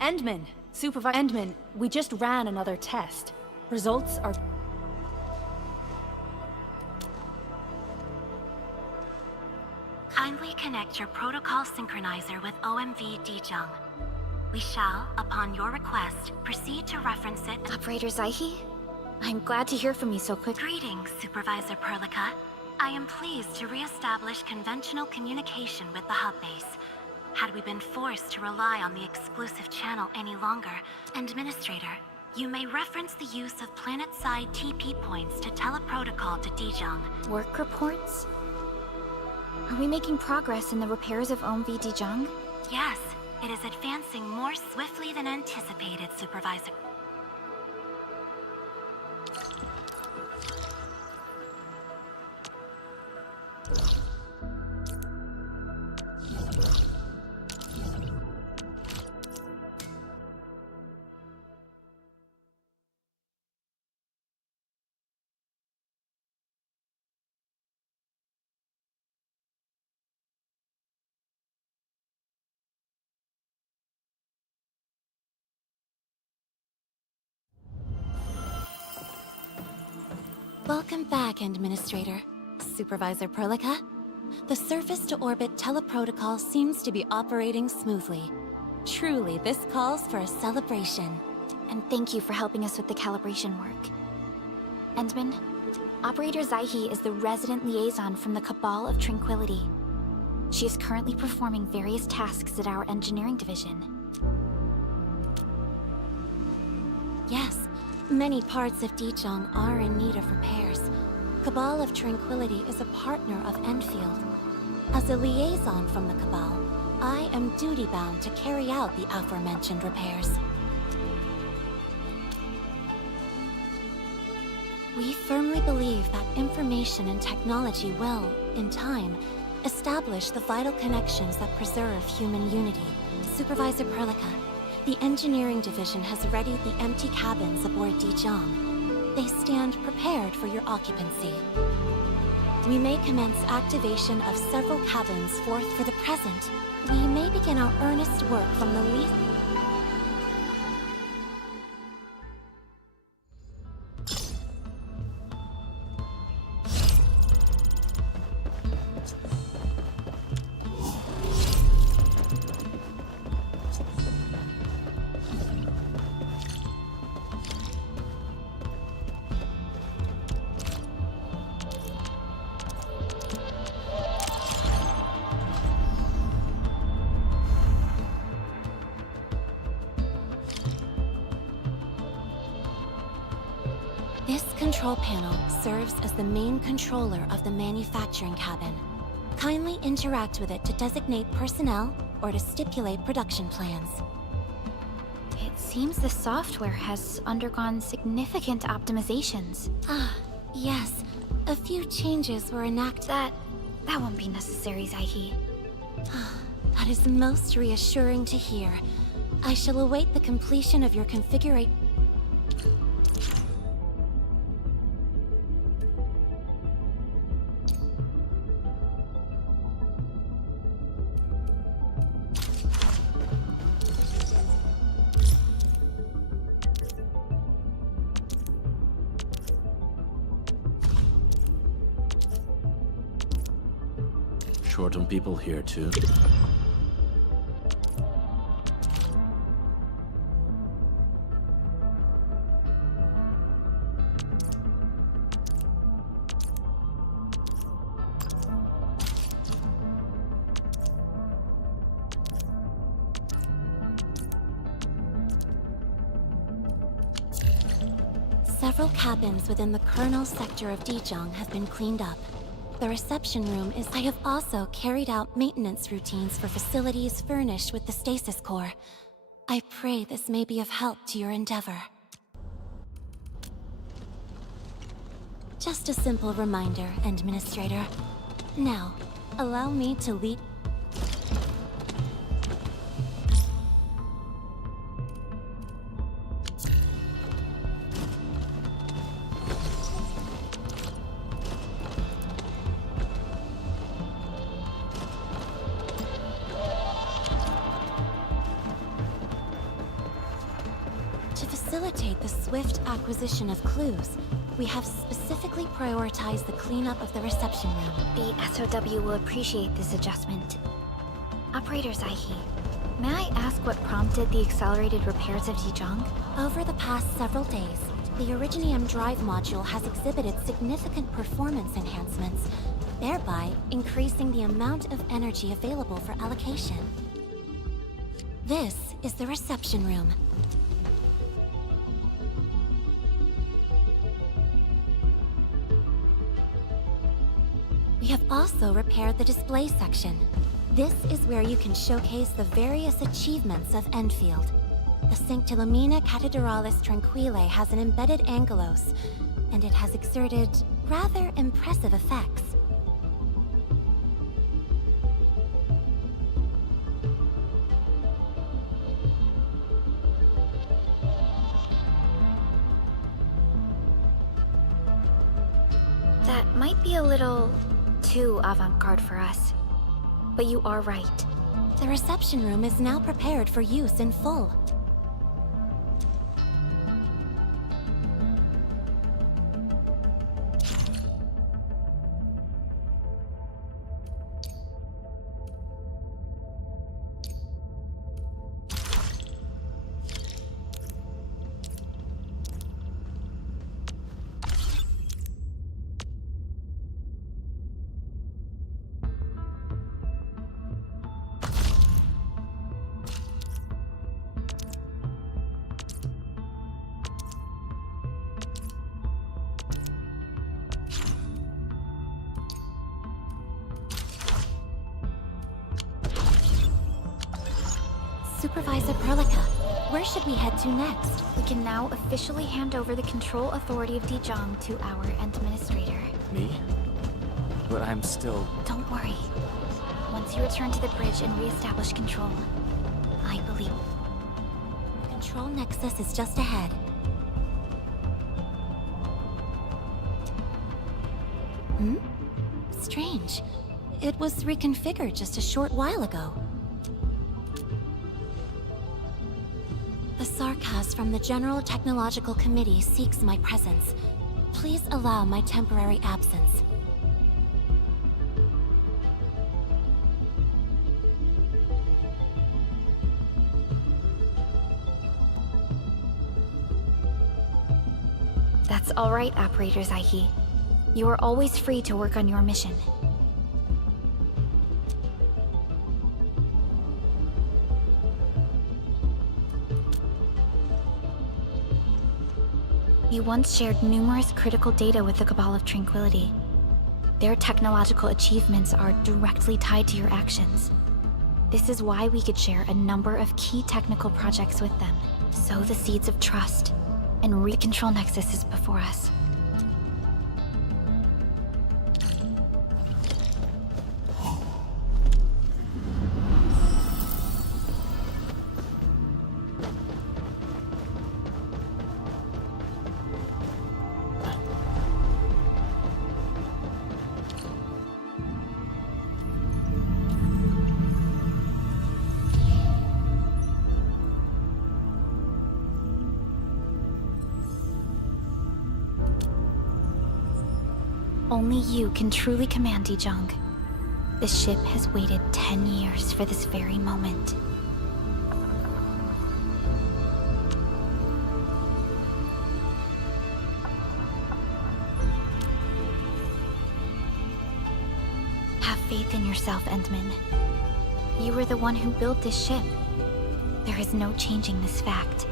Endman, Supervisor Endman, we just ran another test. Results are... Kindly connect your protocol synchronizer with OMV Dijong. We shall, upon your request, proceed to reference it... Operator Zaihi? I'm glad to hear from you so quick. Greetings, Supervisor Perlica. I am pleased to re-establish conventional communication with the hub base. Had we been forced to rely on the exclusive channel any longer, Administrator, you may reference the use of planet-side TP points to teleprotocol to Dijong. Work reports? Are we making progress in the repairs of OMV Dijong? Yes, it is advancing more swiftly than anticipated, Supervisor. Welcome back, Administrator. Supervisor Perlica. The surface-to-orbit teleprotocol seems to be operating smoothly. Truly, this calls for a celebration. And thank you for helping us with the calibration work. Endman, Operator Zaihi is the resident liaison from the Cabal of Tranquility. She is currently performing various tasks at our engineering division. Yes. Many parts of Dijong are in need of repairs. Cabal of Tranquility is a partner of Endfield. As a liaison from the Cabal, I am duty-bound to carry out the aforementioned repairs. We firmly believe that information and technology will, in time, establish the vital connections that preserve human unity. Supervisor Perlica, the engineering division has readied the empty cabins aboard Dijong. They stand prepared for your occupancy. We may commence activation of several cabins forth for the present. We may begin our earnest work from the least... This control panel serves as the main controller of the manufacturing cabin. Kindly interact with it to designate personnel or to stipulate production plans. It seems the software has undergone significant optimizations. Ah, yes. A few changes were enacted. That won't be necessary, Zaihi. That is most reassuring to hear. I shall await the completion of your configuration. Short on people here, too. Several cabins within the kernel sector of Dijong have been cleaned up. The reception room is... I have also carried out maintenance routines for facilities furnished with the stasis core. I pray this may be of help to your endeavor. Just a simple reminder, Administrator. Now, allow me to lead... To facilitate the swift acquisition of clues, we have specifically prioritized the cleanup of the reception room. The SOW will appreciate this adjustment. Operator Zaihi, may I ask what prompted the accelerated repairs of Dijong? Over the past several days, the Originium drive module has exhibited significant performance enhancements, thereby increasing the amount of energy available for allocation. This is the reception room. We have also repaired the display section. This is where you can showcase the various achievements of Endfield. The Sanctilumina Cathedralis Tranquille has an embedded angelos, and it has exerted rather impressive effects. That might be a little too avant-garde for us. But you are right. The reception room is now prepared for use in full. Supervisor Perlica, where should we head to next? We can now officially hand over the control authority of Dijong to our administrator. Me? But I'm still... Don't worry. Once you return to the bridge and re-establish control, I believe... Control Nexus is just ahead. Strange. It was reconfigured just a short while ago. The Sarkaz from the General Technological Committee seeks my presence. Please allow my temporary absence. That's all right, Operator Zaihi. You are always free to work on your mission. You once shared numerous critical data with the Cabal of Tranquility. Their technological achievements are directly tied to your actions. This is why we could share a number of key technical projects with them. Sow the seeds of trust, and Control Nexus is before us. Only you can truly command Dijong. This ship has waited 10 years for this very moment. Have faith in yourself, Endman. You were the one who built this ship. There is no changing this fact.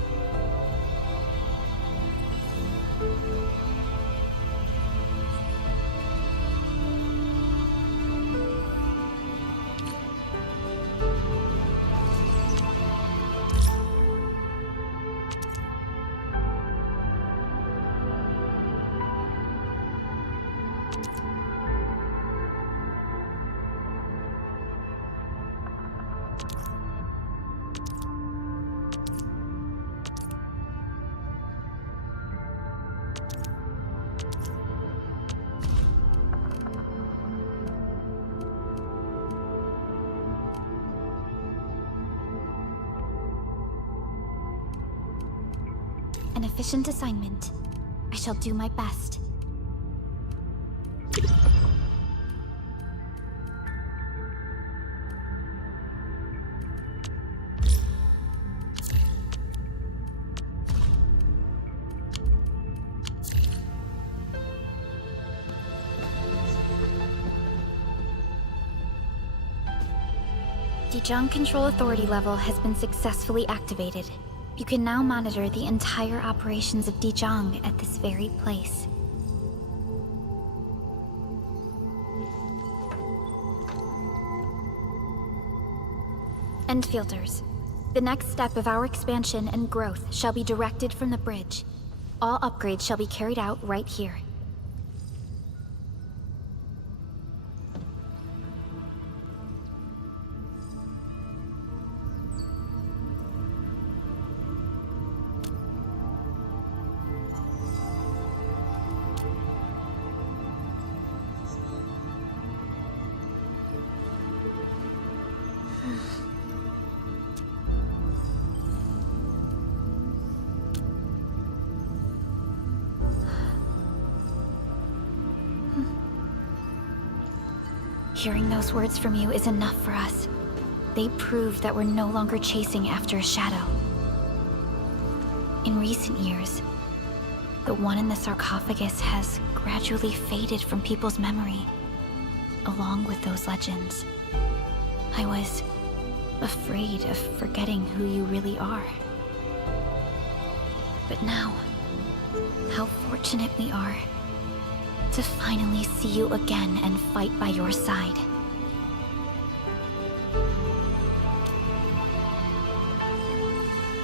An efficient assignment. I shall do my best. Dijon Control Authority level has been successfully activated. You can now monitor the entire operations of Dijon at this very place. Endfielders, the next step of our expansion and growth shall be directed from the bridge. All upgrades shall be carried out right here. Hearing those words from you is enough for us. They prove that we're no longer chasing after a shadow. In recent years, the one in the sarcophagus has gradually faded from people's memory, along with those legends. I was afraid of forgetting who you really are. But now, how fortunate we are to finally see you again and fight by your side.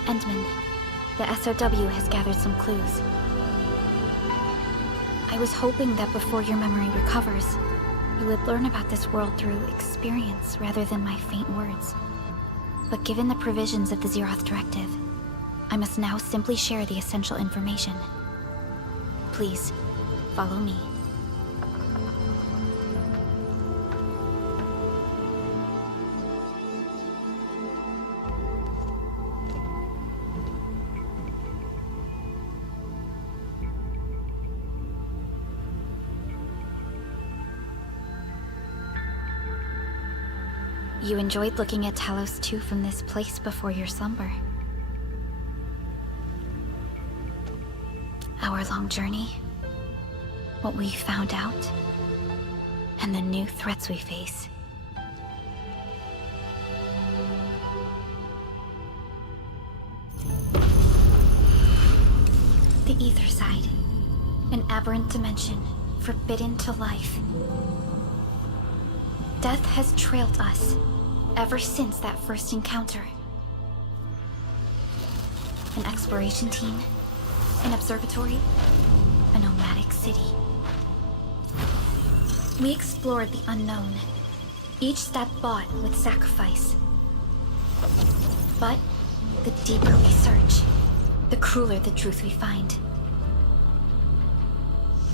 Endman, the SOW has gathered some clues. I was hoping that before your memory recovers, you would learn about this world through experience rather than my faint words. But given the provisions of the Zeroth Directive, I must now simply share the essential information. Please, follow me. You enjoyed looking at Talos 2 from this place before your slumber. Our long journey, what we found out, and the new threats we face. The Ether Side, an aberrant dimension, forbidden to life. Death has trailed us ever since that first encounter. An exploration team, an observatory, a nomadic city. We explored the unknown, each step bought with sacrifice. But the deeper we search, the crueler the truth we find.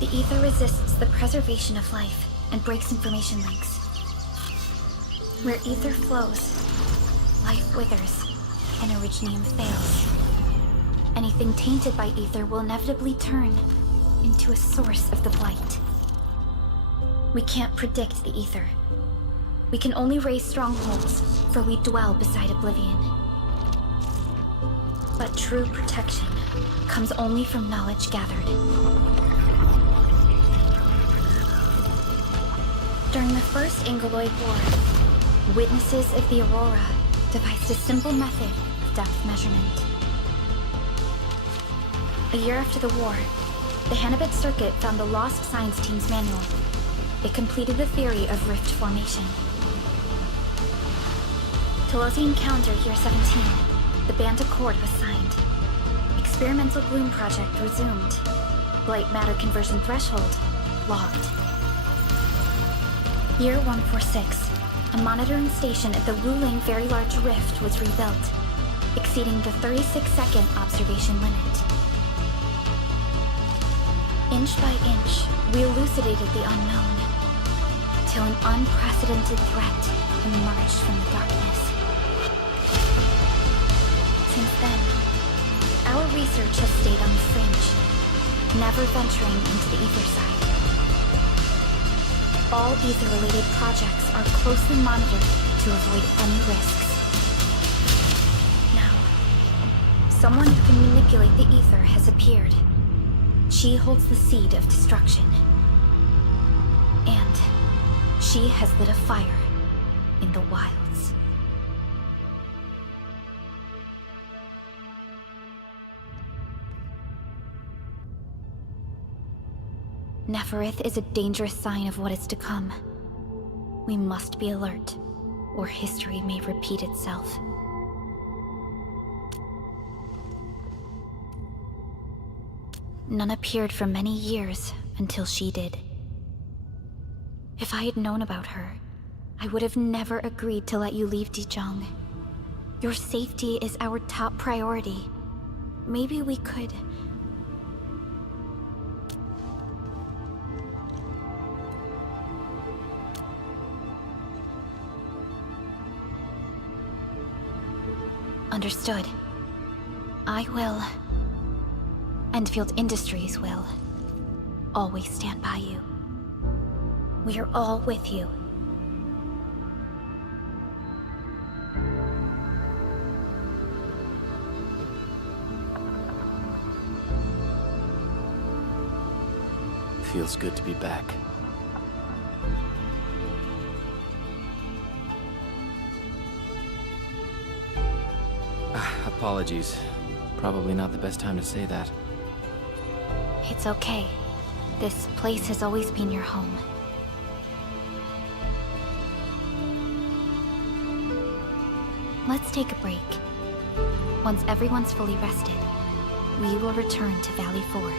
The Ether resists the preservation of life and breaks information links. Where Ether flows, life withers, and Originium fails. Anything tainted by Ether will inevitably turn into a source of the Blight. We can't predict the Ether. We can only raise strongholds, for we dwell beside Oblivion. But true protection comes only from knowledge gathered. During the First Ingoloid War, witnesses of the Aurora devised a simple method of depth measurement. A year after the war, the Hannibit Circuit found the Lost Science Team's manual. It completed the theory of rift formation. Telosian Calendar Year 17, the Band Accord was signed. Experimental Bloom Project resumed. Blight Matter Conversion Threshold logged. Year 146. A monitoring station at the Wuling Very Large Rift was rebuilt, exceeding the 36-second observation limit. Inch by inch, we elucidated the unknown, till an unprecedented threat emerged from the darkness. Since then, our research has stayed on the fringe, never venturing into the ether side. All ether-related projects are closely monitored to avoid any risks. Now, someone who can manipulate the ether has appeared. She holds the seed of destruction. And she has lit a fire in the wilds. Neferith is a dangerous sign of what is to come. We must be alert, or history may repeat itself. None appeared for many years until she did. If I had known about her, I would have never agreed to let you leave Dijon. Your safety is our top priority. Maybe we could... Understood. I will. Endfield Industries will. Always stand by you. We are all with you. Feels good to be back. Apologies. Probably not the best time to say that. It's okay. This place has always been your home. Let's take a break. Once everyone's fully rested, we will return to Valley 4.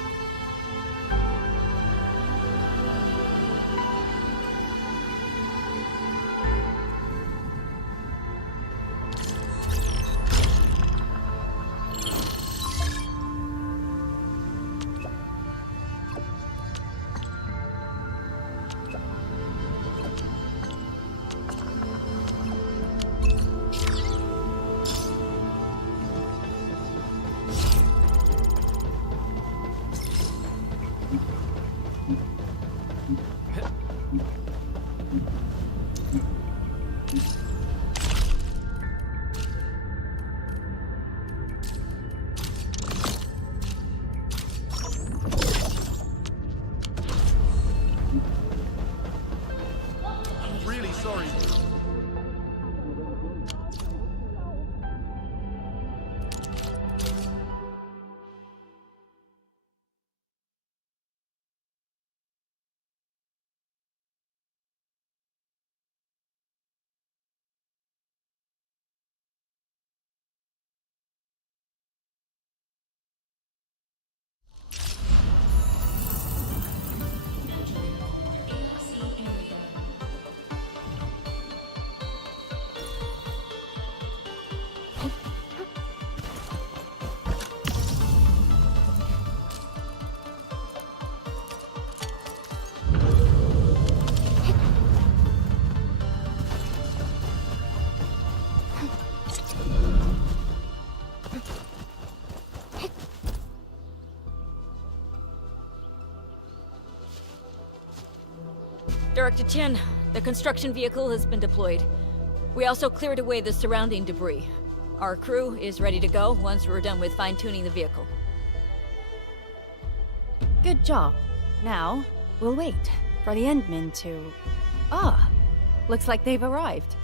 Director Chen, the construction vehicle has been deployed. We also cleared away the surrounding debris. Our crew is ready to go once we're done with fine-tuning the vehicle. Good job. Now, we'll wait for the Endmen to... Ah, looks like they've arrived.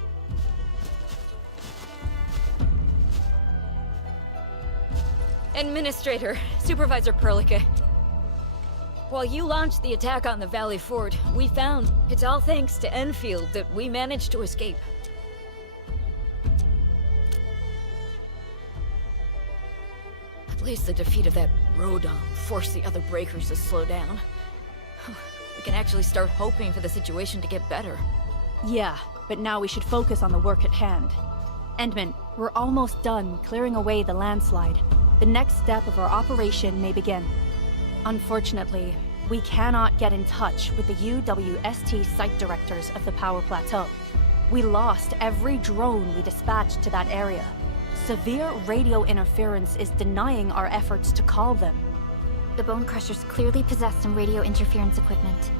Administrator, Supervisor Perlica. While you launched the attack on the Valley Fort, we found it's all thanks to Enfield that we managed to escape. At least the defeat of that Rodon forced the other breakers to slow down. We can actually start hoping for the situation to get better. Yeah, but now we should focus on the work at hand. Endman, we're almost done clearing away the landslide. The next step of our operation may begin. Unfortunately, we cannot get in touch with the UWST site directors of the Power Plateau. We lost every drone we dispatched to that area. Severe radio interference is denying our efforts to call them. The Bone Crushers clearly possess some radio interference equipment.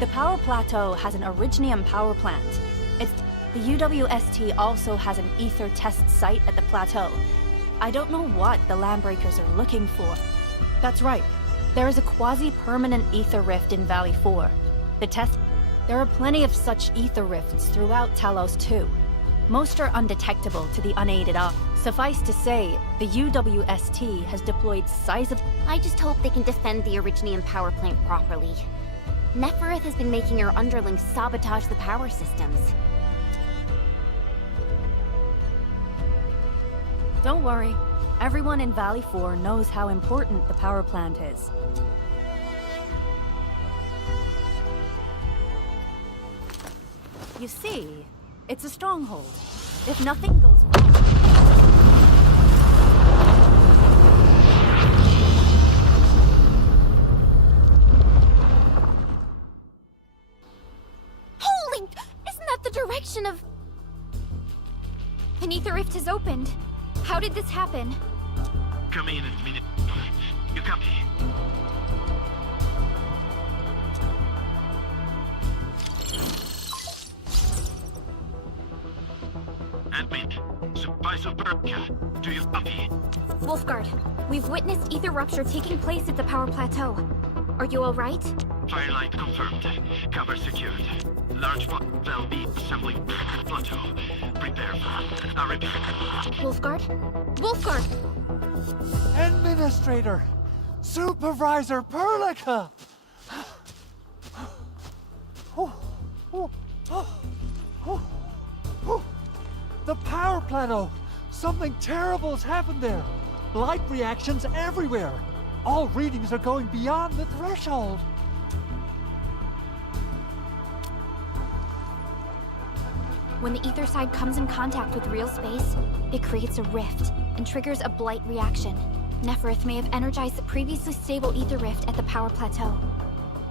The power plateau has an Originium power plant. The UWST also has an ether test site at the plateau. I don't know what the Landbreakers are looking for. That's right. There is a quasi-permanent ether rift in Valley 4. There are plenty of such ether rifts throughout Talos too. Most are undetectable to the unaided eye. Suffice to say, the UWST has deployed sizable... I just hope they can defend the Originium power plant properly. Nefereth has been making her underlings sabotage the power systems. Don't worry. Everyone in Valley 4 knows how important the power plant is. You see, it's a stronghold. If nothing goes wrong... Holy! Isn't that the direction of... An ether rift has opened. How did this happen? Come in a minute. You copy? Admin, Supervisor Perka, do you copy? Wolfguard, we've witnessed ether rupture taking place at the power plateau. Are you alright? Firelight confirmed. Cover secured. Large will be assembling plateau. Prepare for... I repeat. Wolfguard? Wolfguard! Administrator! Supervisor Perlica! The power plateau! Something terrible's happened there! Light reactions everywhere! All readings are going beyond the threshold! When the ether side comes in contact with real space, it creates a rift and triggers a blight reaction. Nefereth may have energized the previously stable ether rift at the power plateau.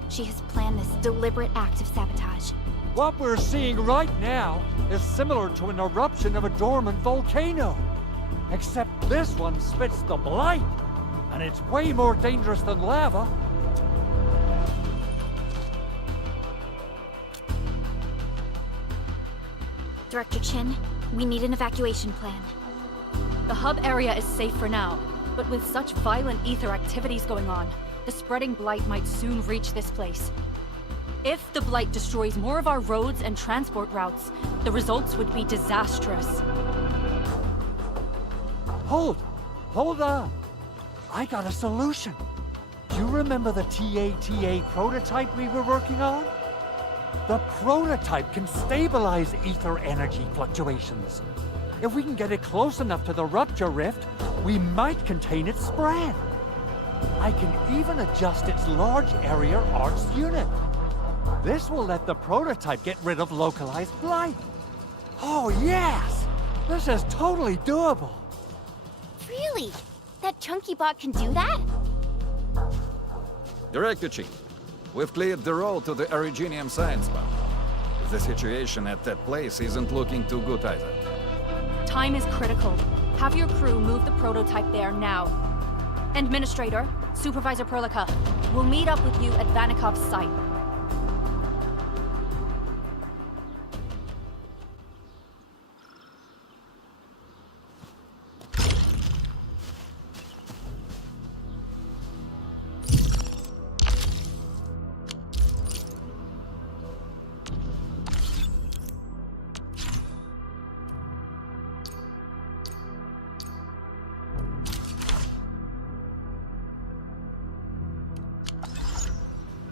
She has planned this deliberate act of sabotage. What we're seeing right now is similar to an eruption of a dormant volcano. Except this one spits the blight, and it's way more dangerous than lava. Director Chin, we need an evacuation plan. The hub area is safe for now, but with such violent ether activities going on, the spreading blight might soon reach this place. If the blight destroys more of our roads and transport routes, the results would be disastrous. Hold on. I got a solution. Do you remember the TATA prototype we were working on? The prototype can stabilize ether energy fluctuations. If we can get it close enough to the rupture rift, we might contain its spread. I can even adjust its large area arcs unit. This will let the prototype get rid of localized blight. Oh yes! This is totally doable. Really? That chunky bot can do that? Director Chief, we've cleared the road to the Originium Science Park. The situation at that place isn't looking too good either. Time is critical. Have your crew move the prototype there now. Administrator, Supervisor Perlica, we'll meet up with you at Vanikov's site.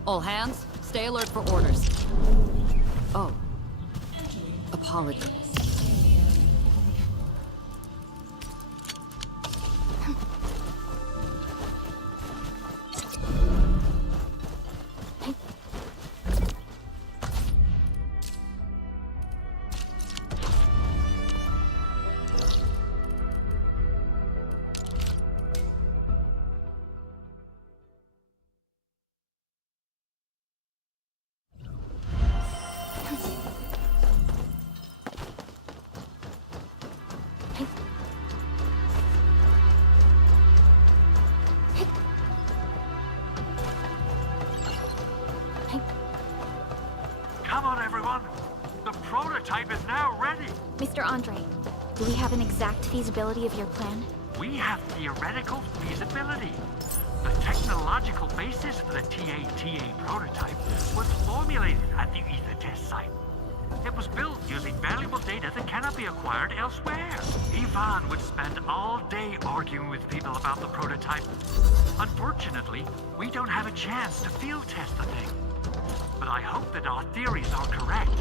All hands, stay alert for orders. Oh. Apologies. Come on, everyone. The prototype is now ready. Mr. Andre, do we have an exact feasibility of your plan? We have theoretical feasibility. The technological basis for the TA prototype was formulated at the Ether test site. It was built using valuable data that cannot be acquired elsewhere. Ivan would spend all day arguing with people about the prototype. Unfortunately, we don't have a chance to field test the thing. But I hope that our theories are correct.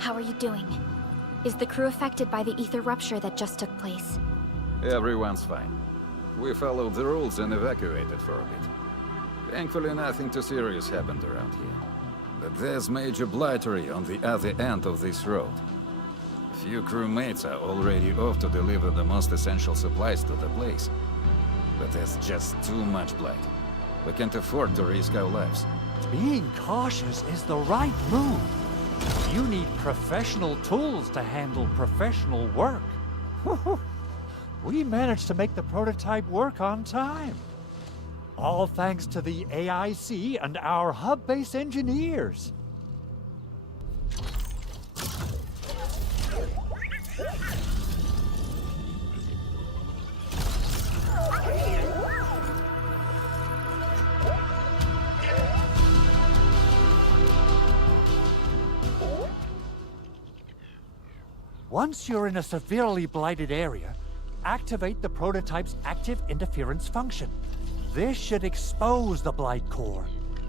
How are you doing? Is the crew affected by the ether rupture that just took place? Everyone's fine. We followed the rules and evacuated for a bit. Thankfully, nothing too serious happened around here. But there's major blightery on the other end of this road. Few crewmates are already off to deliver the most essential supplies to the place. But there's just too much blight. We can't afford to risk our lives. Being cautious is the right move. You need professional tools to handle professional work. We managed to make the prototype work on time. All thanks to the AIC and our hub-base engineers. Once you're in a severely blighted area, activate the prototype's active interference function. This should expose the blight core.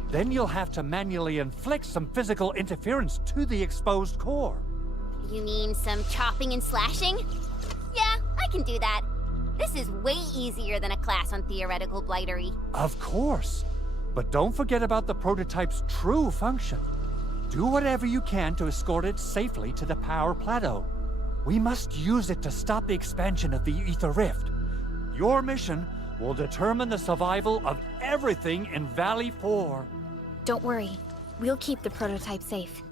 Then you'll have to manually inflict some physical interference to the exposed core. You mean some chopping and slashing? Yeah, I can do that. This is way easier than a class on theoretical blightery. Of course. But don't forget about the prototype's true function. Do whatever you can to escort it safely to the power plateau. We must use it to stop the expansion of the Ether Rift. Your mission will determine the survival of everything in Valley 4. Don't worry. We'll keep the prototype safe.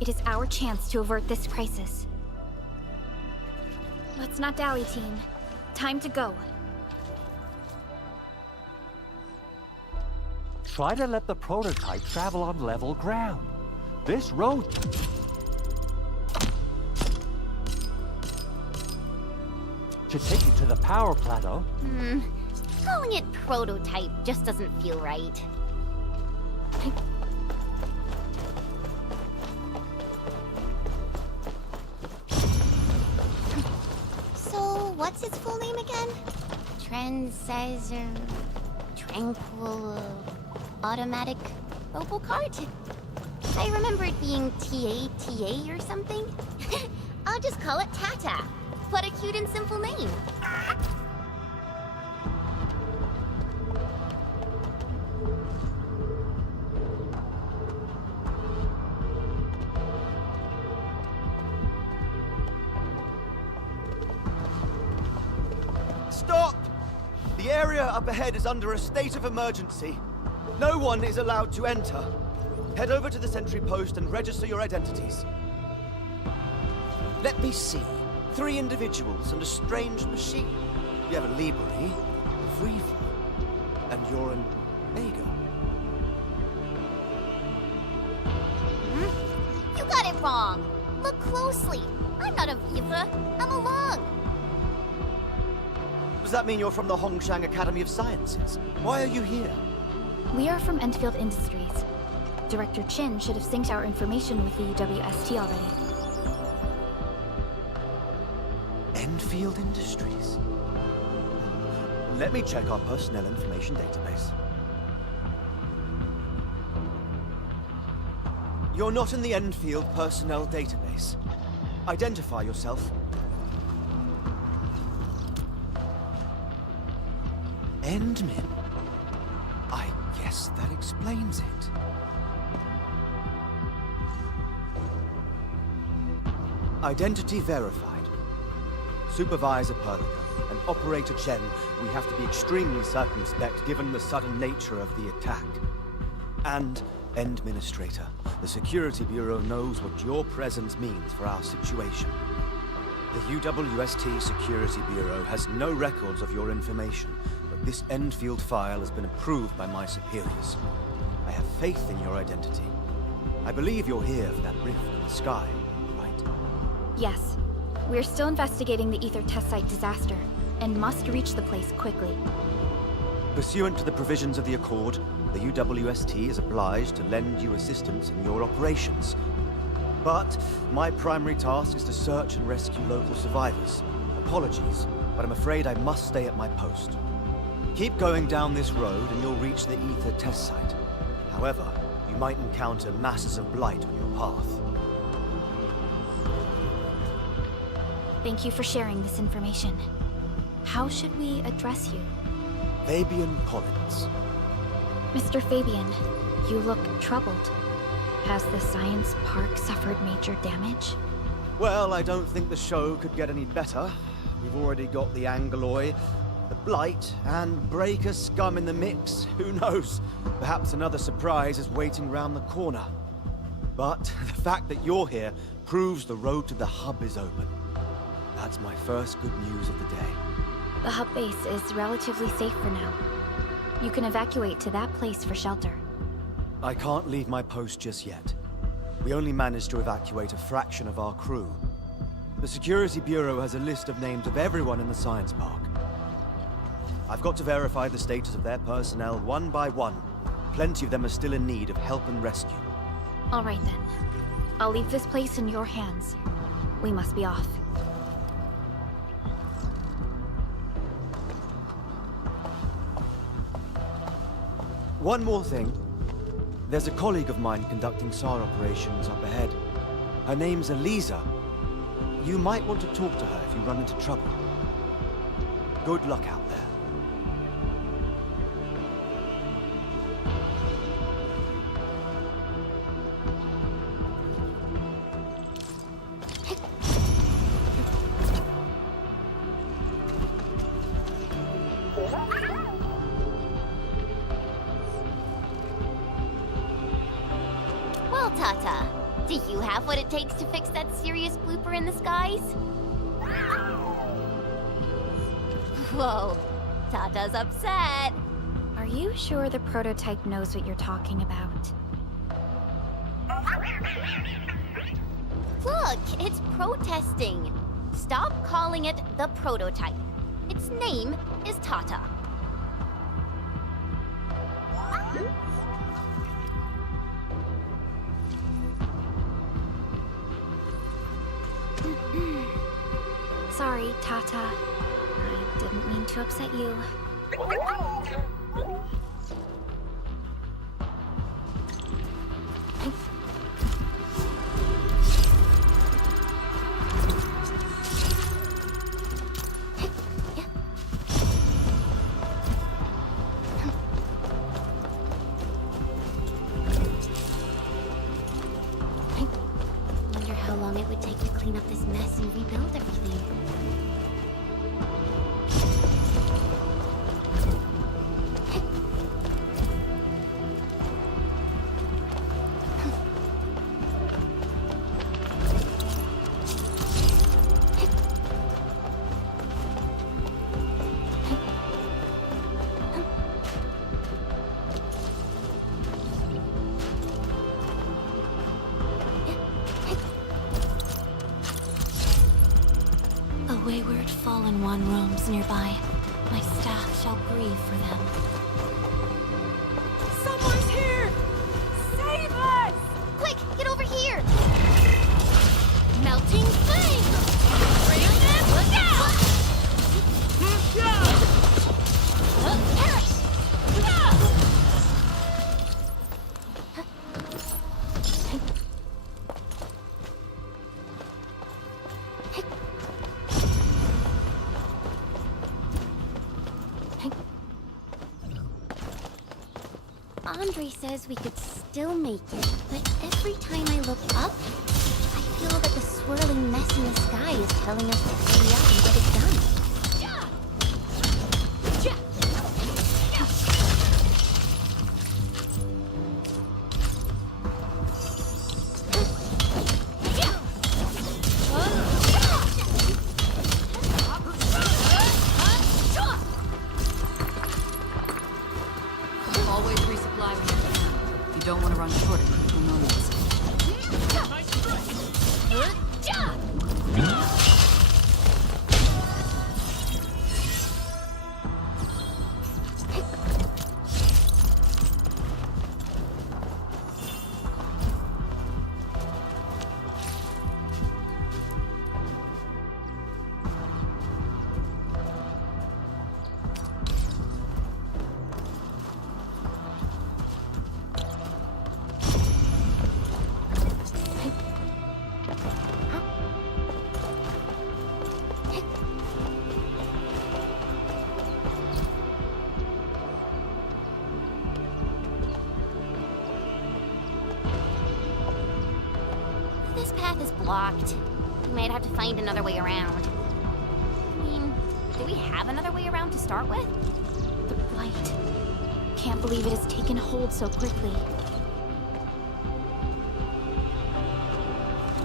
It is our chance to avert this crisis. Let's not dally, team. Time to go. Try to let the prototype travel on level ground. This road should take you to the power plateau. Calling it prototype just doesn't feel right. So, what's its full name again? Tranquil Automatic Robocart? I remember it being TA or something. I'll just call it Tata. What a cute and simple name. The area up ahead is under a state of emergency. No one is allowed to enter. Head over to the sentry post and register your identities. Let me see. 3 individuals and a strange machine. You have a Libri, a Freefor, and you're an Ago. You got it wrong. Look closely. I'm not a Viva. I'm a Lung. Does that mean you're from the Hongshan Academy of Sciences? Why are you here? We are from Endfield Industries. Director Chin should have synced our information with the UWST already. Endfield Industries. Let me check our personnel information database. You're not in the Endfield personnel database. Identify yourself. Endmin. I guess that explains it. Identity verified. Supervisor Perlica and Operator Chen, we have to be extremely circumspect given the sudden nature of the attack. And Administrator, the Security Bureau knows what your presence means for our situation. The UWST Security Bureau has no records of your information, but this Endfield file has been approved by my superiors. I have faith in your identity. I believe you're here for that rift in the sky, right? Yes. We're still investigating the Ether test site disaster, and must reach the place quickly. Pursuant to the provisions of the Accord, the UWST is obliged to lend you assistance in your operations. But my primary task is to search and rescue local survivors. Apologies, but I'm afraid I must stay at my post. Keep going down this road and you'll reach the Ether test site. However, you might encounter masses of blight on your path. Thank you for sharing this information. How should we address you? Fabian Collins. Mr. Fabian, you look troubled. Has the science park suffered major damage? Well, I don't think the show could get any better. We've already got the Angeloy, the Blight, and Breaker scum in the mix. Who knows? Perhaps another surprise is waiting round the corner. But the fact that you're here proves the road to the hub is open. That's my first good news of the day. The hub base is relatively safe for now. You can evacuate to that place for shelter. I can't leave my post just yet. We only managed to evacuate a fraction of our crew. The Security Bureau has a list of names of everyone in the science park. I've got to verify the status of their personnel one by one. Plenty of them are still in need of help and rescue. All right then. I'll leave this place in your hands. We must be off. One more thing. There's a colleague of mine conducting SAR operations up ahead. Her name's Eliza. You might want to talk to her if you run into trouble. Good luck out there. Well, Tata, do you have what it takes to fix that serious blooper in the skies? Whoa, Tata's upset. Are you sure the prototype knows what you're talking about? Look, it's protesting. Stop calling it the prototype. Its name is Tata. Sorry, Tata. I didn't mean to upset you. Wonder how long it would take to clean up this mess and rebuild everything. wayward fallen one roams nearby, my staff shall grieve for them. Someone's here! Save us! Quick, get over here! Melting flame! Bring them down! Andre says we could still make it, but every time I look up, I feel that the swirling mess in the sky is telling us to hurry up and get it done. Always resupply when you can. You don't want to run short of critical moments. This path is blocked. We might have to find another way around. I mean, do we have another way around to start with? The blight. Can't believe it has taken hold so quickly.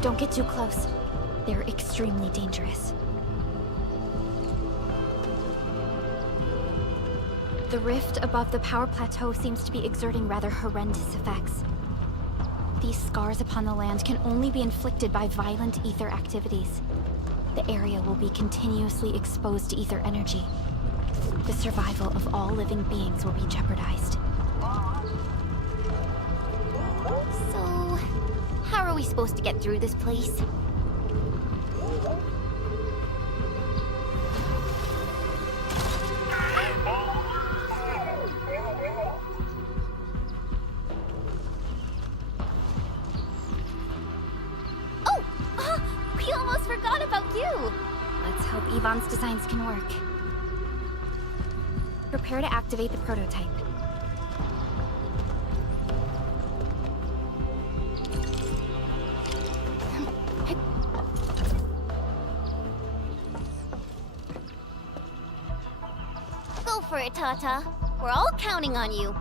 Don't get too close. They're extremely dangerous. The rift above the power plateau seems to be exerting rather horrendous effects. These scars upon the land can only be inflicted by violent ether activities. The area will be continuously exposed to ether energy. The survival of all living beings will be jeopardized. So, how are we supposed to get through this place? Oh! We almost forgot about you! Let's hope Yvonne's designs can work. Prepare to activate the prototype. Go for it, Tata. We're all counting on you.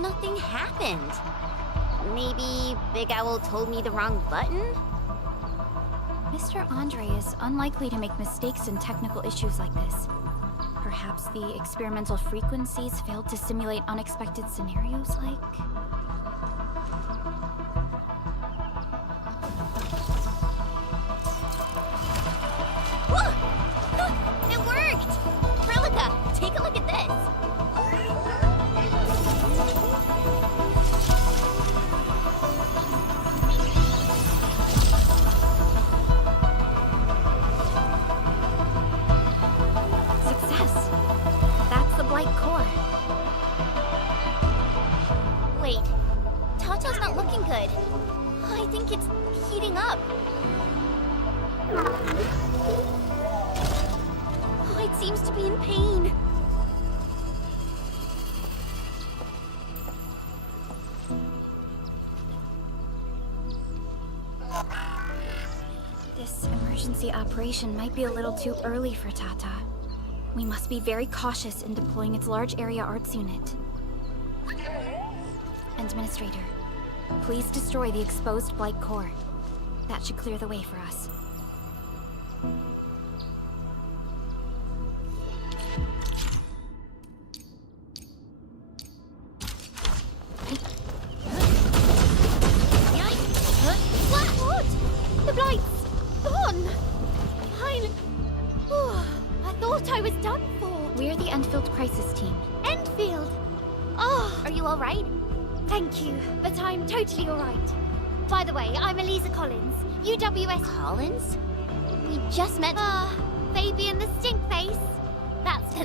Nothing happened. Maybe Big Owl told me the wrong button? Mr. Andre is unlikely to make mistakes in technical issues like this. Perhaps the experimental frequencies failed to simulate unexpected scenarios like... It worked! Prilica, take a look at this! Success! That's the Blight core. Wait, Tata's not looking good. I think it's heating up. Oh, it seems to be in pain. This emergency operation might be a little too early for Tata. We must be very cautious in deploying its large area arts unit. Administrator, please destroy the exposed Blight core. That should clear the way for us. What? The Blight's gone! Finally. I thought I was done for. We're the Endfield crisis team. Endfield! Oh, are you alright? Thank you, but I'm totally alright. By the way, I'm Elisa Collins, UWS... Collins? We just met... Fabian the Stink Face.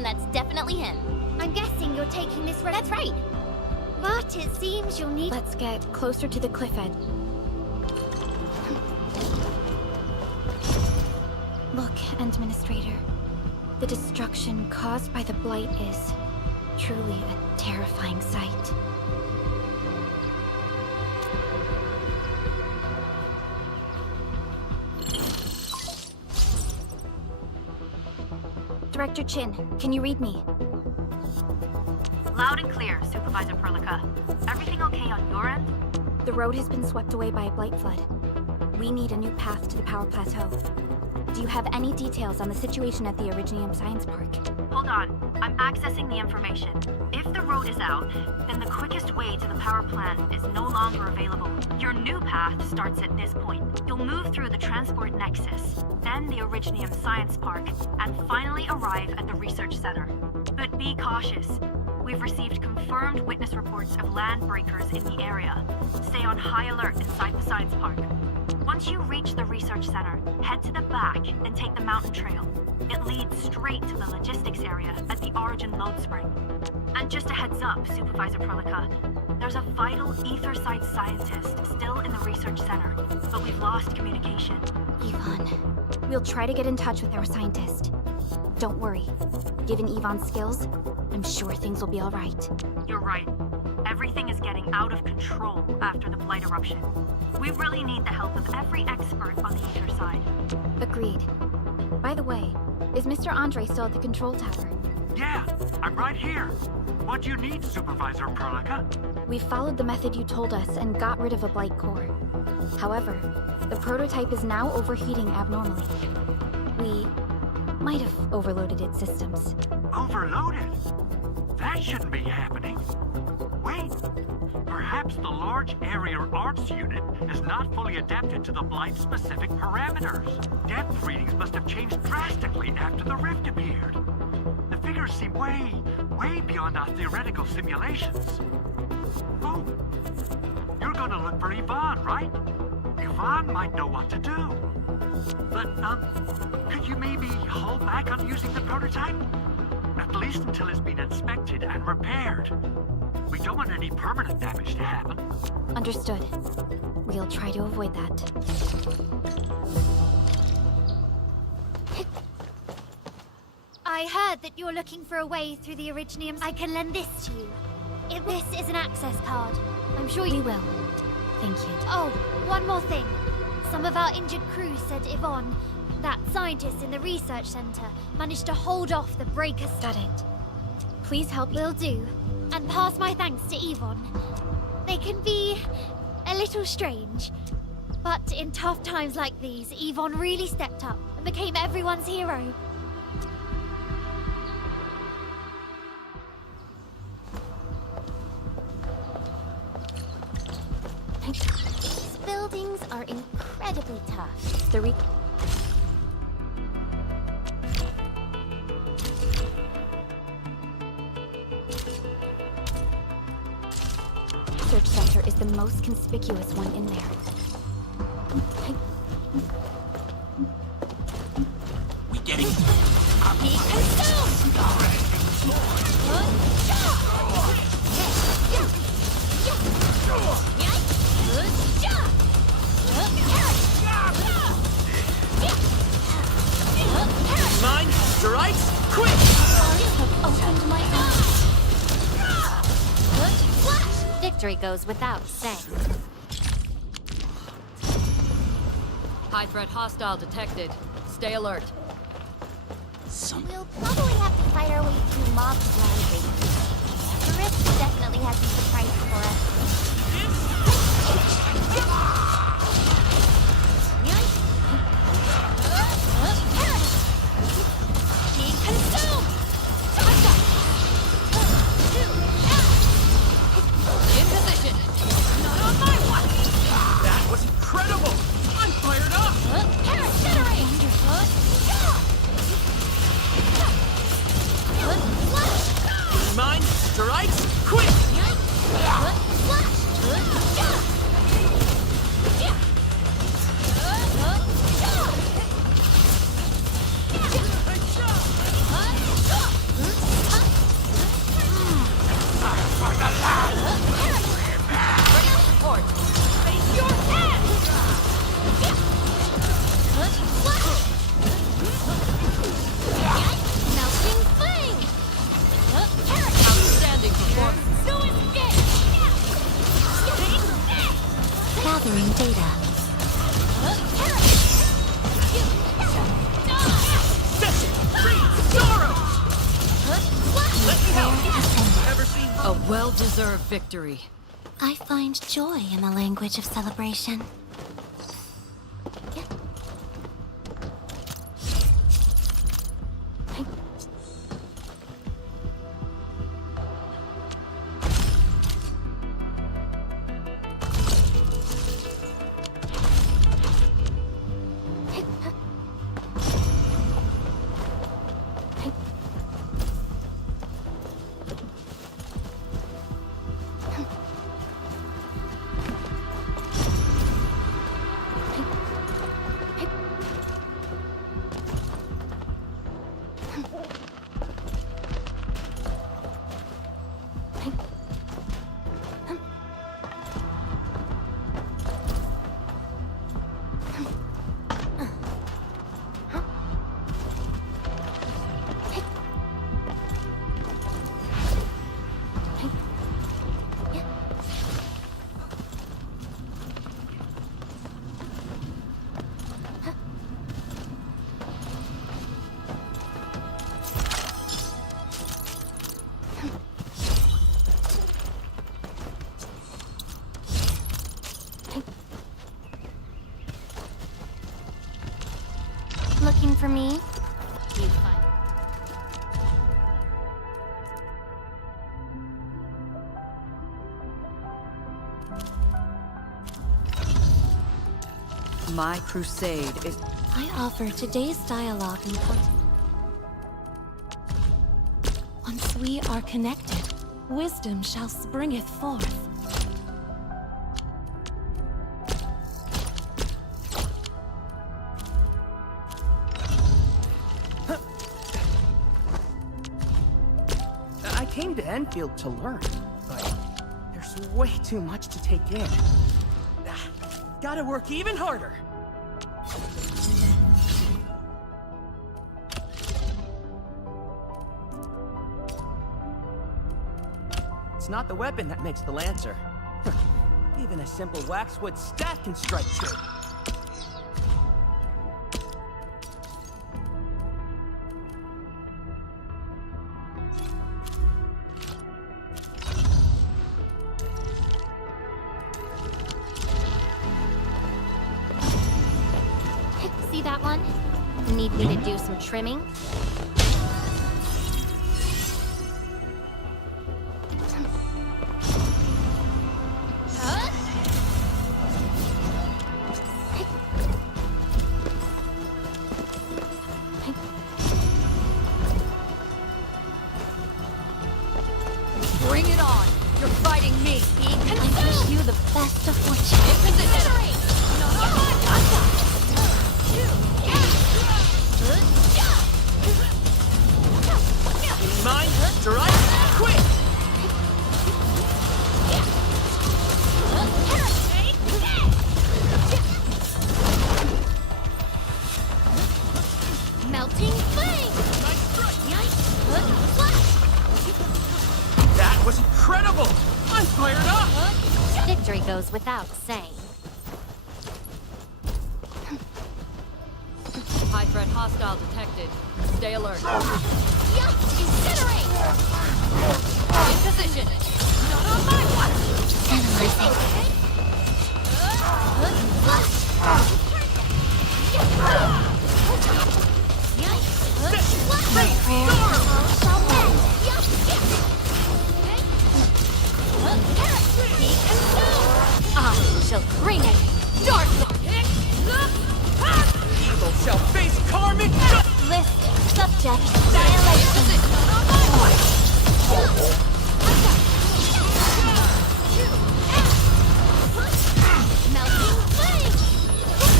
That's definitely him. I'm guessing you're taking this road. That's right. But it seems you'll need... Let's get closer to the cliff edge. Look, Administrator. The destruction caused by the Blight is truly a terrifying sight. Director Chin, can you read me? Loud and clear, Supervisor Perlica. Everything okay on your end? The road has been swept away by a Blight flood. We need a new path to the power plateau. Do you have any details on the situation at the Originium Science Park? Hold on. I'm accessing the information. If the road is out, then the quickest way to the power plant is no longer available. Your new path starts at this point. You'll move through the Transport Nexus, then the Originium Science Park, and finally arrive at the Research Center. But be cautious. We've received confirmed witness reports of land breakers in the area. Stay on high alert inside the Science Park. Once you reach the Research Center, head to the back and take the mountain trail. It leads straight to the logistics area at the Origin Load Spring. And just a heads up, Supervisor Perlica, there's a vital ether-side scientist still in the Research Center, but we've lost communication. Yvonne. We'll try to get in touch with our scientist. Don't worry. Given Yvonne's skills, I'm sure things will be all right. You're right. Everything is getting out of control after the Blight eruption. We really need the help of every expert on the ether side. Agreed. By the way, is Mr. Andre still at the control tower? Yeah, I'm right here. What do you need, Supervisor Perlica? We followed the method you told us and got rid of a Blight core. However, the prototype is now overheating abnormally. We might have overloaded its systems. Overloaded? That shouldn't be happening. Wait, perhaps the large area arts unit is not fully adapted to the Blight-specific parameters. Depth readings must have changed drastically after the rift appeared. The figures seem way beyond our theoretical simulations. Oh, you're gonna look for Yvonne, right? Yvonne might know what to do. But, could you maybe hold back on using the prototype? At least until it's been inspected and repaired. We don't want any permanent damage to happen. Understood. We'll try to avoid that. I heard that you're looking for a way through the Originium. I can lend this to you. This is an access card. I'm sure you... We will. Thank you. Oh, one more thing. Some of our injured crew said Yvonne, that scientist in the research center, managed to hold off the breakers. Got it. Please help. Will do. And pass my thanks to Yvonne. They can be a little strange. But in tough times like these, Yvonne really stepped up and became everyone's hero. These buildings are incredibly tough. The research center is the most conspicuous one in there. We getting... Mine strikes quick! Opened my eyes. Victory goes without saying. High threat hostile detected. Stay alert. We'll probably have to fight our way through mobs land raiders. The rift definitely has some surprises for us. Being consumed! In position. Not on my watch! That was incredible! I'm fired up! Parasinerate! Mine strikes quick! Melting flame! Outstanding performance. Gathering data. Session! Free! Sorrow! Let me help! Ever seen A well-deserved victory. I find joy in the language of celebration. Looking for me? You find My crusade is... I offer today's dialogue in context. Once we are connected, wisdom shall springeth forth. I came to Endfield to learn, but there's way too much to take in. Gotta work even harder. It's not the weapon that makes the Lancer. Even a simple waxwood staff can strike true. See that one? Need me to do some trimming? Bring it on! You're fighting me! I wish you the best of fortune. In position! Mine strikes quick! Melting flame! That was incredible! I'm fired up! Victory goes without saying. High threat hostile detected. Stay alert. Yeah, incinerate! In position. Not on my watch. Analyzing. My prayer shall mend. I shall bring it. Dark. Evil shall face karmic List subject violation. Melting flame!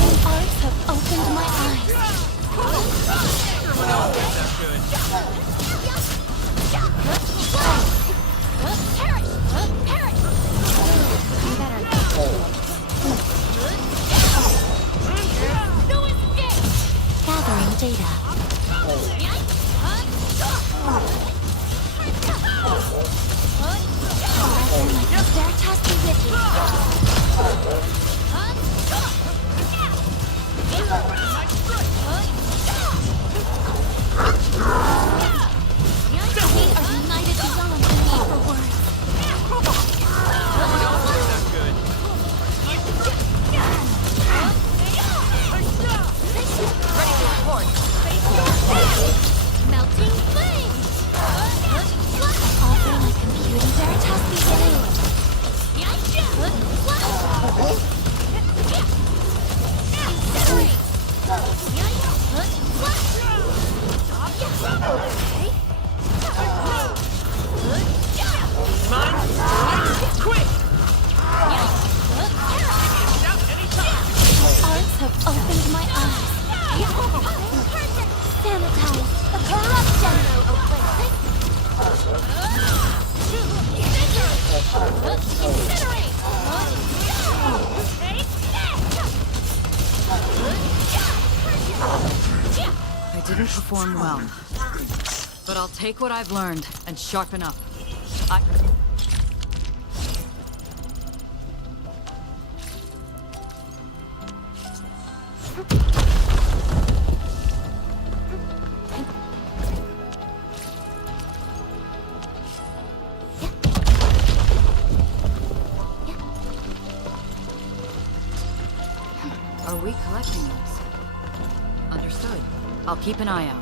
The arts have opened my eyes. Gathering data. Veritas be with you. We are united beyond the need for words. Melting flame! Offer my computing Veritas be with you. Mine, quick! Arts have opened my eyes. Sanitize the corruption. I didn't perform well. But I'll take what I've learned and sharpen up. Are we collecting those? Understood. I'll keep an eye out.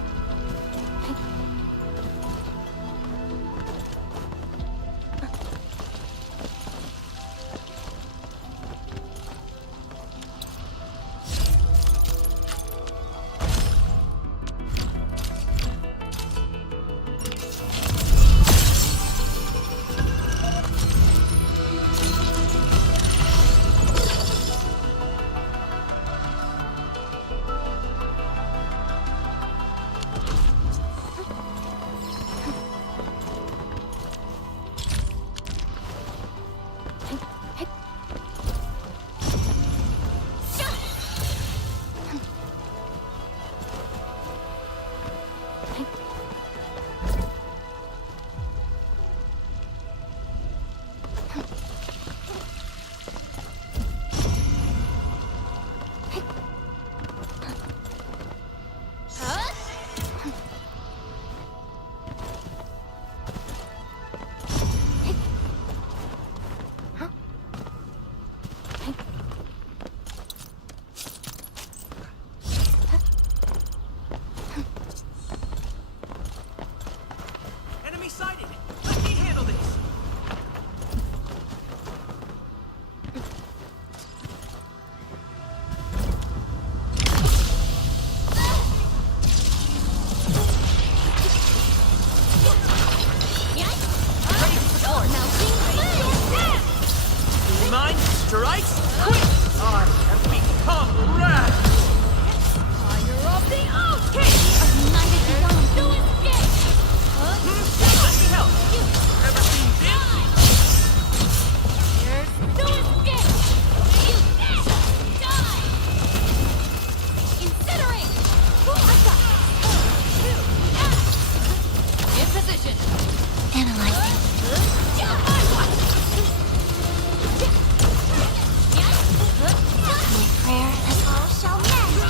Enemy sighted! Let me handle this! Mine strikes quick! I have become wrath! Fire of the okay! United beyond No escape! Let me help! Ever seen this? There's no escape! You die! Incinerate! In position. analyzing. My prayer has all shall mend.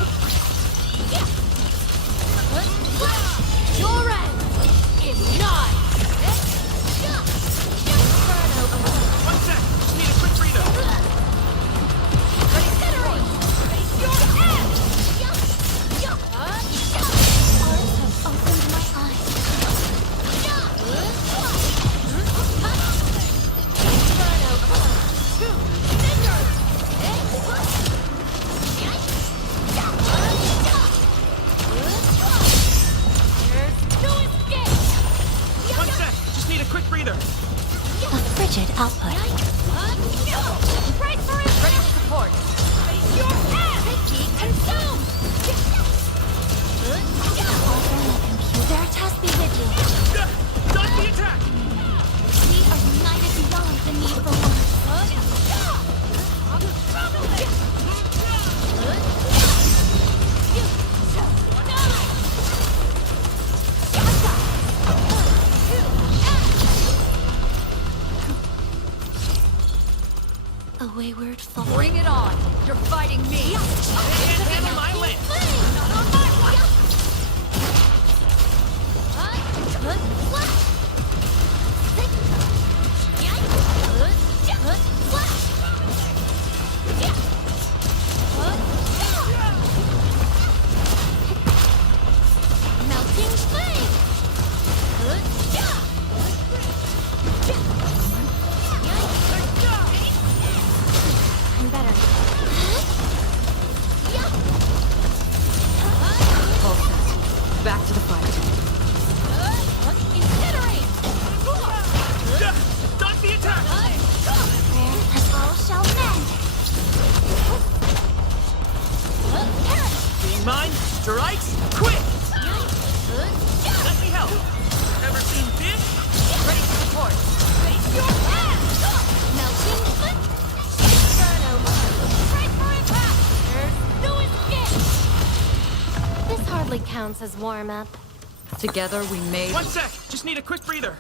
breather. A frigid output. Right for it! Ready to support. Face your ass! Be consumed! Veritas be with you. Dodge the attack! We are united beyond the need for words. A wayward fall. Bring it on. You're fighting me. Can't handle my lance. Not on my watch! Melting flame! I'm better. Back to the fight. Incinerate! Dodge the attack! Prayer as all shall mend. Being mine, strikes, quick! Let me help. Ever seen this? Ready to support. Face your ass! Melting foot! Inferno! Right for impact! There's no escape! This hardly counts as warm-up. Together we made... 1 sec. Just need a quick breather.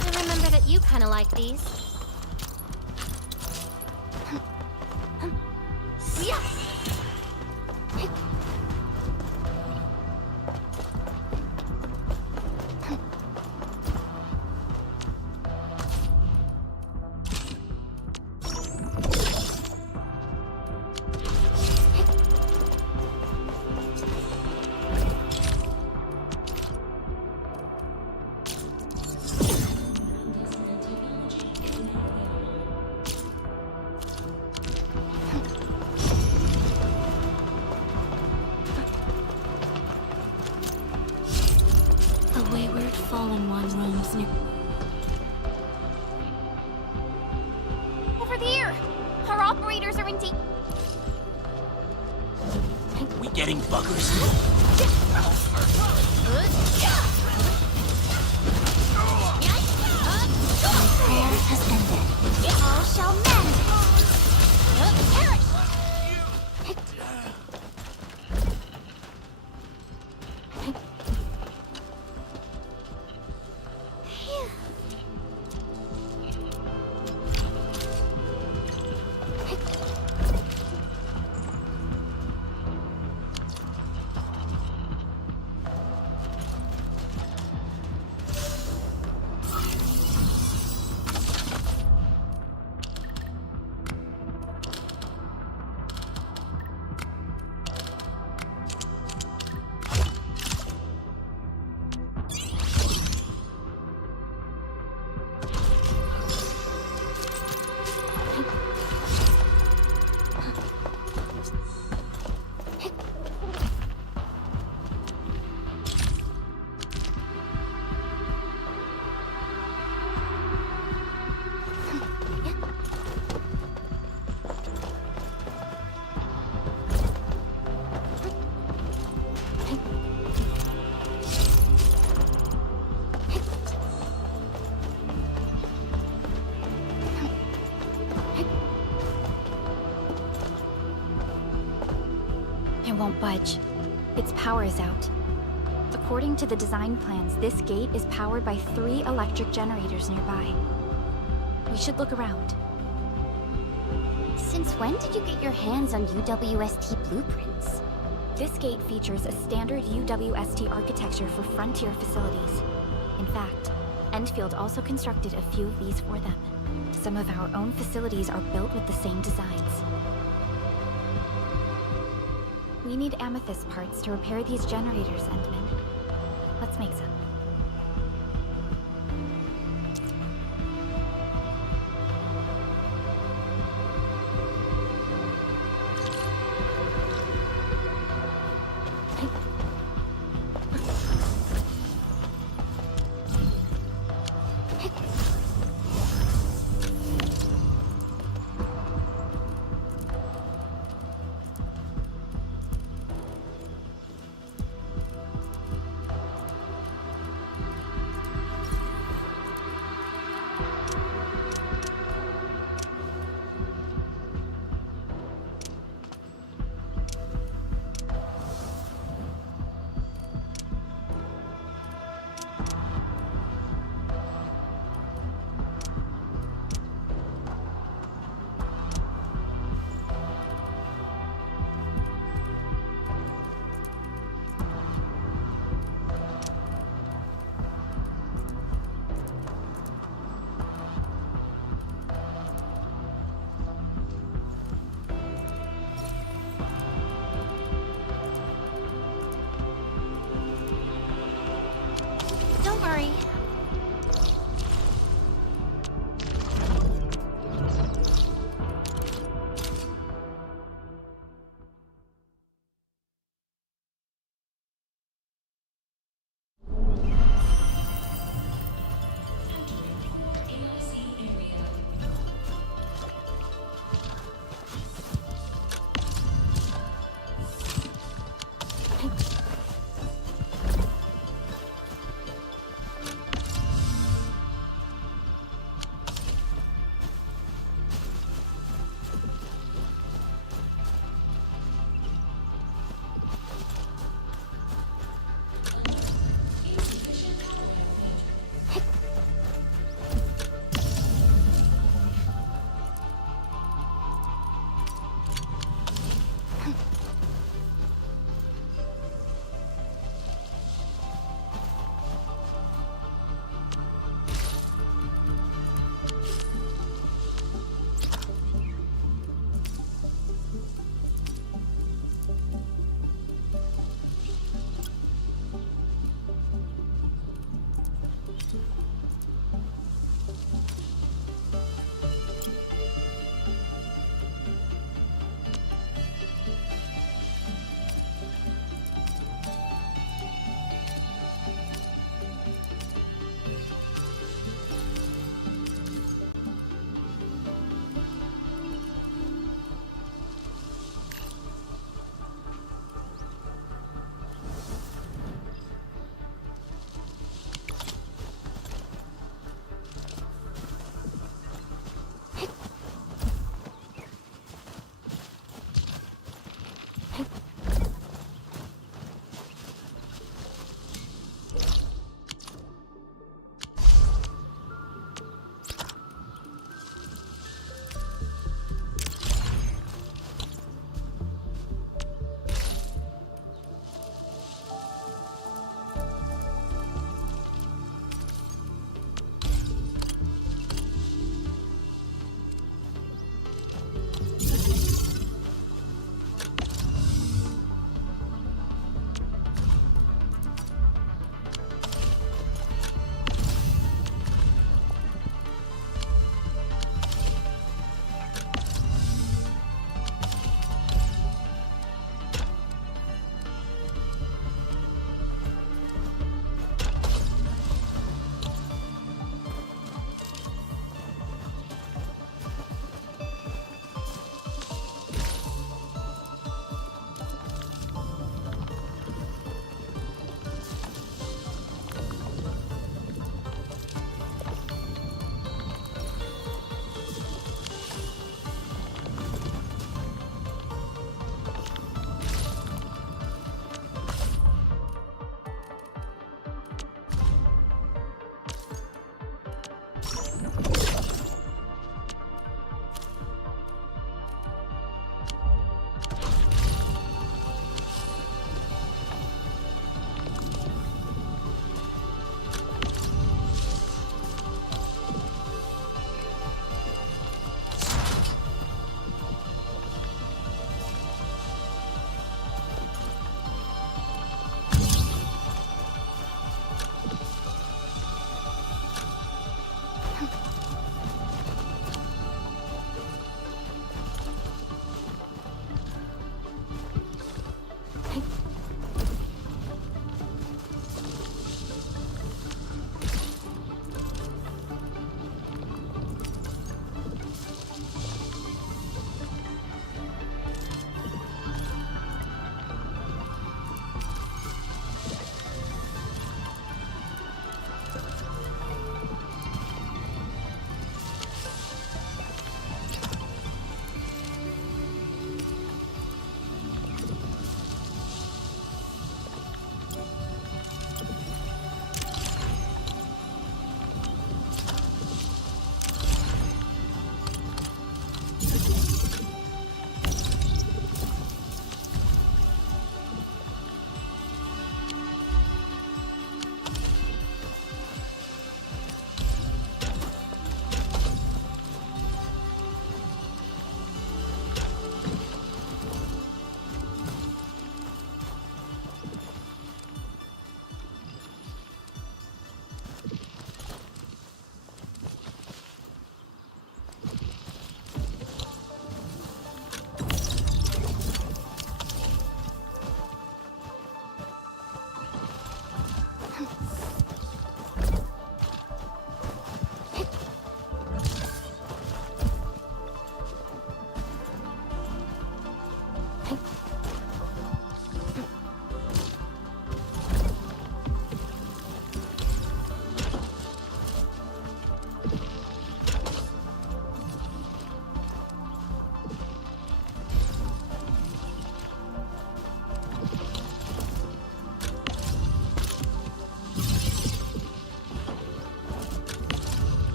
I remember that you kind of like these. Yeah. A wayward fallen one roams near. Over there! Our operators are in deep... We getting buggers? Prayer has ended. All shall mend! Perish! Won't budge. Its power is out. According to the design plans, this gate is powered by 3 electric generators nearby. We should look around. Since when did you get your hands on UWST blueprints? This gate features a standard UWST architecture for frontier facilities. In fact, Endfield also constructed a few of these for them. Some of our own facilities are built with the same designs. We need amethyst parts to repair these generators, Endman. Let's make some. worry.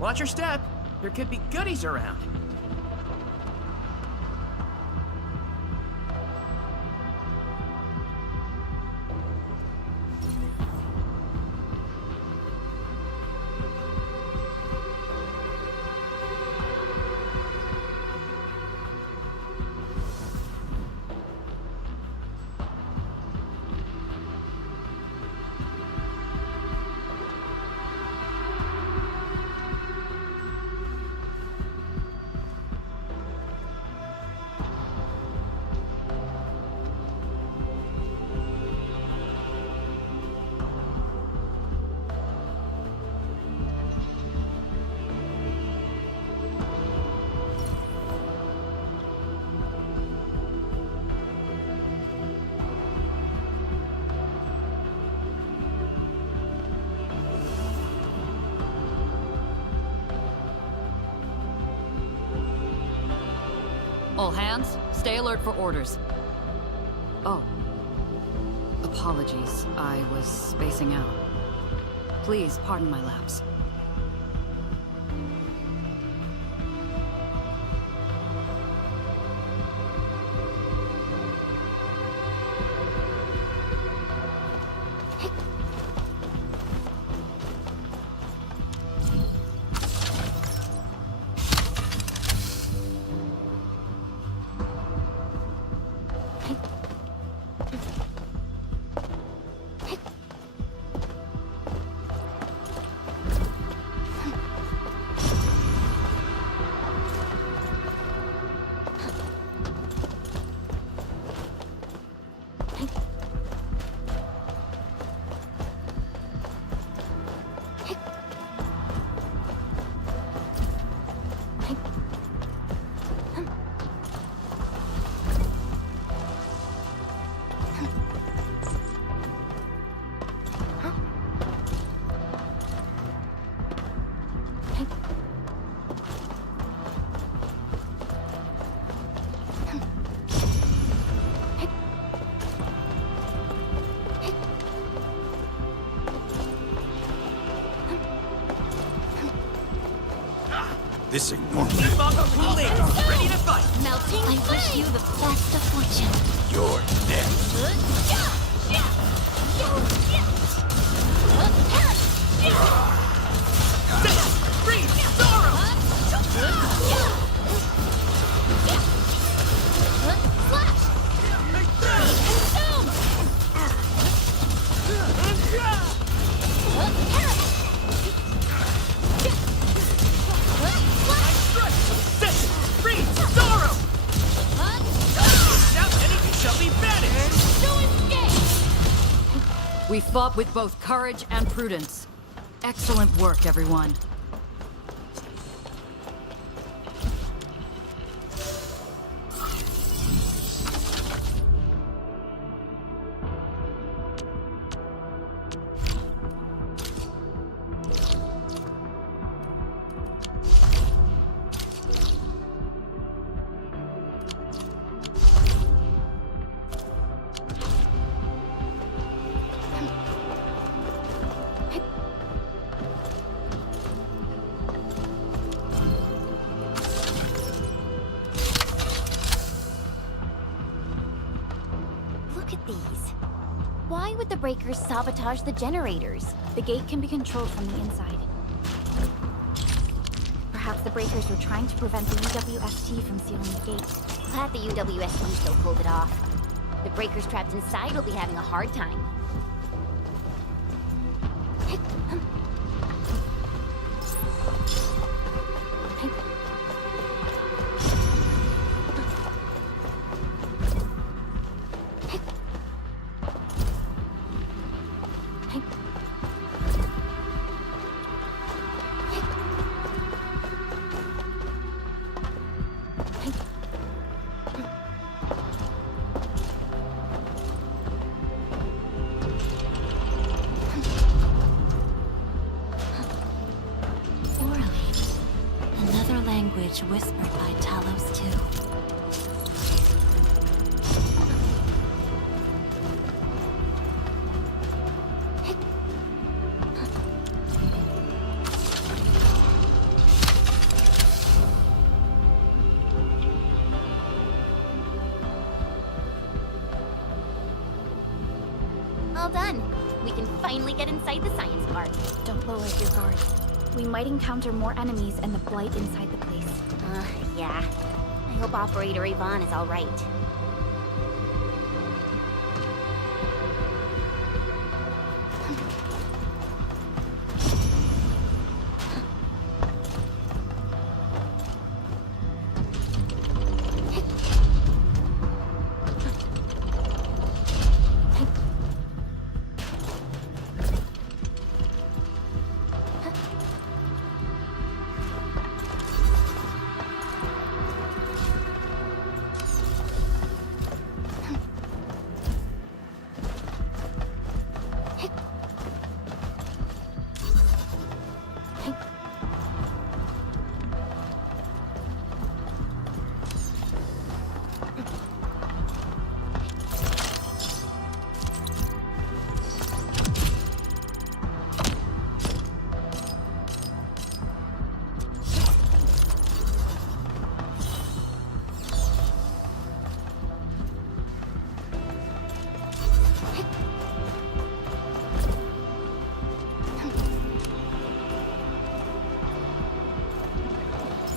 Watch your step. There could be goodies around. All hands, stay alert for orders. Oh. Apologies, I was spacing out. Please pardon my lapse. This ain't normal. Ready to fight. Melting I wish you the best of fortune. You're Freeze! Sorrow! Slash! Freeze! Sorrow! Now anything shall be banished! We fought with both courage and prudence. Excellent work, everyone. Look at these. Why would the breakers sabotage the generators? The gate can be controlled from the inside. Perhaps the breakers were trying to prevent the UWST from sealing the gate. Glad the UWSD still pulled it off. The breakers trapped inside will be having a hard time. Language whispered by Talos too. We can finally get inside the science park. Don't lower your guard. We might encounter more enemies and the Blight inside the place. Yeah. I hope Operator Yvonne is alright.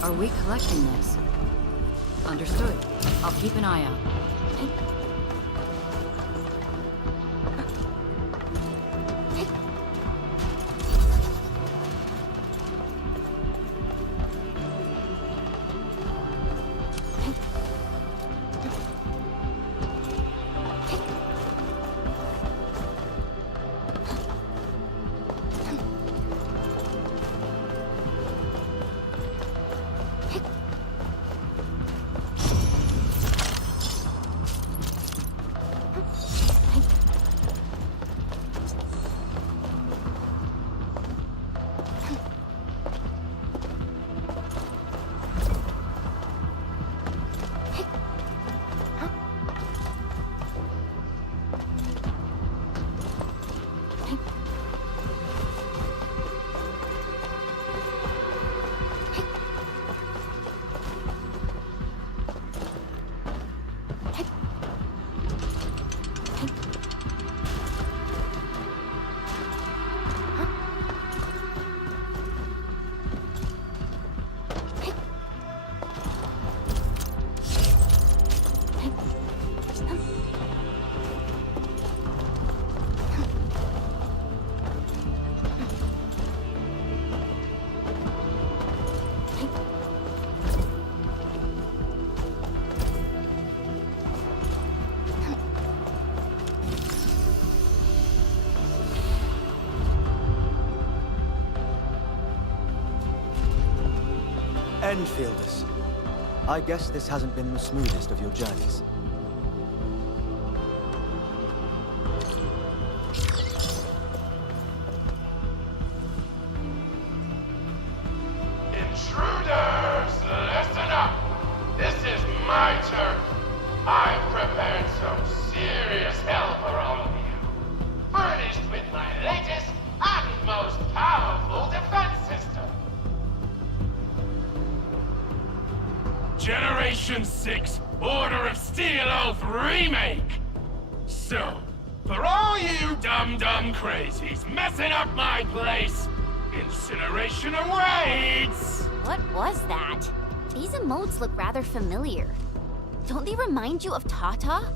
Are we collecting this? Understood. I'll keep an eye out. Enfielders. I guess this hasn't been the smoothest of your journeys. Intruders, listen up! This is my turn. I've prepared some serious hell for all of you. Furnished with my latest and most powerful defense system. Generation 6 Order of Steel Oath Remake! So, for all you dumb crazies messing up my place, incineration awaits! What was that? These emotes look rather familiar. Don't they remind you of Tata?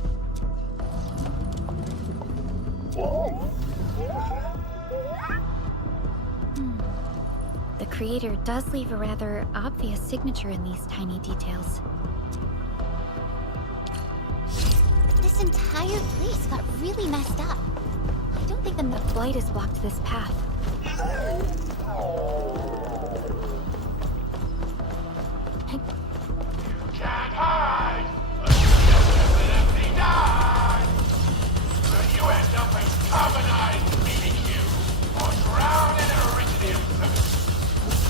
The creator does leave a rather obvious signature in these tiny details. This entire place got really messed up. I don't think the Blight has blocked this path. Can't hide! Definitely die! So you end up as carbonized BBQ or drown in iridium.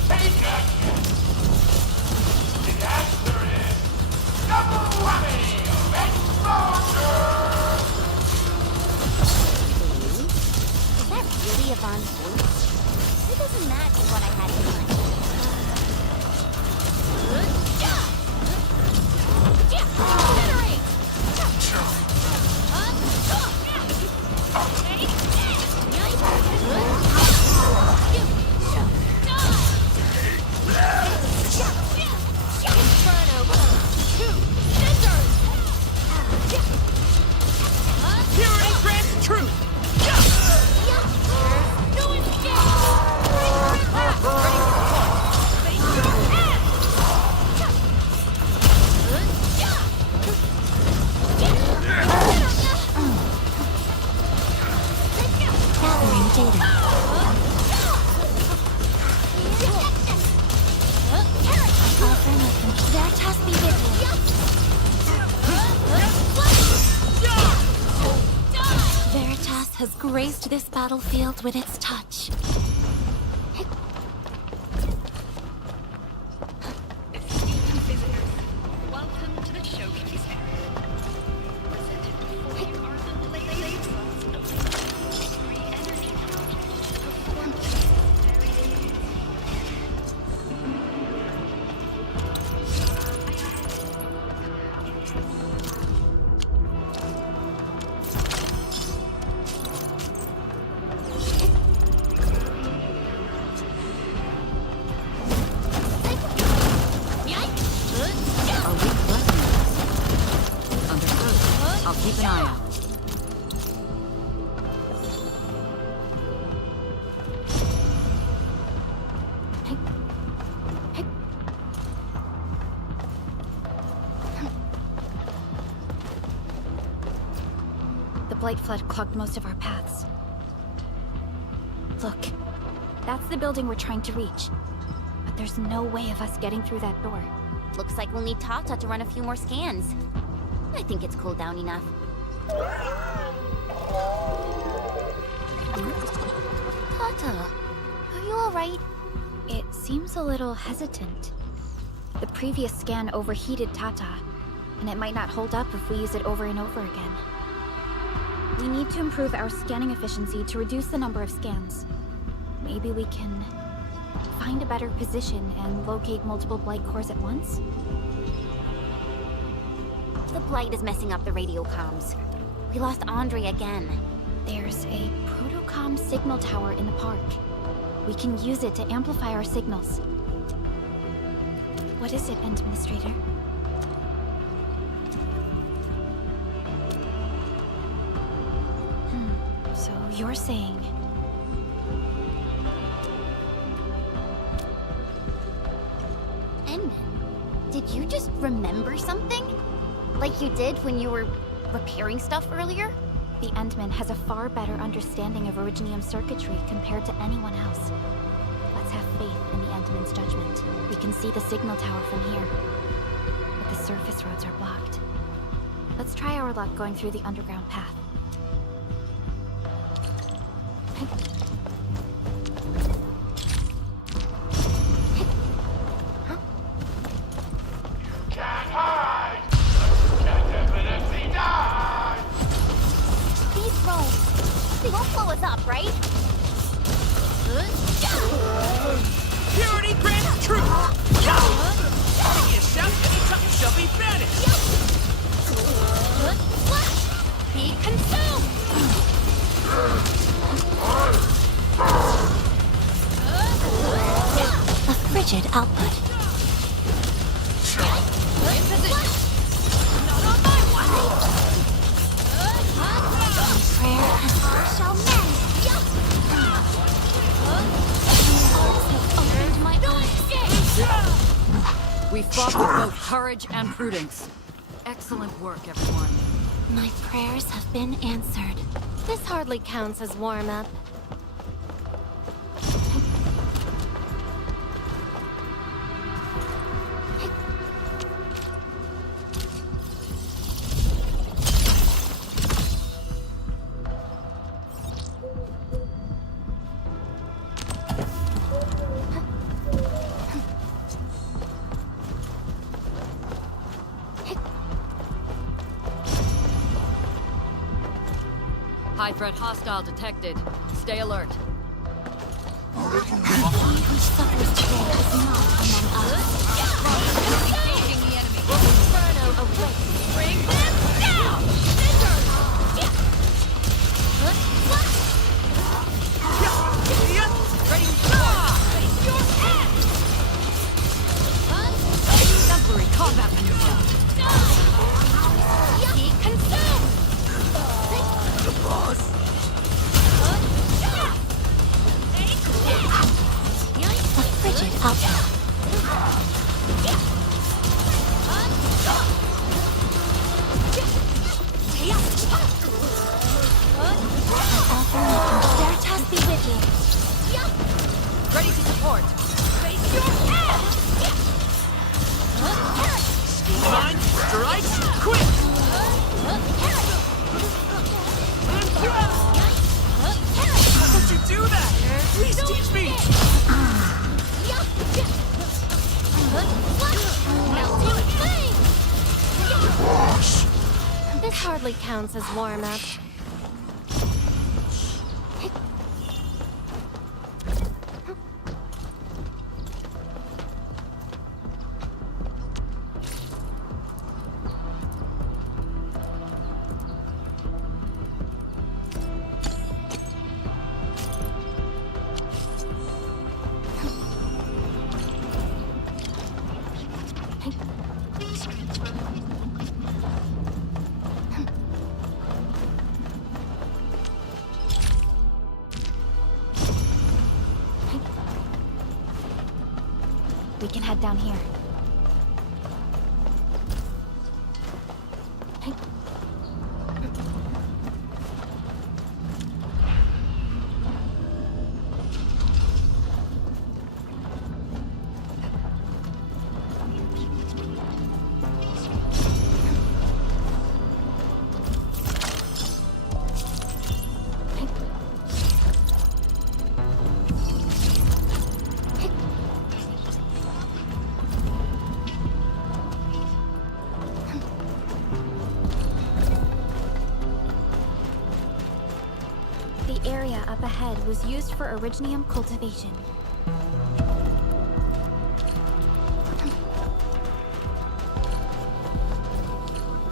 Take a guess. The answer is double whammy of exposure! Is that really Yvonne's voice? It doesn't match what I had in mind. Incinerate! data. Offer my Veritas be vigilant. Veritas has graced this battlefield with its touch. Welcome to the showcase area. Presented before you are the latest of free energy Are we collecting this? Understood. I'll keep an eye out. The Blight Flood clogged most of our paths. Look, that's the building we're trying to reach. But there's no way of us getting through that door. Looks like we'll need Tata to run a few more scans. I think it's cooled down enough. Tata, are you alright? It seems a little hesitant. The previous scan overheated Tata, and it might not hold up if we use it over and over again. We need to improve our scanning efficiency to reduce the number of scans. Maybe we can find a better position and locate multiple Blight cores at once? The Blight is messing up the radio comms. We lost Andre again. There's a protocom signal tower in the park. We can use it to amplify our signals. What is it, Administrator? So you're saying... Endman, did you just remember something? Like you did when you were repairing stuff earlier? The Endman has a far better understanding of Originium circuitry compared to anyone else. Let's have faith in the Endman's judgment. We can see the signal tower from here, but the surface roads are blocked. Let's try our luck going through the underground path. Can't hide, but you can definitely die. These roads, they won't blow us up, right? Purity grants truth! Be a shout, anytime you shall be banished! Be consumed! A frigid output. Prayer and all shall mend. Opened my eyes. We fought with both courage and prudence. Excellent work, everyone. My prayers have been answered. This hardly counts as warm-up. High threat hostile detected. Stay alert. He who suffers today is not among us. Engaging the enemy. Inferno awakens. Bring them down! Ready? Raise your head! Exemplary combat maneuver. Be consumed! The boss! A frigid output. I offer my hardly counts as warm-up. We can head down here. The area up ahead was used for originium cultivation.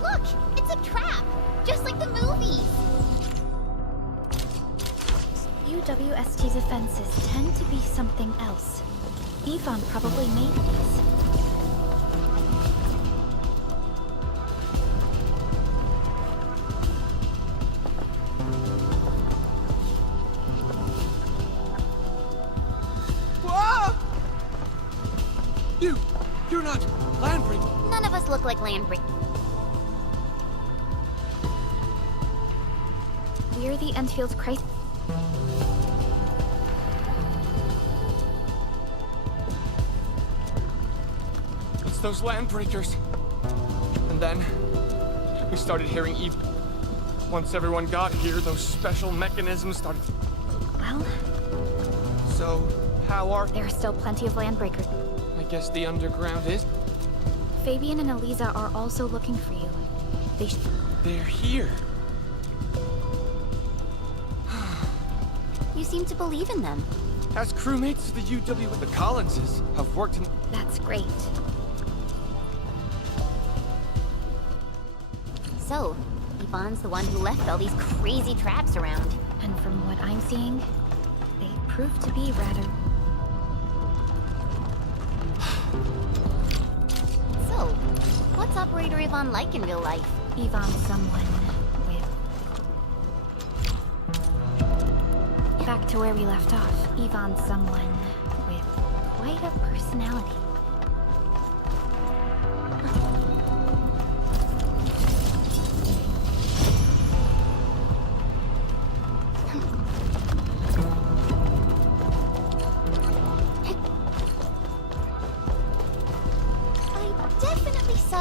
Look! It's a trap! Just like the movies! UWST's defenses tend to be something else. Yvonne probably made these. You're not Landbreaker. None of us look like Landbreaker. We're the Endfield crisis. It's those Landbreakers. And then we started hearing Eve. Once everyone got here, those special mechanisms started. Well, So, how are... there are still plenty of Landbreakers. I guess the underground is... Fabian and Eliza are also looking for you. They're here. You seem to believe in them. As crewmates of the UW with the Collinses have worked in... That's great. So, Yvonne's the one who left all these crazy traps around. And from what I'm seeing, they prove to be rather... So, what's Operator Yvonne like in real life? Yvonne's someone with... Back to where we left off. Yvonne's someone with quite a personality.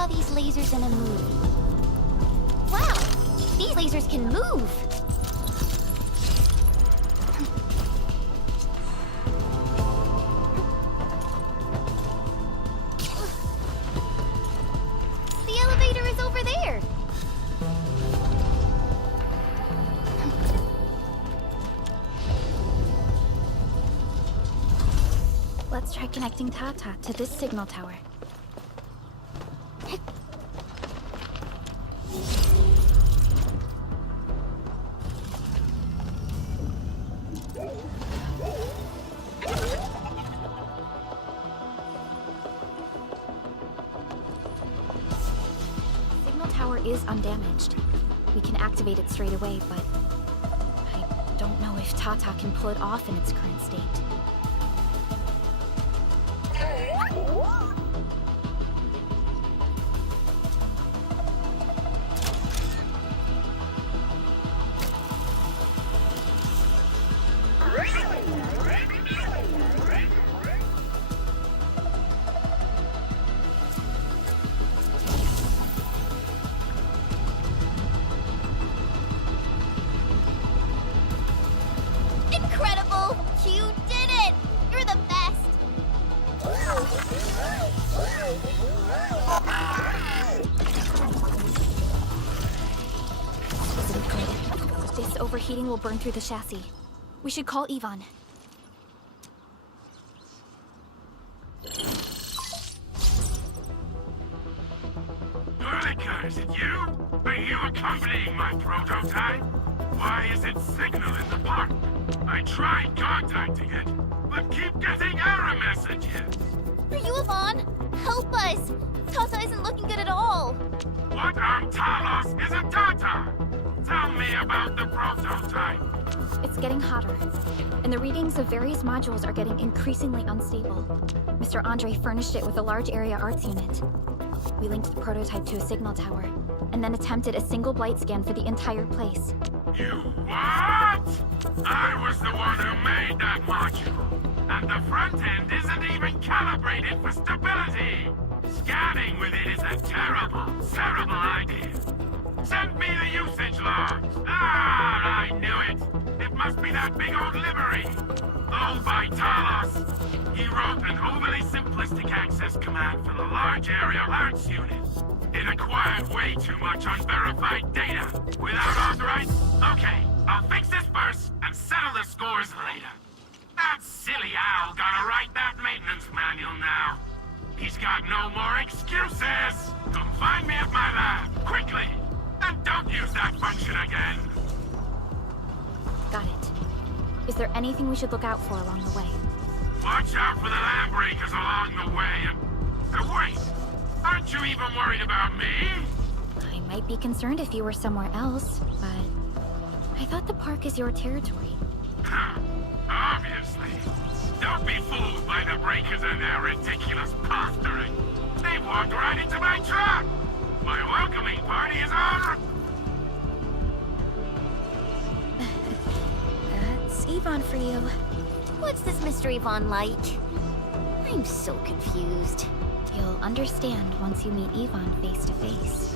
These lasers in a movie. Wow! These lasers can move! The elevator is over there! Let's try connecting Tata to this signal tower. Is undamaged. We can activate it straight away, but I don't know if Tata can pull it off in its current state. Incredible! You did it! You're the best! Overheating will burn through the chassis. We should call Yvonne. Perlica, is it you? Are you accompanying my prototype? Why is it signaling the park? I tried contacting it, but keep getting error messages. Are you Yvonne? Help us! Tata isn't looking good at all. What on Talos is a Tata? Tell me about the prototype. It's getting hotter, and the readings of various modules are getting increasingly unstable. Mr. Andre furnished it with a large area arts unit. We linked the prototype to a signal tower, and then attempted a single blight scan for the entire place. You what? I was the one who made that module, and the front end isn't even calibrated for stability. Scanning with it is a terrible, terrible idea. Send me the usage logs. Ah, I knew it. It must be that big old livery. Owned by Talos. He wrote an overly simplistic access command for the large area arts unit. It acquired way too much unverified data without authorized... Okay, I'll fix this first and settle the scores later. That silly owl gotta write that maintenance manual now. He's got no more excuses. Come find me at my lab, quickly. And don't use that function again. Got it. Is there anything we should look out for along the way? Watch out for the land breakers along the way and wait! Aren't you even worried about me? I might be concerned if you were somewhere else, but I thought the park is your territory. Obviously. Don't be fooled by the breakers and their ridiculous posturing. They walked right into my trap. My welcoming party is on. That's Yvonne for you. What's this Mr. Yvonne like? I'm so confused. You'll understand once you meet Yvonne face to face.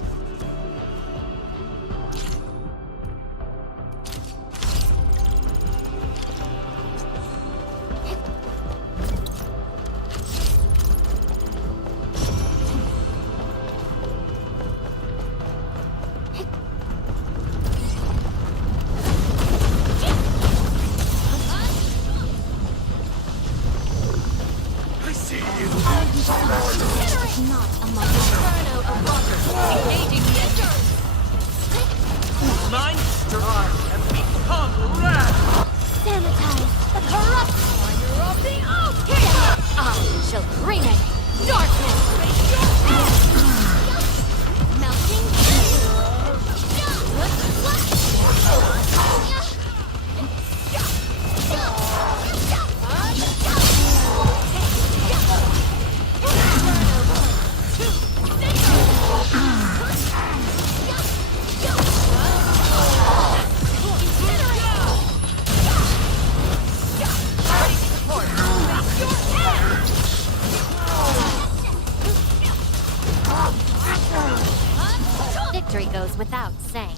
Victory goes without saying.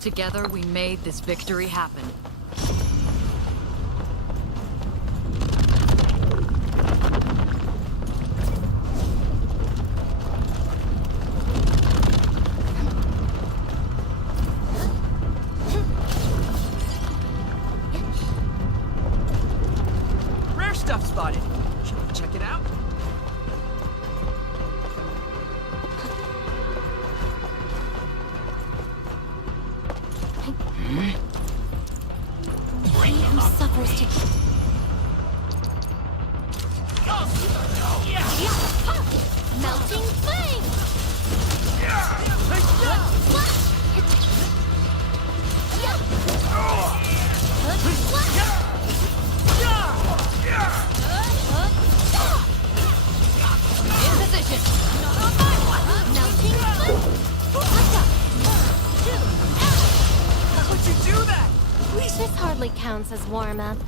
Together, we made this victory happen. Rare stuff spotted. Should we check it out? He who suffers to... Melting flame! In position! Melting flame! How would you do that? This hardly counts as warm-up.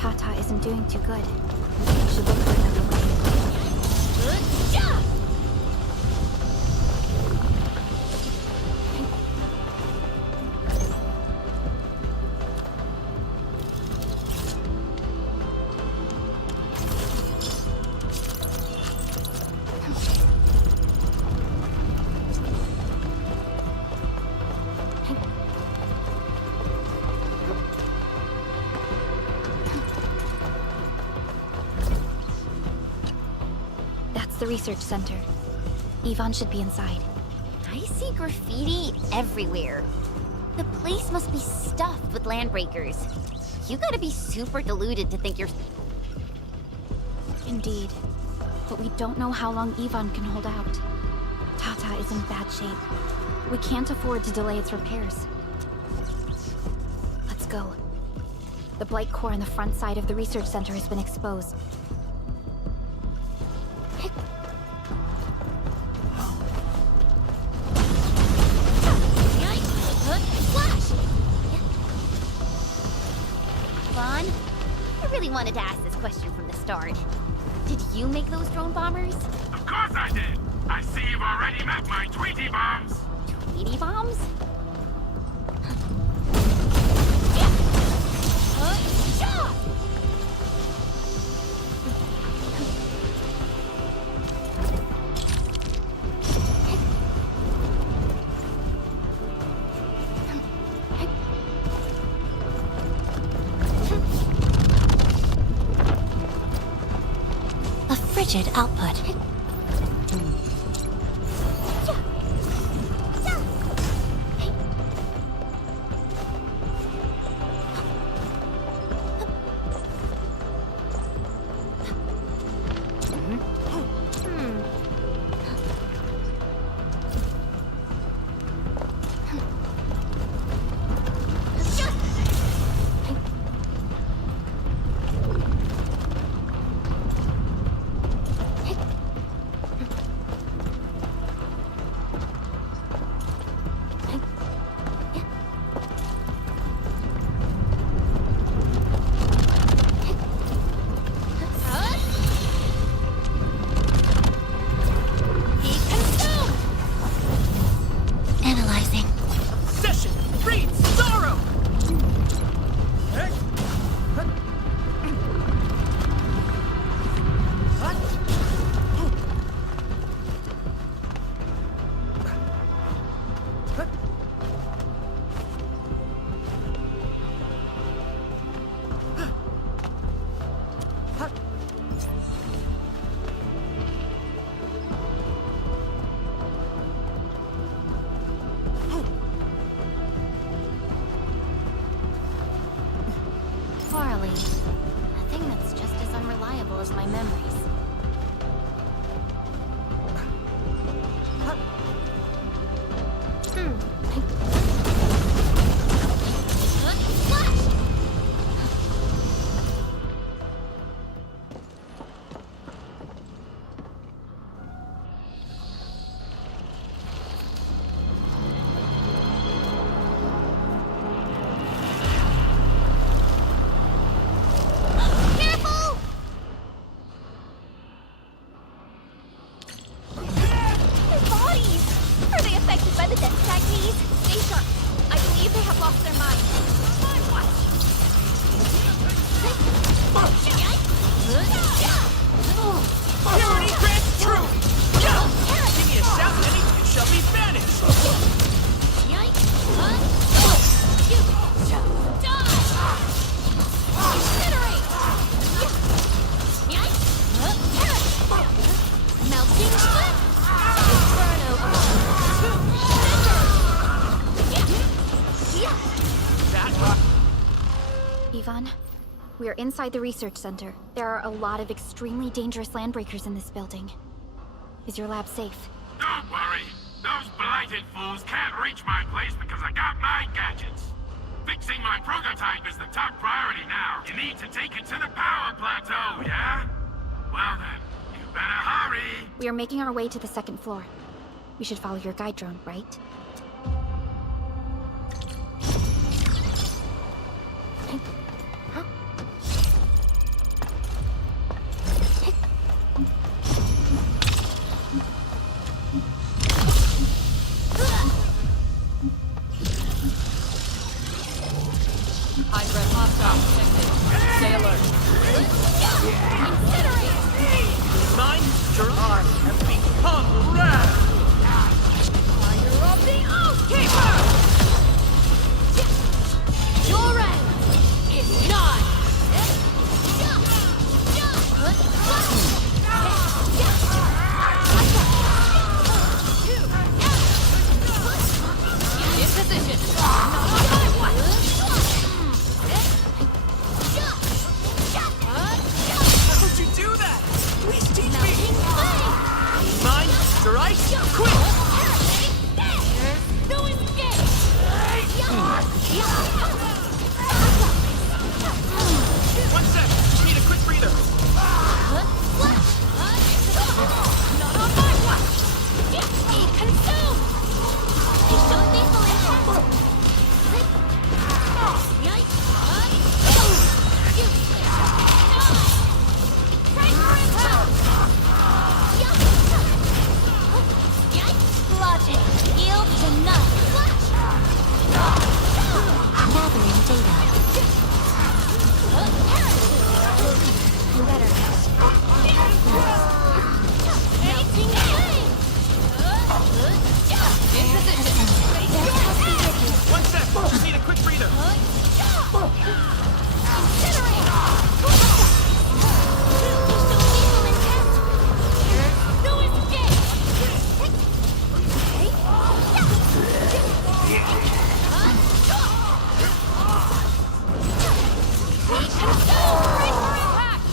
Tata isn't doing too good. We should look for another way. The research center. Yvonne should be inside. I see graffiti everywhere. The place must be stuffed with landbreakers. You gotta be super deluded to think you're... Indeed. But we don't know how long Yvonne can hold out. Tata is in bad shape. We can't afford to delay its repairs. Let's go. The blight core on the front side of the research center has been exposed. I really wanted to ask this question from the start. Did you make those drone bombers? Of course I did! I see you've already met my Tweety bombs! Tweety bombs? Frigid output. My memories. Yvonne, we are inside the research center. There are a lot of extremely dangerous landbreakers in this building. Is your lab safe? Don't worry. Those blighted fools can't reach my place because I got my gadgets. Fixing my prototype is the top priority now. You need to take it to the power plateau, yeah? Well then, you better hurry. We are making our way to the second floor. We should follow your guide drone, right? Faster ice! Quick! No escape! One sec! Just need a quick breather. Not on my watch! Be consumed! They show lethal intent! Yikes! You die! Try for impact! Yikes! Logic, yield to none! Gathering data. Better. Melting flame! In position! One sec! Just need a quick breather. Incinerate! Lethal intent! No escape! Be consumed! Brace for impact!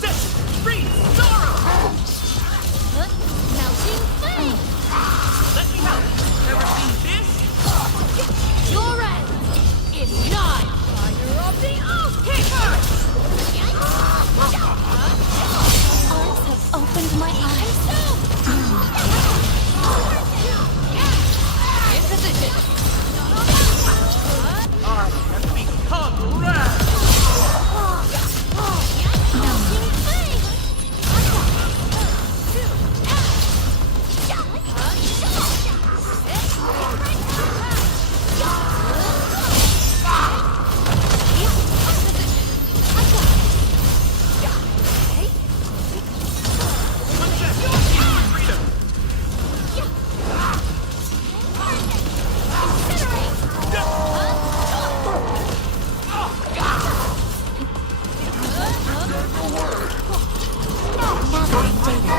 Set! Freeze! Sorrow! Melting flame! Let me help. Ever seen this? Your end is nigh! Fire of the Oath Keeper! Arts have opened my eyes. In position! I have become wrath! Melting flame! One sec! Just need a quick breather. Gathering data.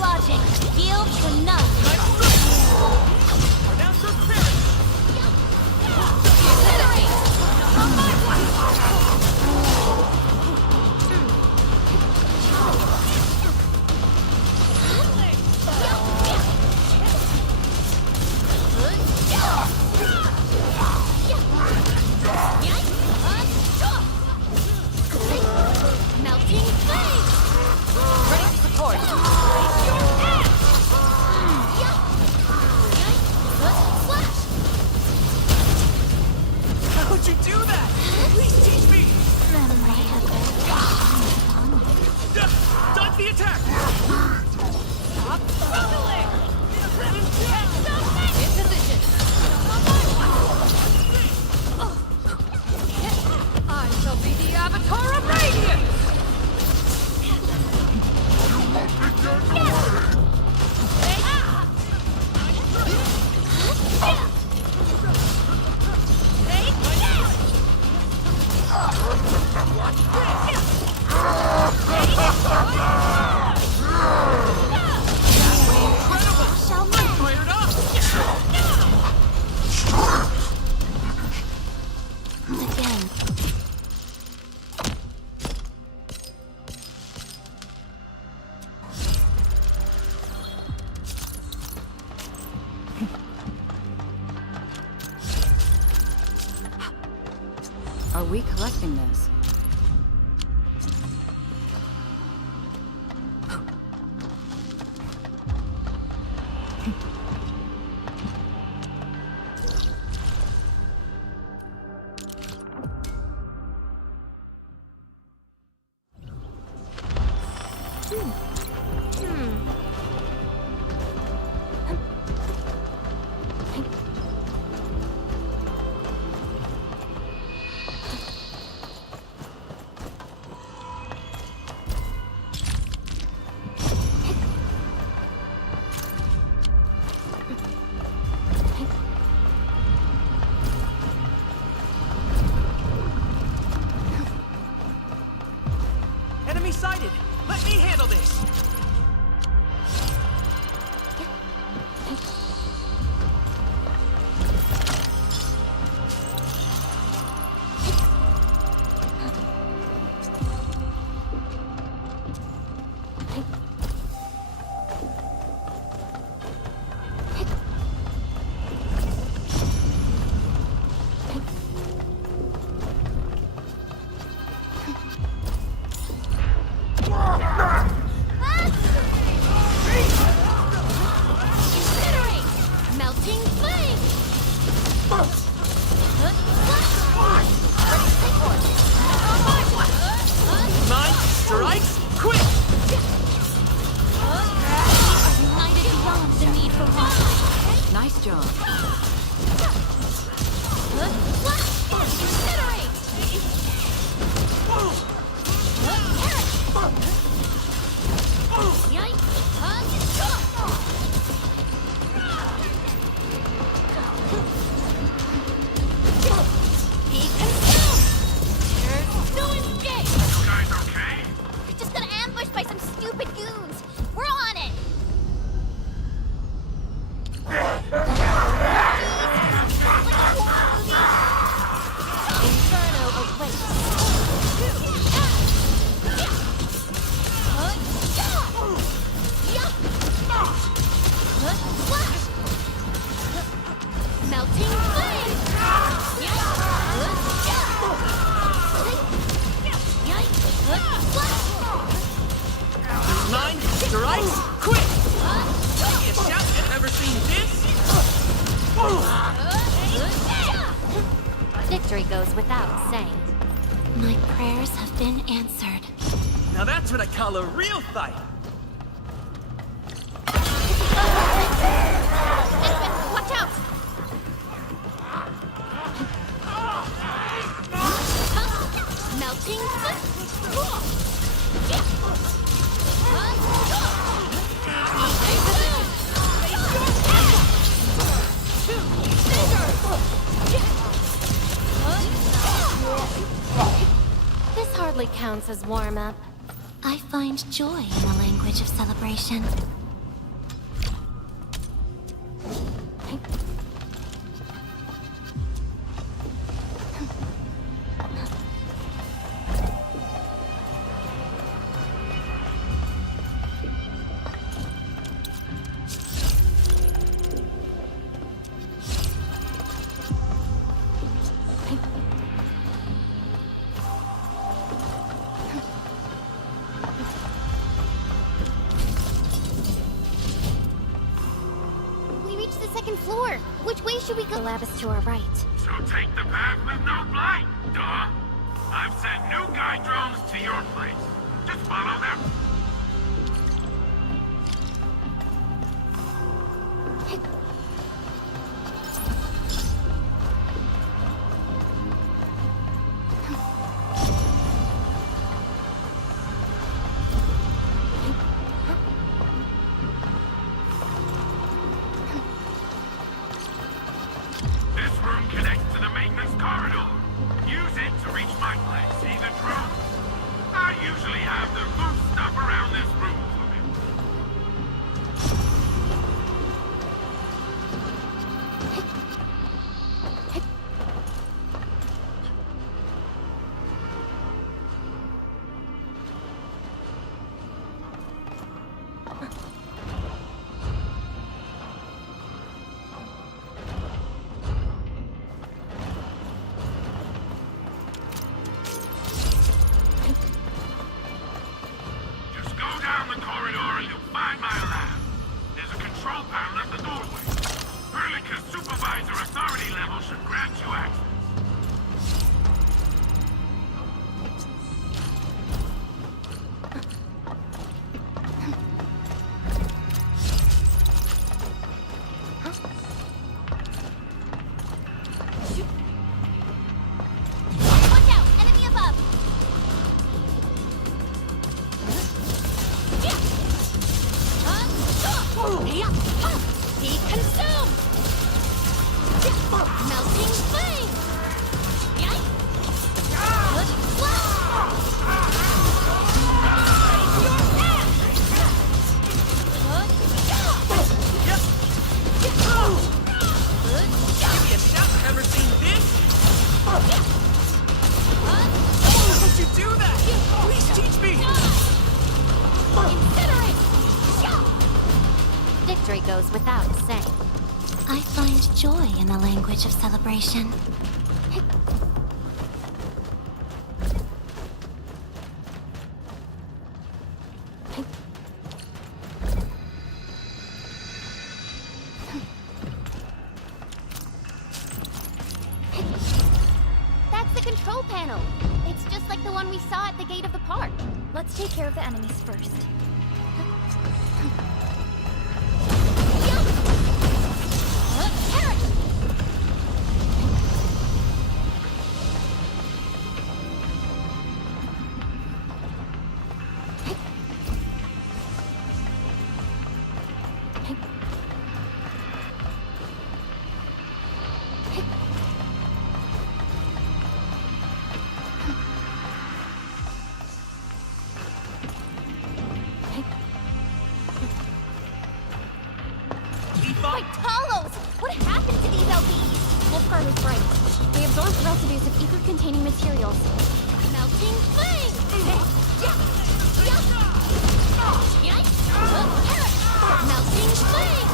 Logic, yield to none! Pronounce your parents! Incinerate! Not on my watch! Melting flame! Ready to support. Raise your hand! Flash! How'd you do that? Please teach me! Dodge the attack! Stop struggling! In position. I shall be the Avatar of Radiance! Fired up! Again. Are we collecting this? Victory goes without saying. My prayers have been answered. Now that's what I call a real fight! Watch out! Melting This hardly counts as warm-up. I find joy in the language of celebration. We reached the second floor. Which way should we go? The lab is to our right. So take the path with no blight, duh. I've sent new guide drones to your place. Just follow them. This room connects to the maintenance corridor. Use it to reach my place. See the drone? I usually have the loose stuff around this room for me. Just go down the corridor and you'll find my lab. There's a control panel at the doorway. Perlica's supervisor authority level should grant you access. Watch out! Enemy above! Be consumed! Melting flame! Ever seen this? How'd you do that? Please teach me! Victory goes without saying. I find joy in the language of celebration. That's the control panel. It's just like the one we saw at the gate of the park. Let's take care of the enemies first. Wait, Talos! What happened to these LBs? Wolfgar was right. They absorb residues of ether-containing materials. Melting flame! Melting flame!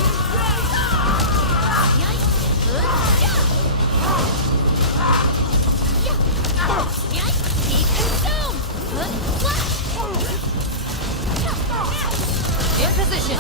Be consumed! In position.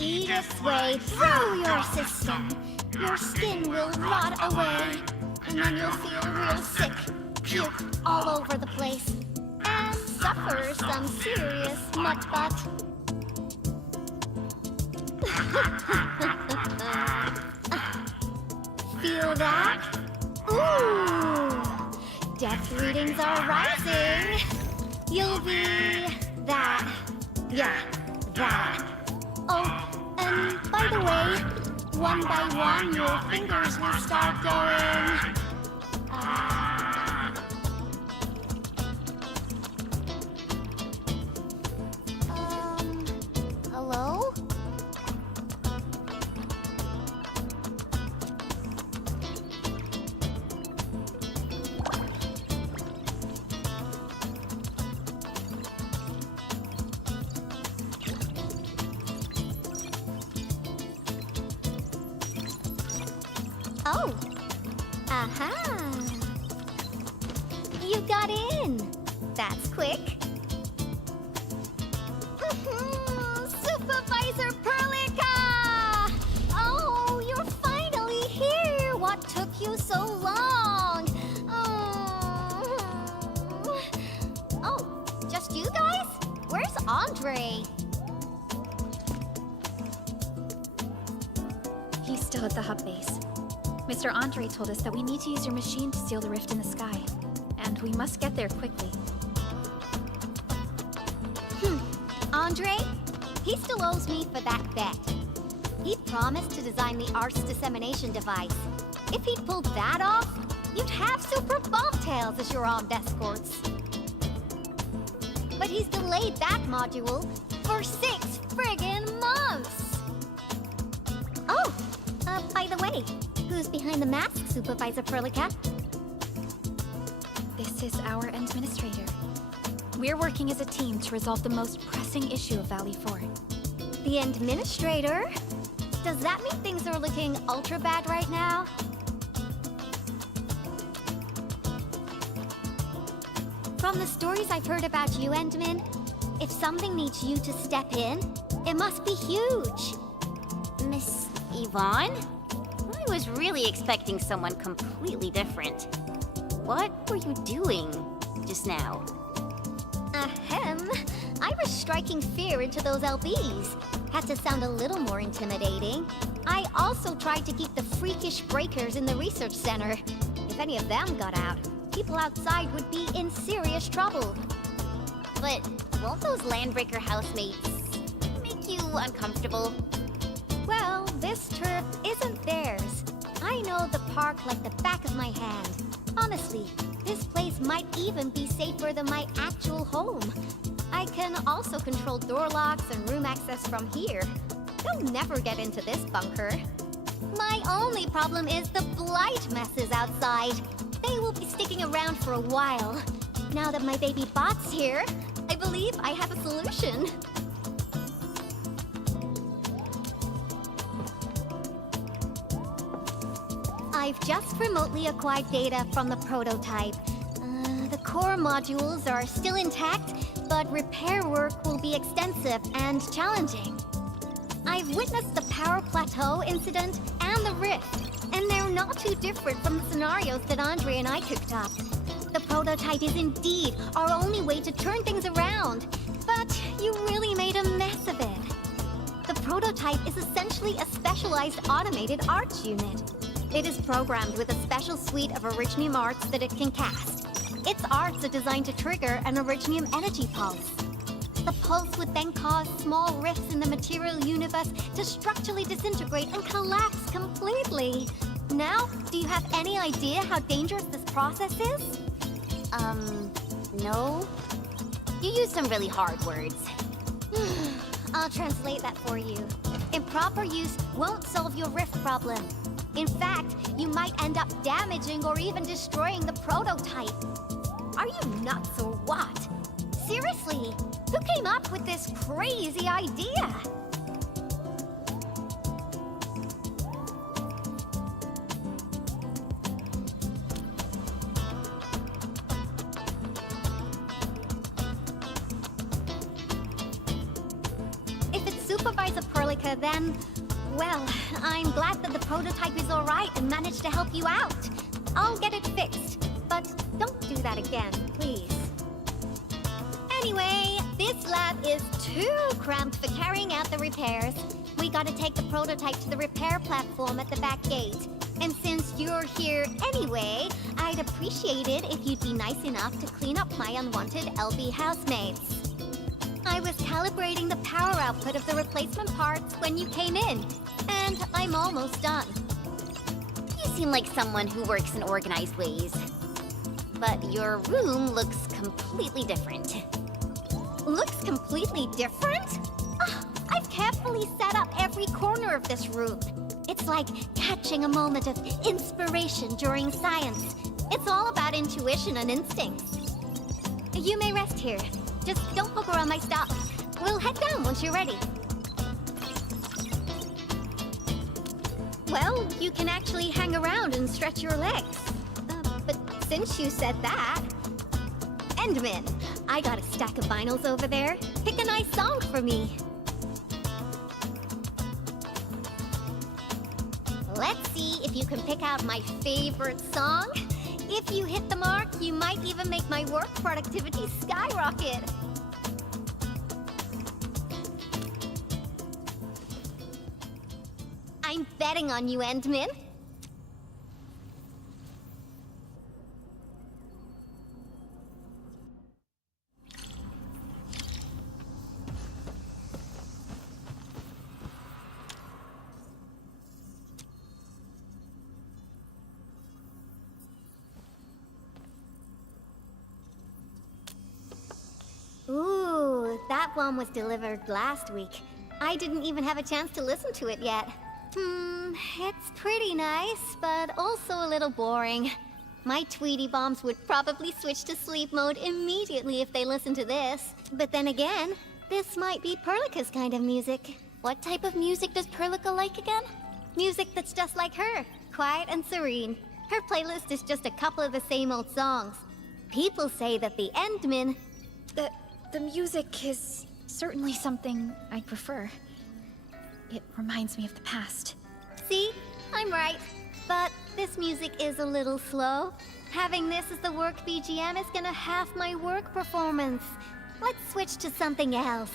eat its way through your system. Your skin will rot away, and then you'll feel real sick, puke all over the place, and suffer some serious mutt butt. Feel that? Ooh! Death readings are rising. You'll be that. Yeah, that. Oh, and by the way, one by one your fingers will start going. Hello? Oh. Aha. You got in. That's quick. Supervisor Perlica! Oh, you're finally here. What took you so long? Oh, just you guys? Where's Andre? He's still at the hub base. Mr. Andre told us that we need to use your machine to seal the rift in the sky. And we must get there quickly. Andre? He still owes me for that bet. He promised to design the art's dissemination device. If he'd pulled that off, you'd have super bobtails as your armed escorts. But he's delayed that module for 6 friggin' months! Oh, by the way, who's behind the mask, Supervisor Perlica? This is our administrator. We're working as a team to resolve the most pressing issue of Valley 4. The administrator? Does that mean things are looking ultra bad right now? From the stories I've heard about you, Endman, if something needs you to step in, it must be huge. Miss Yvonne? I was really expecting someone completely different. What were you doing just now? Ahem. I was striking fear into those LBs. Had to sound a little more intimidating. I also tried to keep the freakish breakers in the research center. If any of them got out, people outside would be in serious trouble. But won't those Landbreaker housemates make you uncomfortable? Well, this turf isn't theirs. I know the park like the back of my hand. Honestly, this place might even be safer than my actual home. I can also control door locks and room access from here. They'll never get into this bunker. My only problem is the blight messes outside. They will be sticking around for a while. Now that my baby bot's here, I believe I have a solution. I've just remotely acquired data from the prototype. The core modules are still intact, but repair work will be extensive and challenging. I've witnessed the power plateau incident and the rift, and they're not too different from the scenarios that Andre and I cooked up. The prototype is indeed our only way to turn things around, but you really made a mess of it. The prototype is essentially a specialized automated arts unit. It is programmed with a special suite of Originium arts that it can cast. Its arts are designed to trigger an Originium energy pulse. The pulse would then cause small rifts in the material universe to structurally disintegrate and collapse completely. Now, do you have any idea how dangerous this process is? No. You used some really hard words. I'll translate that for you. Improper use won't solve your rift problem. In fact, you might end up damaging or even destroying the prototype. Are you nuts or what? Seriously, who came up with this crazy idea? Supervisor Perlica, then... Well, I'm glad that the prototype is alright and managed to help you out. I'll get it fixed, but don't do that again, please. Anyway, this lab is too cramped for carrying out the repairs. We gotta take the prototype to the repair platform at the back gate. And since you're here anyway, I'd appreciate it if you'd be nice enough to clean up my unwanted LB housemates. I was calibrating the power output of the replacement parts when you came in, and I'm almost done. You seem like someone who works in organized ways. But your room looks completely different. Looks completely different? Ah, I've carefully set up every corner of this room. It's like catching a moment of inspiration during science. It's all about intuition and instincts. You may rest here. Just don't poke around my stuff. We'll head down once you're ready. Well, you can actually hang around and stretch your legs. But since you said that... Endman, I got a stack of vinyls over there. Pick a nice song for me. Let's see if you can pick out my favorite song. If you hit the mark, you might even make my work productivity skyrocket. I'm betting on you, Endman. Ooh, that one was delivered last week. I didn't even have a chance to listen to it yet. It's pretty nice, but also a little boring. My Tweety Bombs would probably switch to sleep mode immediately if they listened to this. But then again, this might be Perlica's kind of music. What type of music does Perlica like again? Music that's just like her, quiet and serene. Her playlist is just a couple of the same old songs. People say that the Endman... The music is certainly something I prefer. It reminds me of the past. See? I'm right. But this music is a little slow. Having this as the work BGM is gonna half my work performance. Let's switch to something else.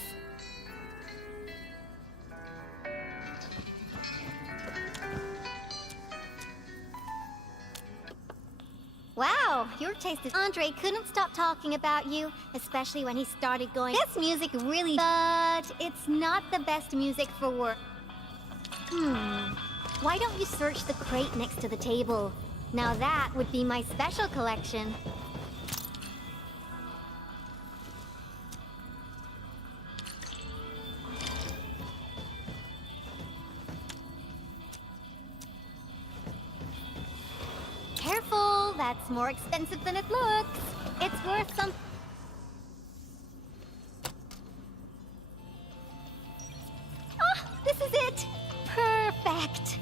Wow, your taste is... Andre couldn't stop talking about you, especially when he started going, this music really... But it's not the best music for work. Why don't you search the crate next to the table? Now that would be my special collection. Careful, that's more expensive than it looks. It's worth some... Ah, this is it! Perfect!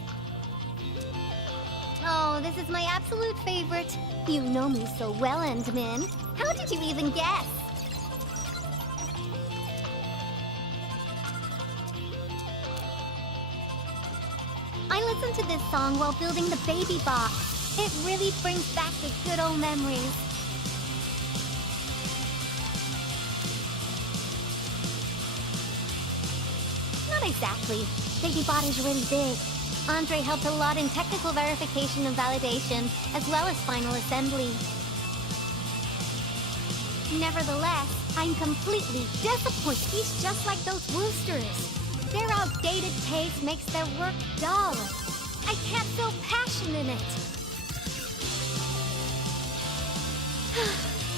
Oh, this is my absolute favorite. You know me so well, Endman. How did you even guess? I listened to this song while building the baby box. It really brings back the good old memories. Not exactly. Baby Bot is really big. Andre helped a lot in technical verification and validation, as well as final assembly. Nevertheless, I'm completely disappointed. He's just like those roosters. Their outdated taste makes their work dull. I can't feel passion in it.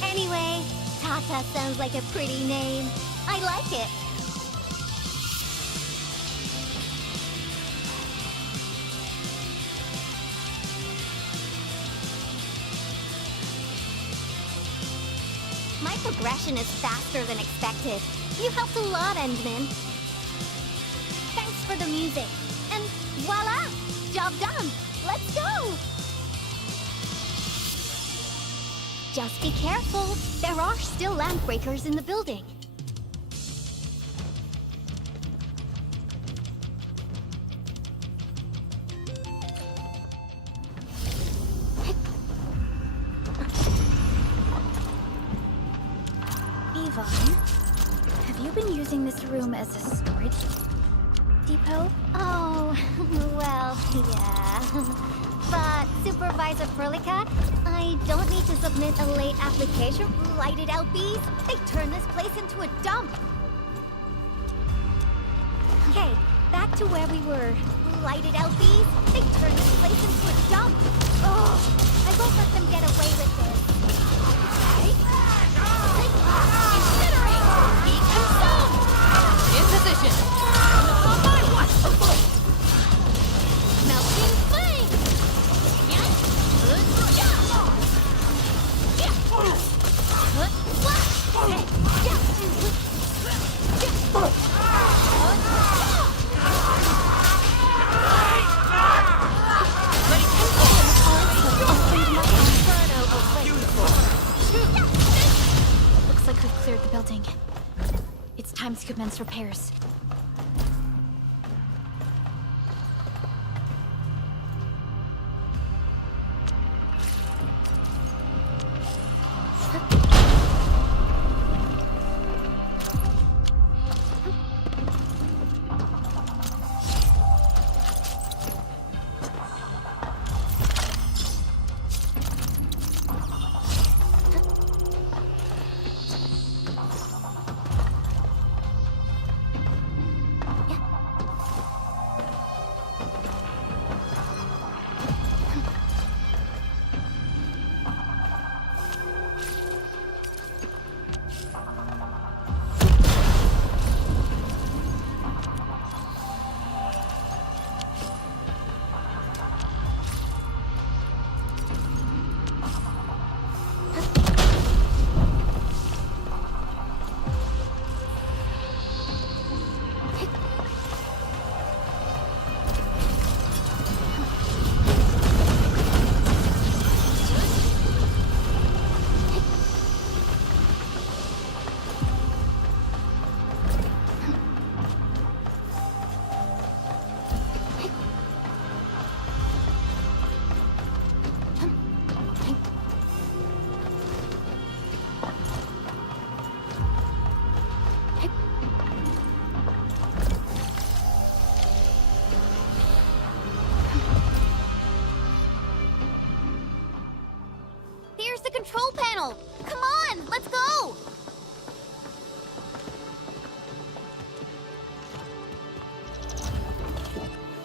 Anyway, Tata sounds like a pretty name. I like it. My progression is faster than expected. You helped a lot, Endman. Thanks for the music. And voila! Job done! Let's go! Just be careful. There are still lamp breakers in the building. using this room as a storage depot? Oh, well, yeah. But, Supervisor Perlica, I don't need to submit a late application. Lighted out bees, they turn this place into a dump. Okay, back to where we were. Lighted out bees, they turn this place into a dump. Oh, I won't let them get away with this. Incinerate! Be consumed! In position! On my watch! Melting flame! Looks like we've cleared the building. It's time to commence repairs. Here's the control panel! Come on, let's go!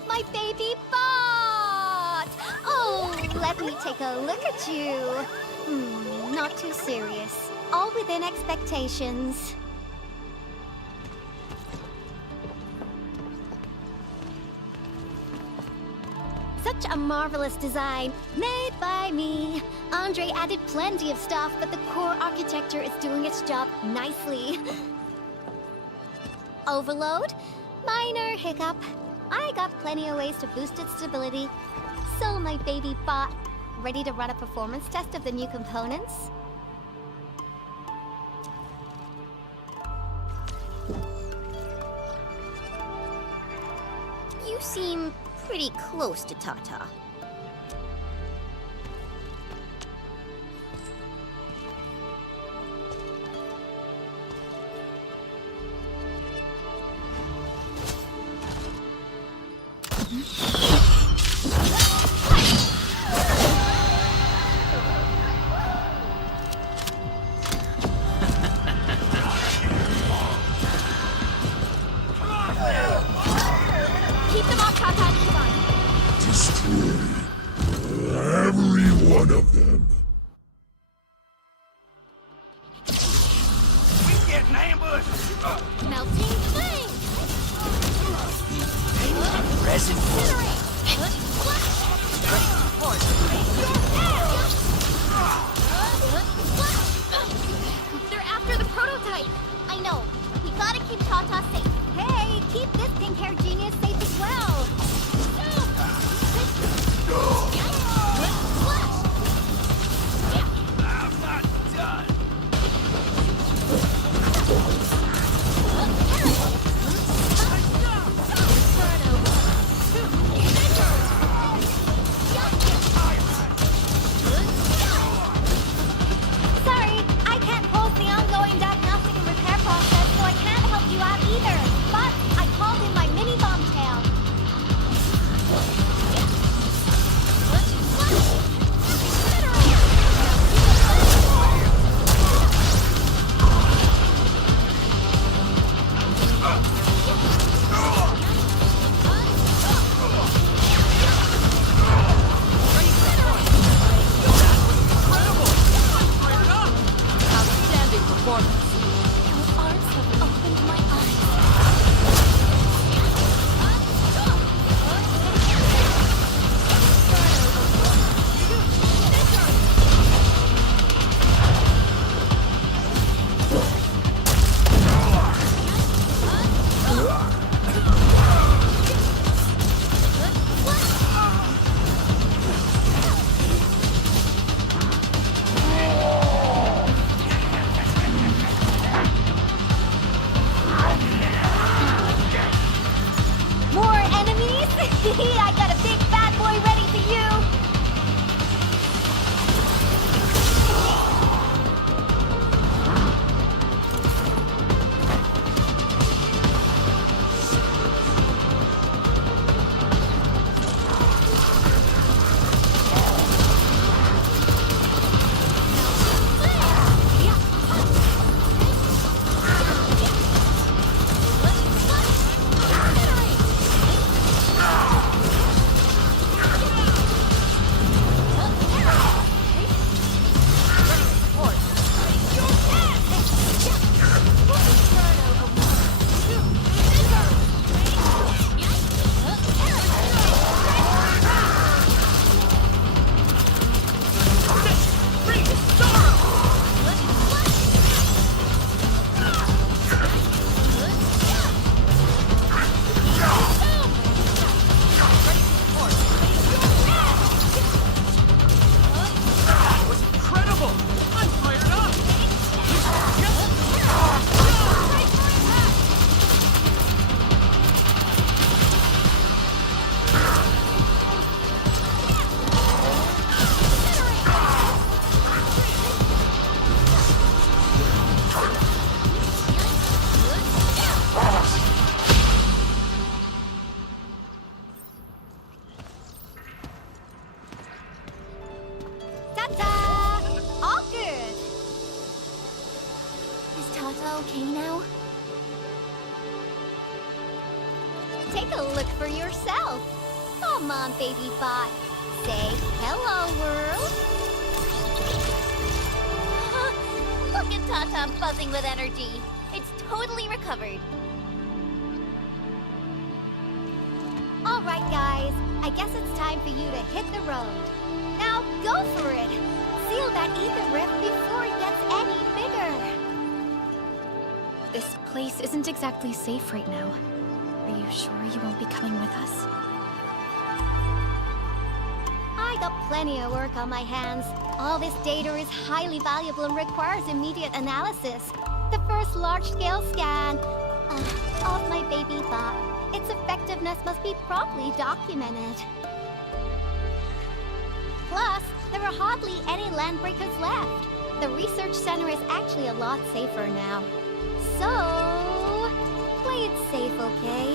My baby bot! Oh, let me take a look at you. Not too serious. All within expectations. Such a marvelous design, made by me. Andre added plenty of stuff, but the core architecture is doing its job nicely. Overload? Minor hiccup. I got plenty of ways to boost its stability. So my baby bot, ready to run a performance test of the new components? You seem pretty close to Tata. Keep them off, Tata. Come on. Destroy every one of them. We getting ambushed! Melting flame! Resin They're after the prototype! I know. We gotta keep Tata safe. Hey, keep this pink-haired genius safe as well. Take a look for yourself. Come on, baby bot. Say hello, world. Look at Tata buzzing with energy. It's totally recovered. All right, guys. I guess it's time for you to hit the road. Now go for it. Seal that ether rift before it gets any bigger. This place isn't exactly safe right now. Are you sure you won't be coming with us? I got plenty of work on my hands. All this data is highly valuable and requires immediate analysis. The first large-scale scan of my baby bot. Its effectiveness must be properly documented. Plus, there are hardly any landbreakers left. The research center is actually a lot safer now. So, play it safe, okay?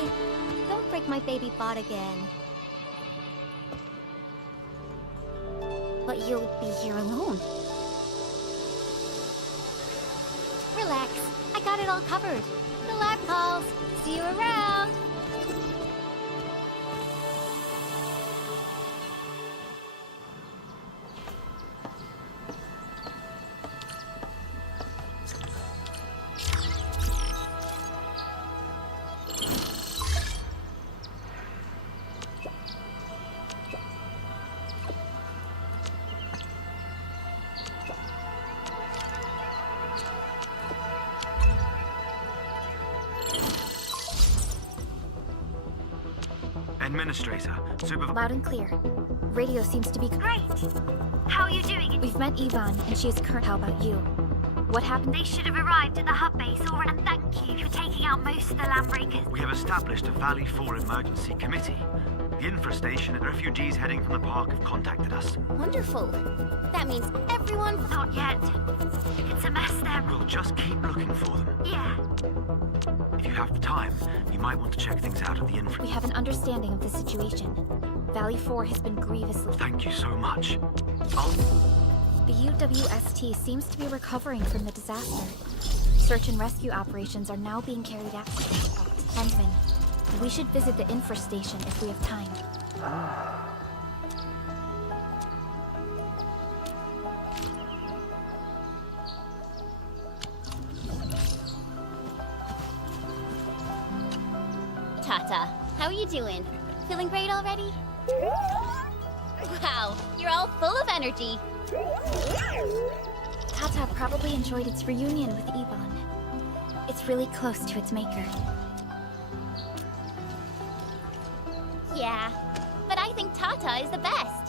Don't break my baby bot again. But you'll be here alone. Relax, I got it all covered. The lab calls. See you around. Administrator, Loud and clear. Radio seems to be great. How are you doing? We've met Yvonne, and she is current. How about you? What happened? They should have arrived at the hub base already. And thank you for taking out most of the landbreakers. we have established a Valley 4 emergency committee. The infrastation and refugees heading from the park have contacted us. Wonderful. That means everyone... Not yet. It's a mess there. We'll just keep looking for them. Yeah. If you have the time, you might want to check things out at the infra. We have an understanding of the situation. Valley 4 has been grievously... Thank you so much. The UWST seems to be recovering from the disaster. Search and rescue operations are now being carried out. Endman, we should visit the infrastation if we have time. Tata, how are you doing? Feeling great already? Wow, you're all full of energy. Tata probably enjoyed its reunion with Yvonne. It's really close to its maker. Yeah, but I think Tata is the best.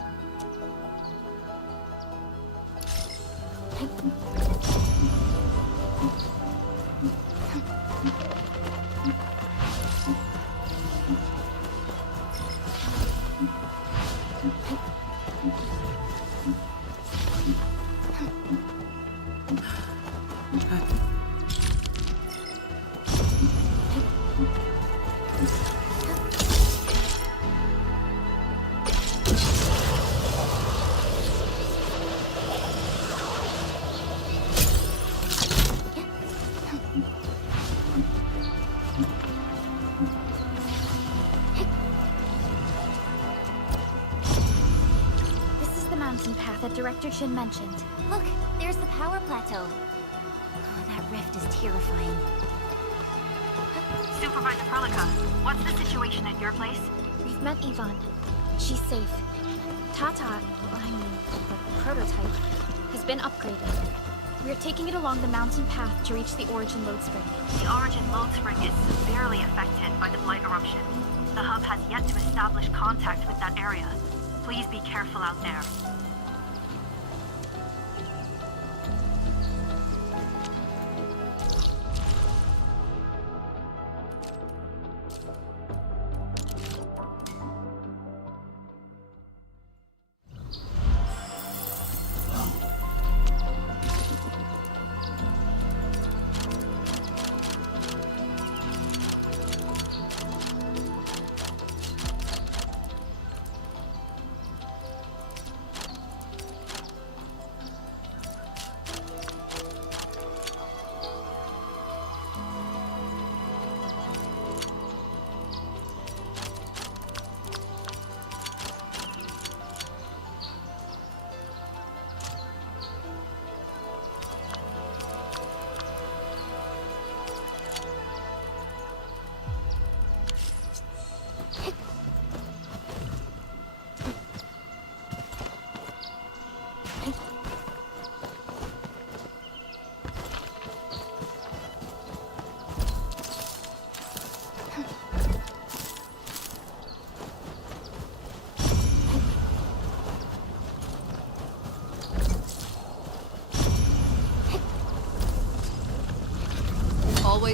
Director Chin mentioned. Look, there's the power plateau. Oh, that rift is terrifying. Supervisor Perlica, what's the situation at your place? We've met Yvonne. She's safe. Tata, I mean, the prototype, has been upgraded. We're taking it along the mountain path to reach the Origin Lode Spring. The Origin Lode Spring is severely affected by the Blight eruption. The hub has yet to establish contact with that area. Please be careful out there.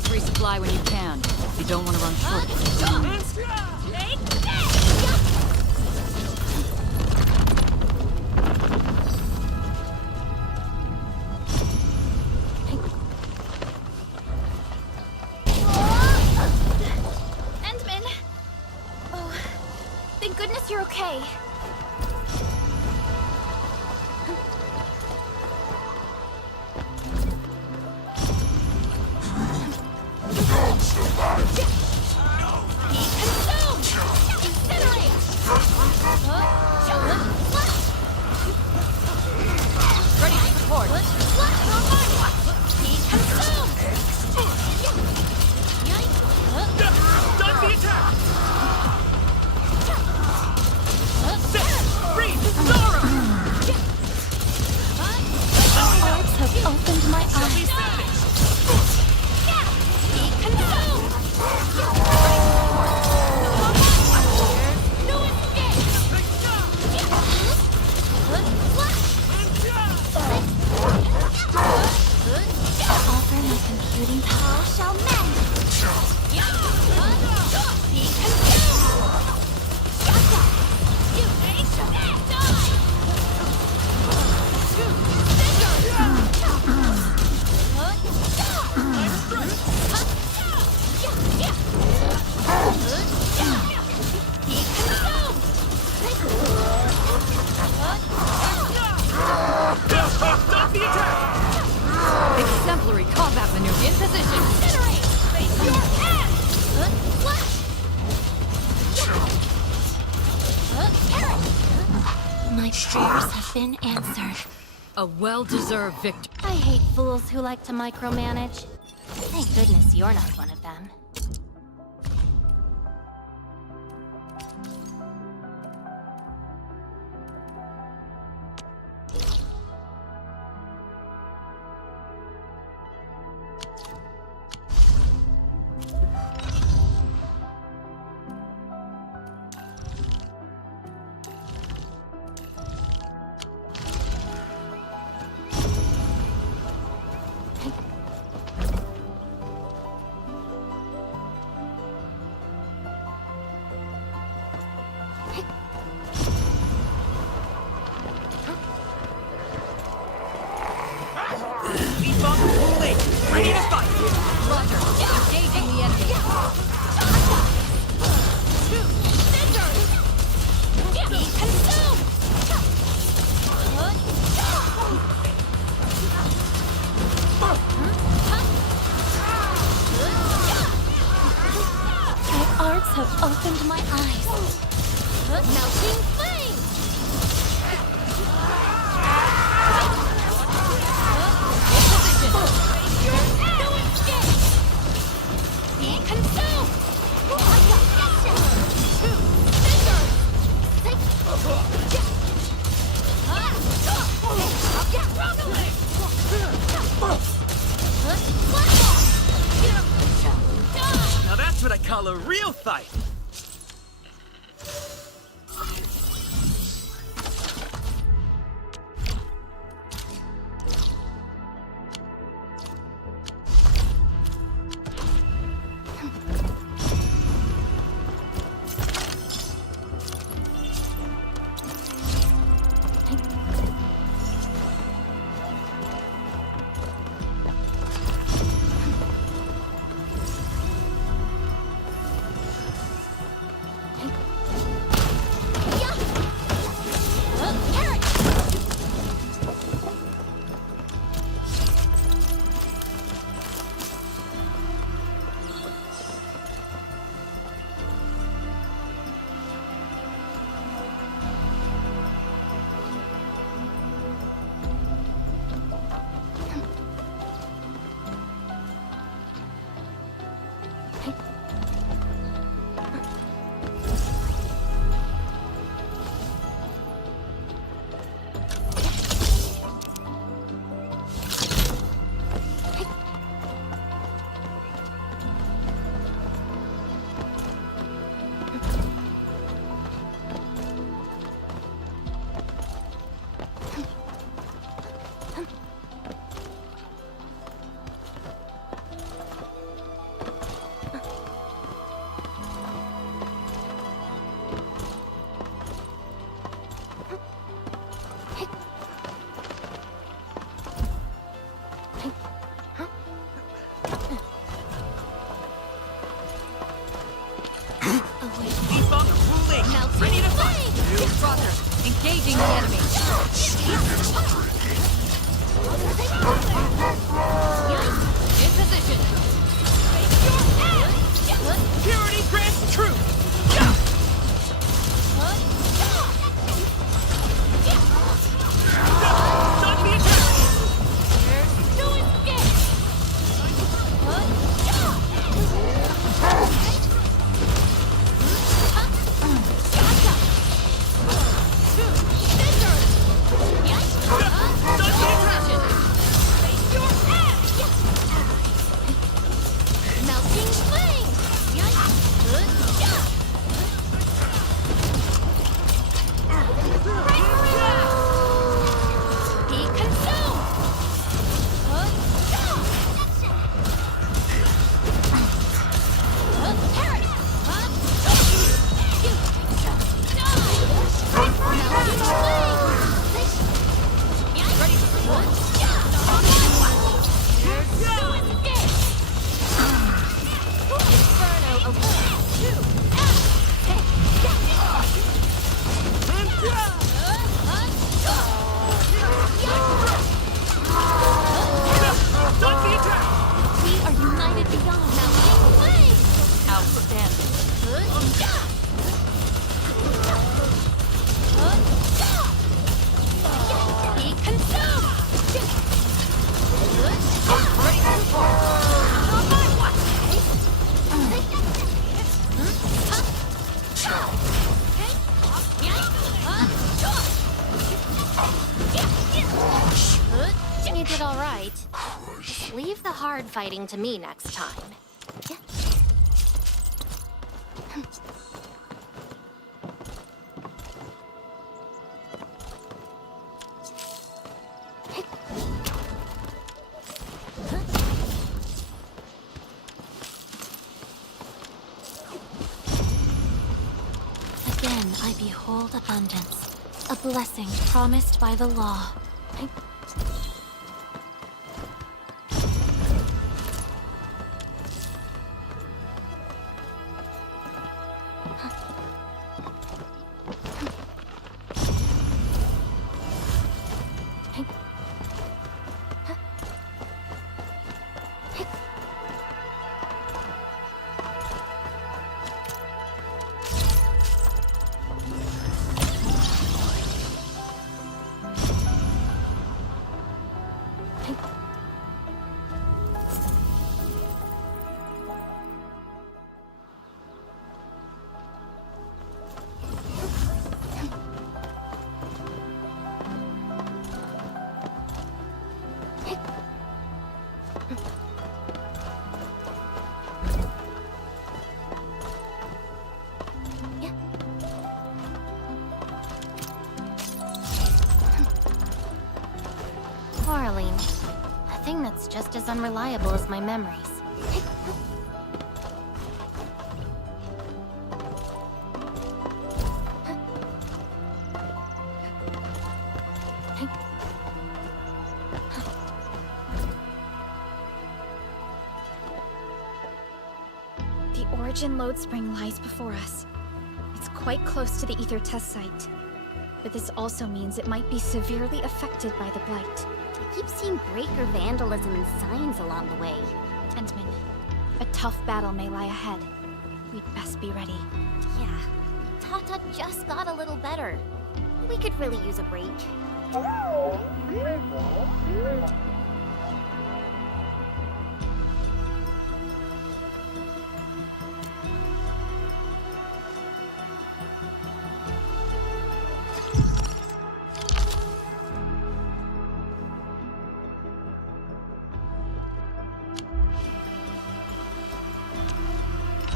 Always resupply when you can. You don't want to run short. Endman! Oh, thank goodness you're okay. Ready to support. Stop the attack! Freeze! Zora! Arts have opened my eyes. All for my computing power shall mend. Stop the attack! Exemplary combat maneuver in position. My prayers have been answered. A well-deserved victory. I hate fools who like to micromanage. Thank goodness you're not one of them. Ready to fight! Roger. Engaging the enemy. My arts have opened my eyes. Melting flame! Be consumed! Now that's what I call a real fight! Engaging the enemy. In position. Purity grants truth! Stop the attack! There's no escape! Melting flame! Be consumed! We are united beyond melting flame! Outstanding. Be consumed! You did all right. Just leave the hard fighting to me next time. Again, I behold abundance, a blessing promised by the law. Quarreling. A thing that's just as unreliable as my memories. The Origin load spring lies before us. It's quite close to the Ether test site. But this also means it might be severely affected by the Blight. I keep seeing breaker vandalism and signs along the way. Endman, a tough battle may lie ahead. We'd best be ready. Yeah, Tata just got a little better. We could really use a break.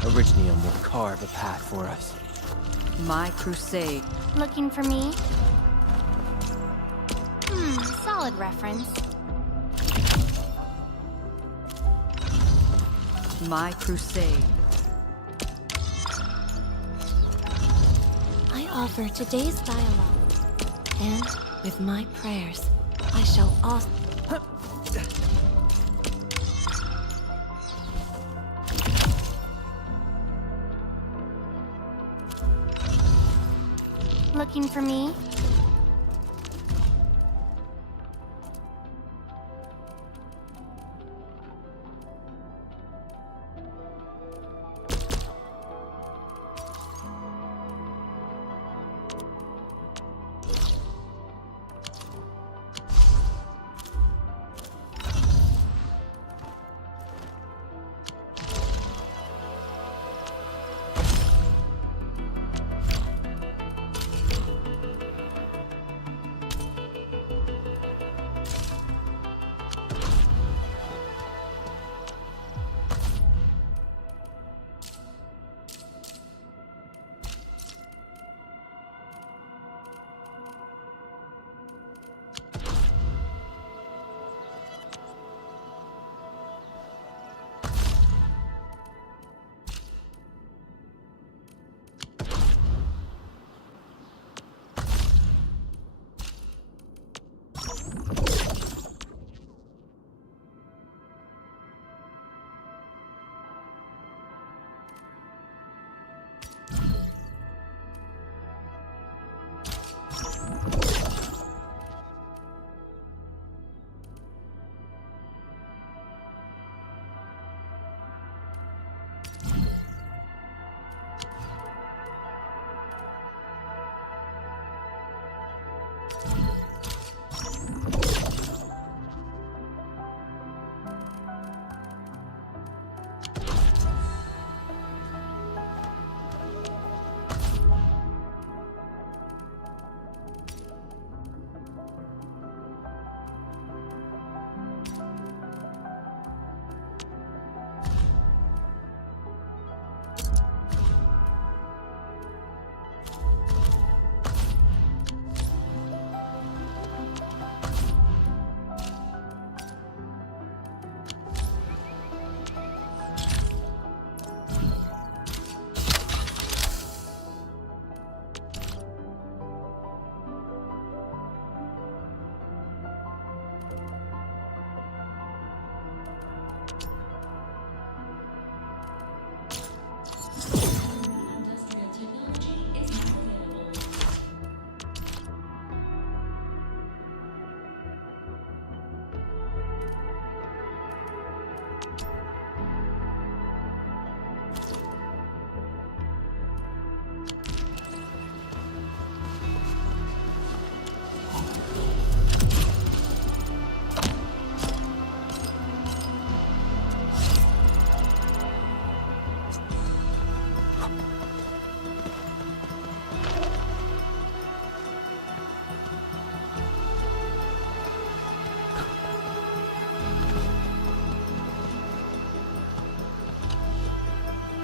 Originium will carve a path for us. My crusade. Looking for me? Solid reference. My crusade. I offer today's dialogue, and with my prayers, I shall also... Looking for me?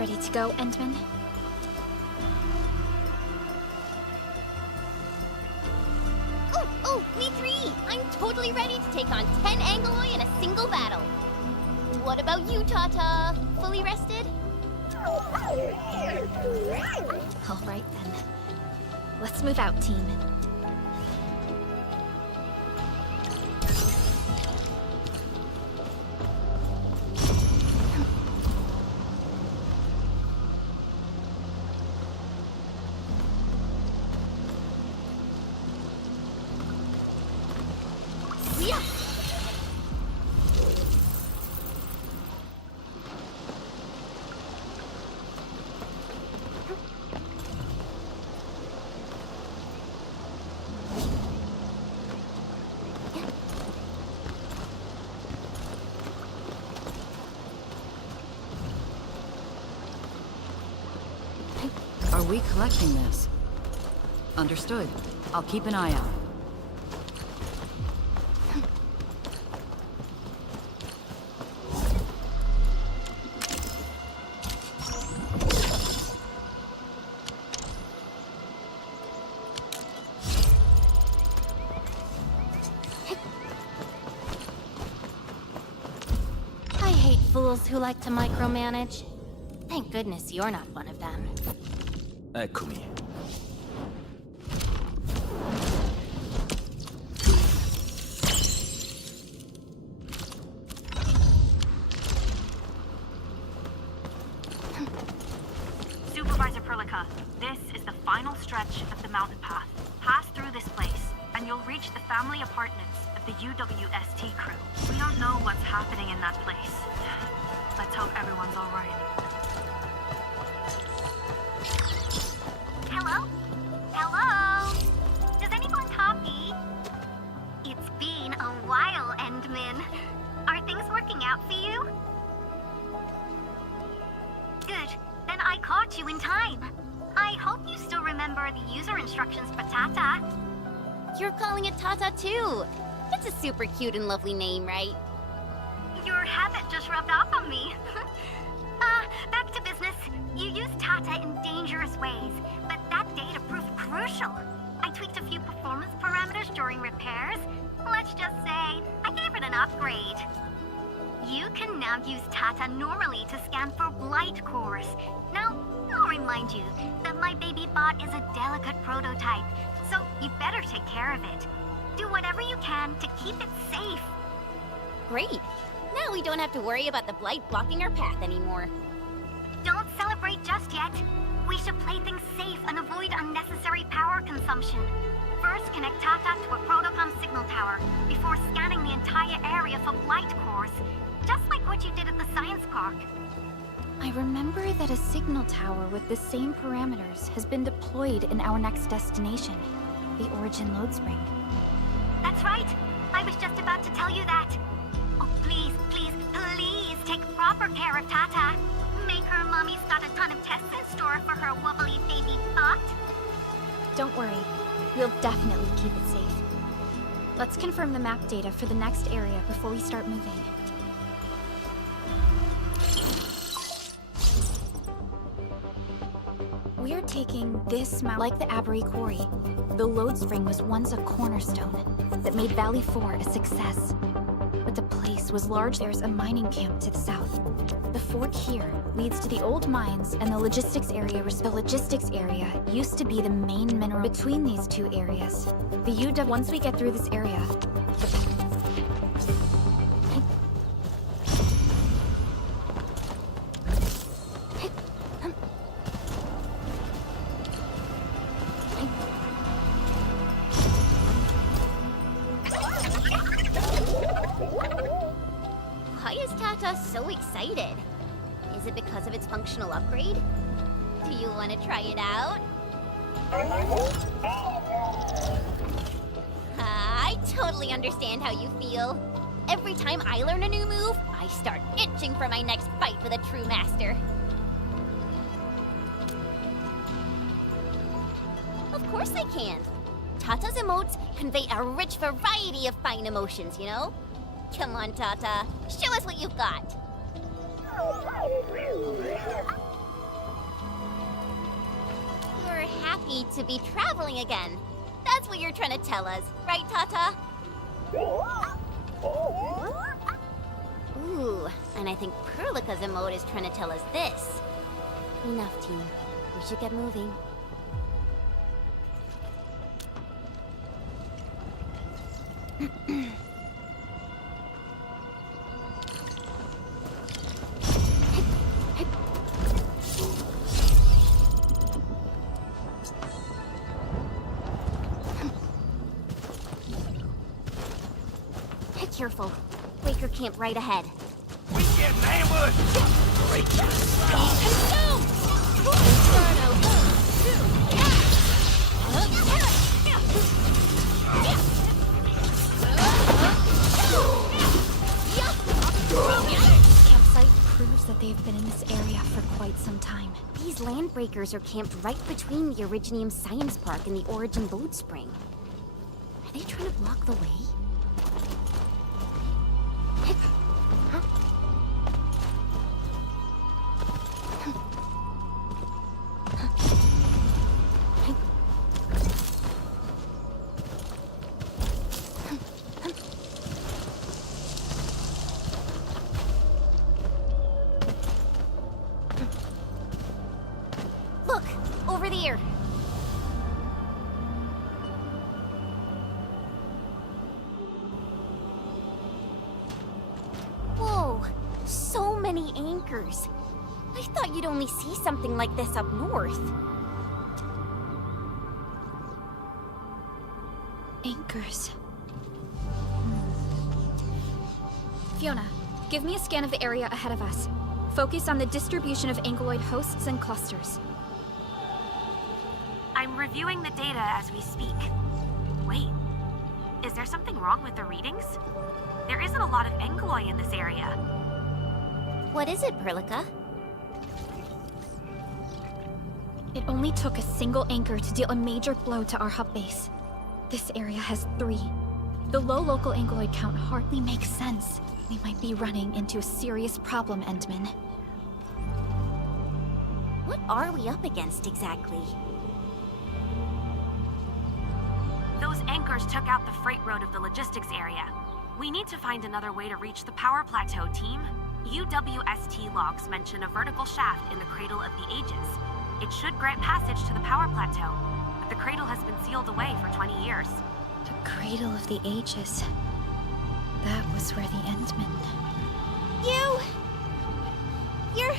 Ready to go, Endman? Oh, me three! I'm totally ready to take on 10 Angoloi in a single battle. What about you, Tata? Fully rested? All right, then. Let's move out, team. Yeah! Are we collecting this? Understood. I'll keep an eye out. I hate fools who like to micromanage. Thank goodness you're not one of them. Eccomi. Supervisor Perlica, this is the final stretch of the mountain path. Pass through this place, and you'll reach the family apartments of the UWST crew. We don't know what's happening in that place. Let's hope everyone's all right. Hello? Hello? Does anyone copy? It's been a while, Endman. Are things working out for you? Good. Then I caught you in time. I hope you still remember the user instructions for Tata. You're calling it Tata too. It's a super cute and lovely name, right? Your habit just rubbed off on me. Back to business. You used Tata in dangerous ways, but that data proved crucial. I tweaked a few performance parameters during repairs. Let's just say, I gave it an upgrade. You can now use Tata normally to scan for blight cores. Now, I'll remind you that my baby bot is a delicate prototype, so you better take care of it. Do whatever you can to keep it safe. Great. Now we don't have to worry about the blight blocking our path anymore. Don't celebrate just yet. We should play things safe and avoid unnecessary power consumption. First, connect Tata to a Protocom signal tower before scanning the entire area for blight cores, just like what you did at the science park. I remember that a signal tower with the same parameters has been deployed in our next destination, the Origin Load Spring. That's right. I was just about to tell you that. Oh, please, please, please take proper care of Tata. Make her mommy's got a ton of tests in store for her wobbly baby bot. Don't worry. We'll definitely keep it safe. Let's confirm the map data for the next area before we start moving. We're taking this mount like the Abery Quarry. The load spring was once a cornerstone that made Valley 4 a success. But the place was large. There's a mining camp to the south. The fork here leads to the old mines and the logistics area. The logistics area used to be the main mineral between these two areas. The UW, once we get through this area, Why is Tata so excited? Is it because of its functional upgrade? Do you want to try it out? I totally understand how you feel. Every time I learn a new move, I start itching for my next fight with a true master. Of course I can. Tata's emotes convey a rich variety of fine emotions, you know? Come on, Tata. Show us what you've got. happy to be traveling again. That's what you're trying to tell us, right, Tata? Ooh, and I think Perlica's emote is trying to tell us this. Enough, team. We should get moving. Careful. Breaker camp right ahead. We get ambushed! Breaker! Consume! Inferno! Campsite proves that they've been in this area for quite some time. These landbreakers are camped right between the Originium Science Park and the Origin Boat Spring. Are they trying to block the way? Look! Over there! Whoa! So many anchors! I thought you'd only see something like this up north. Anchors. Fiona, give me a scan of the area ahead of us. Focus on the distribution of ankyloid hosts and clusters. I'm reviewing the data as we speak. Wait, is there something wrong with the readings? There isn't a lot of ankyloid in this area. What is it, Perlica? It only took a single anchor to deal a major blow to our hub base. This area has 3. The low local ankyloid count hardly makes sense. We might be running into a serious problem, Endman. What are we up against exactly? Those anchors took out the freight road of the logistics area. We need to find another way to reach the power plateau, team. UWST logs mention a vertical shaft in the Cradle of the Ages. It should grant passage to the power plateau, but the cradle has been sealed away for 20 years. The Cradle of the Ages. That was where the Endmen... You're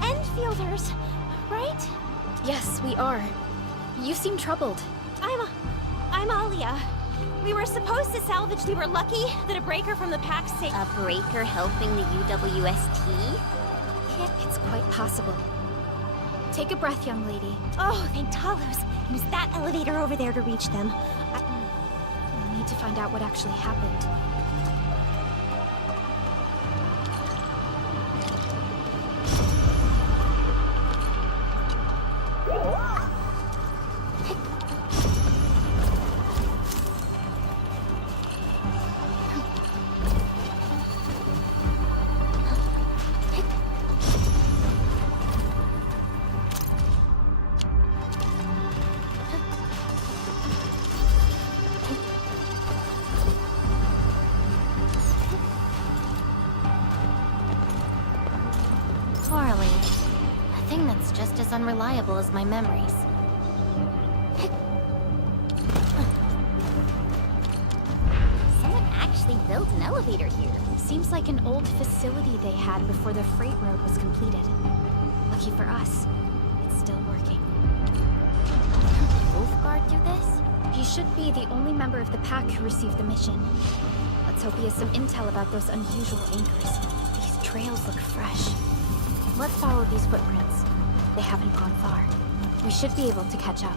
Endfielders, right? Yes, we are. You seem troubled. I'm Alia. We were supposed to salvage. We were lucky that a breaker from the pack saved. A breaker helping the UWST? It's quite possible. Take a breath, young lady. Oh, thank Talos. Use that elevator over there to reach them. We need to find out what actually happened. Farley. A thing that's just as unreliable as my memories. Someone actually built an elevator here. Seems like an old facility they had before the freight road was completed. Lucky for us, it's still working. Wolfguard do this? He should be the only member of the pack who received the mission. Let's hope he has some intel about those unusual anchors. These trails look fresh. Let's follow these footprints. They haven't gone far. We should be able to catch up.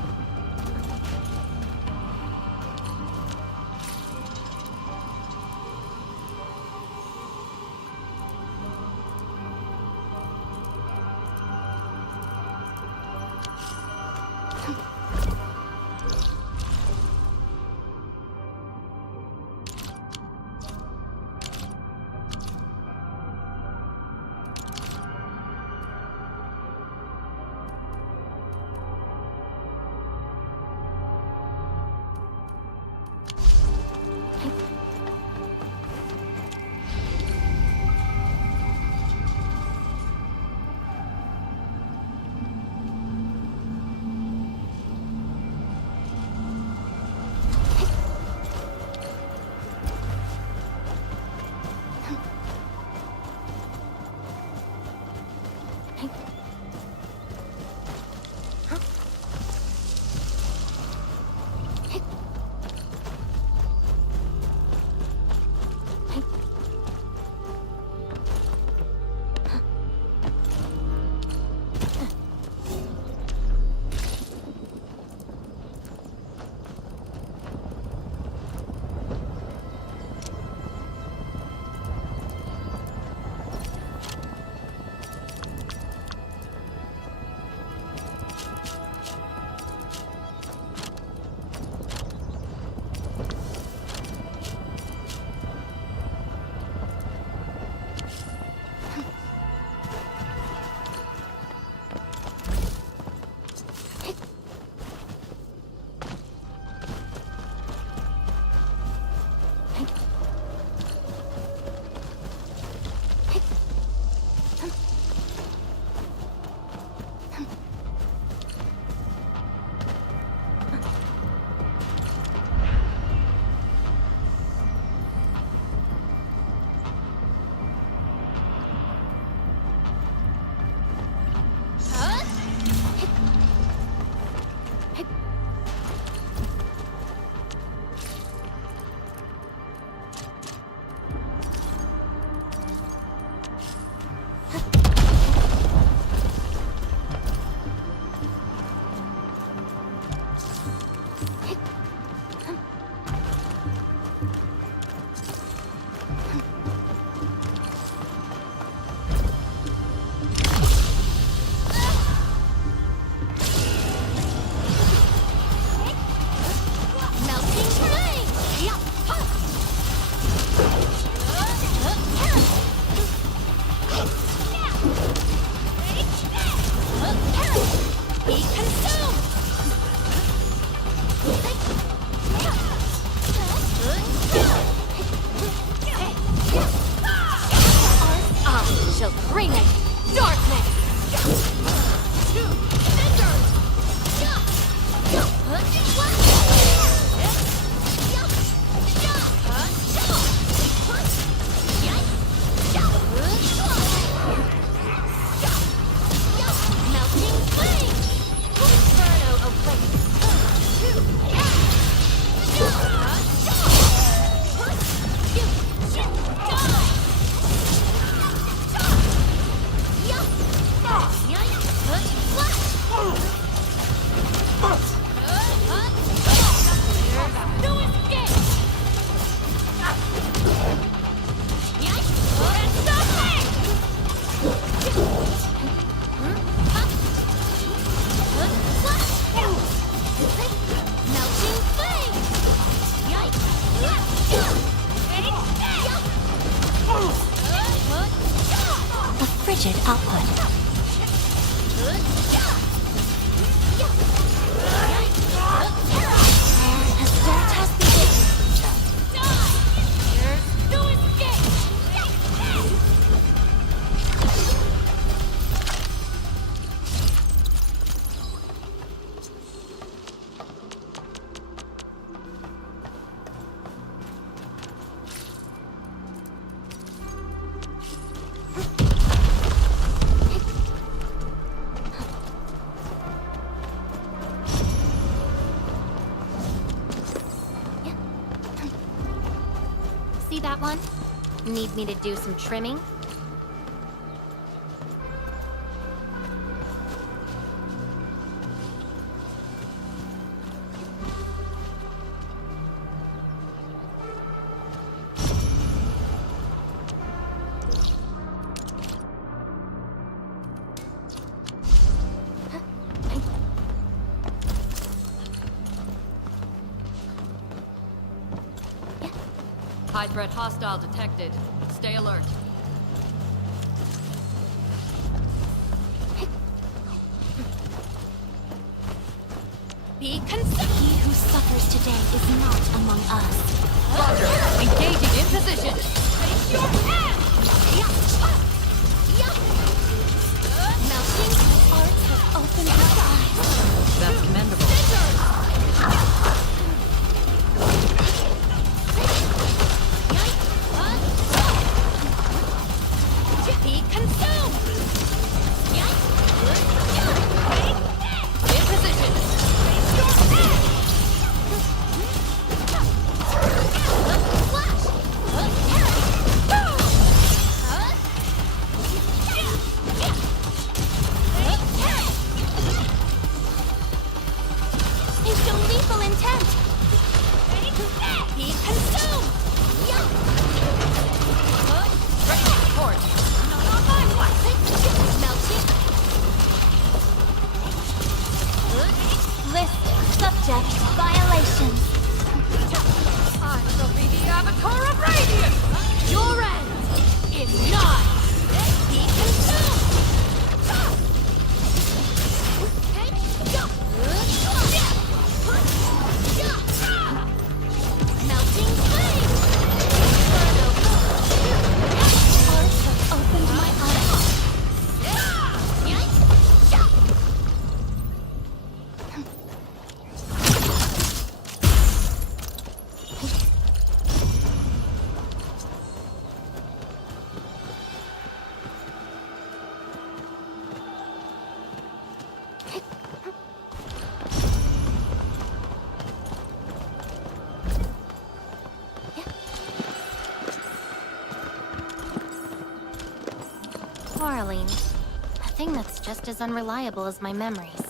output. See that one? Need me to do some trimming? High threat hostile detected. Stay alert. Be considerate. He who suffers today is not among us. Roger. Engaging in position. Raise your hand! Melting arts have opened our eyes. That's commendable. Be consumed! In position. Raise your hand! Into lethal intent! Be consumed! Ready to report. Not on my watch! Melting! List subject violations. I shall be the avatar of radiance. Your end is nigh! Be consumed! Melting flame! Arts have opened my eyes. Quarreling. A thing that's just as unreliable as my memories.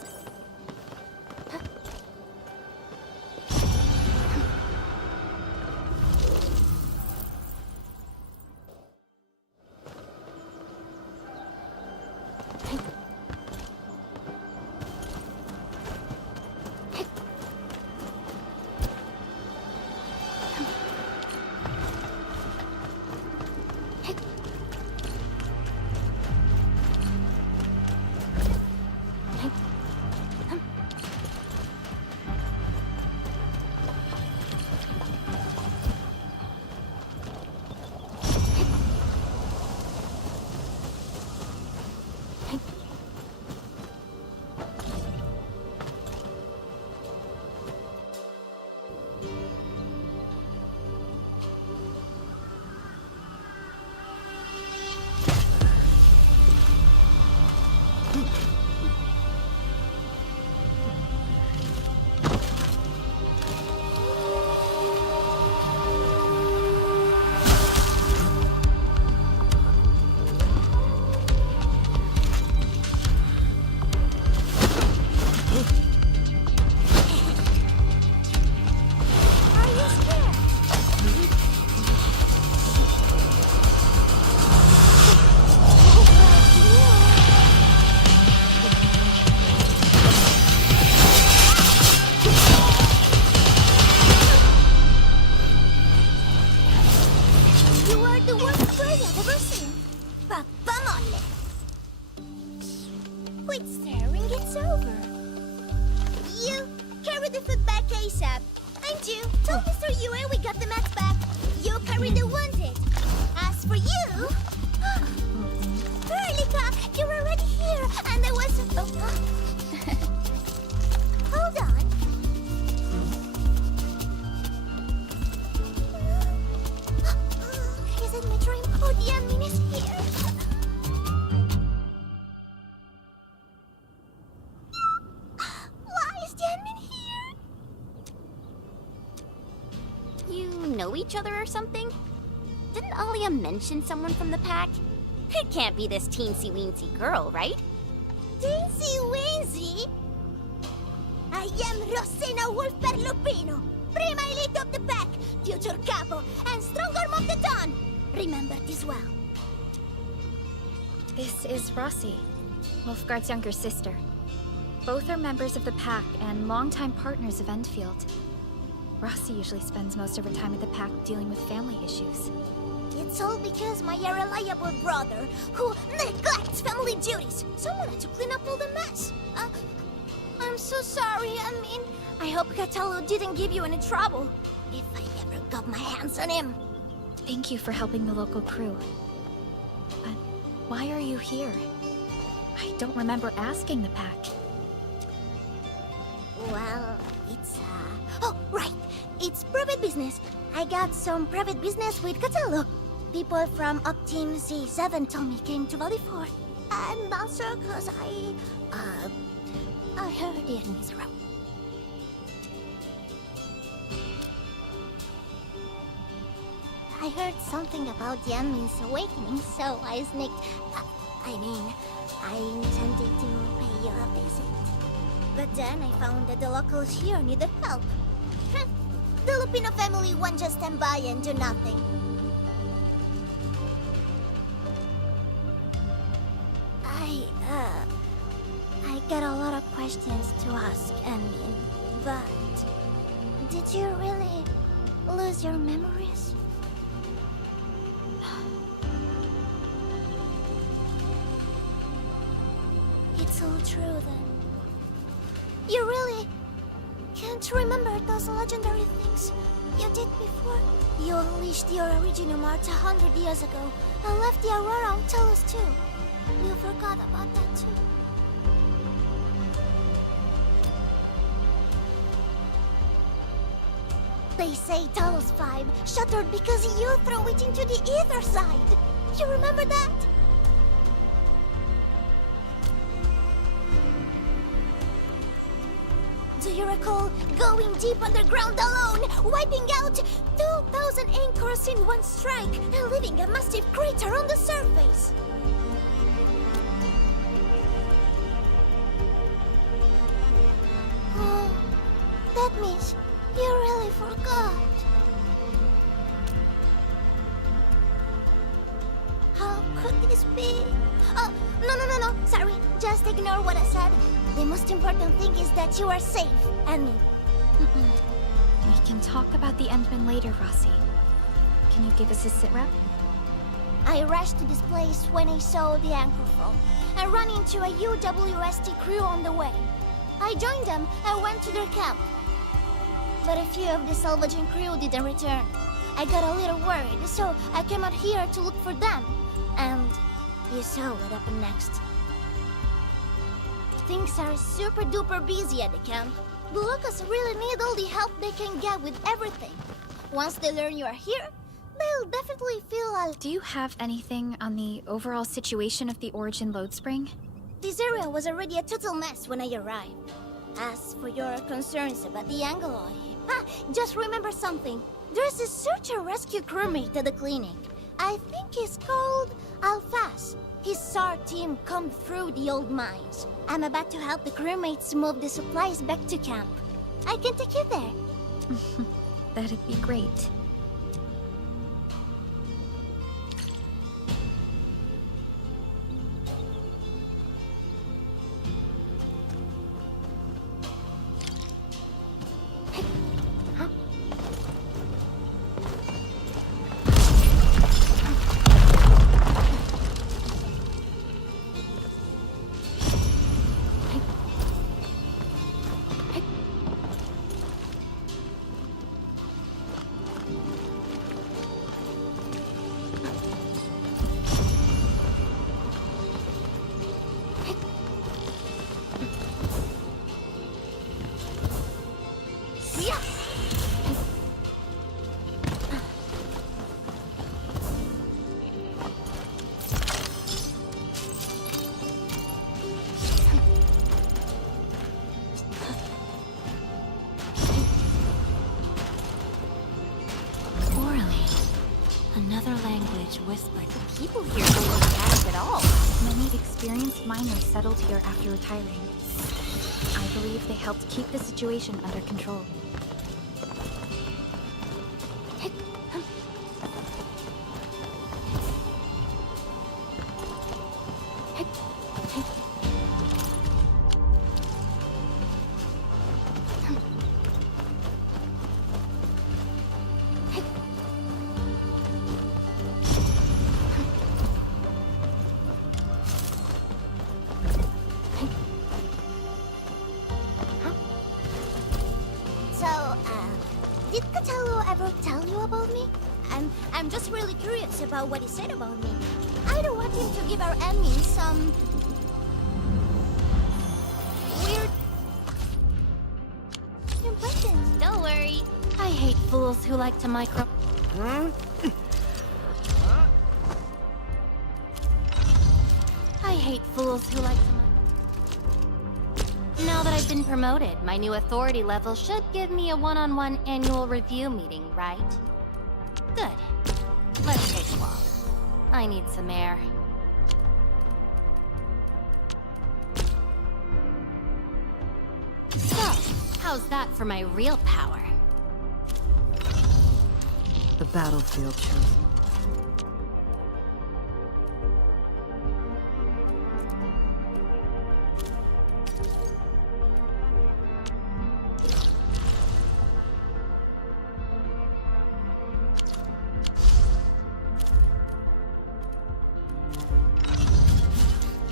Oh, Mr. Yue, we got the mats back. You carried the wounded. As for you... Perlica, you're already here, and there was... Hold on. Is it my dream? Oh, the admin is here. Why is the admin here? You know each other or something? Didn't Alia mention someone from the pack? It can't be this teensy-weensy girl, right? Teensy-weensy? I am Rosena Wolfberlupino, prima elite of the pack, future capo, and strong arm of the dawn. Remember this well. This is Rossi, Wolfgard's younger sister. Both are members of the pack and longtime partners of Endfield. Rossi usually spends most of her time at the pack dealing with family issues. It's all because my irreliable brother, who neglects family duties, someone had to clean up all the mess. I'm so sorry, I hope Cataldo didn't give you any trouble. If I ever got my hands on him. Thank you for helping the local crew. But why are you here? I don't remember asking the pack. Well, it's, Oh, right! It's private business. I got some private business with Cataldo. People from Up Team C7 told me came to Valley 4. And also cause I heard the enemy's around. I heard something about the admin's awakening, so I sneaked... I intended to pay you a visit. But then I found that the locals here needed help. The Lupino family won't just stand by and do nothing. I got a lot of questions to ask, Enmin, but... Did you really lose your memories? It's all true, then. You really can't remember those legendary things you did before? You unleashed your original Mart 100 years ago and left the Aurora Talos too. You forgot about that too. They say Talos 5 shattered because you threw it into the ether side. You remember that? Do you recall going deep underground alone, wiping out 2,000 anchors in one strike, and leaving a massive crater on the surface? Oh, that means you really forgot. How could this be? Oh, no. Sorry, just ignore what I said. The most important thing is that you are safe, and me. We can talk about the Endman later, Rossi. Can you give us a sitrep? I rushed to this place when I saw the anchor fall. I ran into a UWST crew on the way. I joined them and went to their camp. But a few of the salvaging crew didn't return. I got a little worried, so I came out here to look for them. And you saw what happened next. Things are super duper busy at the camp. The locals really need all the help they can get with everything. Once they learn you are here, they'll definitely feel Do you have anything on the overall situation of the Origin load spring? This area was already a total mess when I arrived. As for your concerns about the Angeloi... just remember something. There's a search and rescue crewmate at the clinic. I think he's called Alphas. His SAR team combed through the old mines. I'm about to help the crewmates move the supplies back to camp. I can take you there. That'd be great. Another language whispered. The people here don't look panicked at all. Many experienced miners settled here after retiring. I believe they helped keep the situation under control. Did Catello ever tell you about me? I'm just really curious about what he said about me. I don't want him to give our enemies some weird impressions. Don't worry. I hate fools who like to micro... I hate fools who like to Now that I've been promoted, my new authority level should give me a one-on-one annual review meeting, right? Good. Let's take a walk. I need some air. So, how's that for my real power? The battlefield chosen.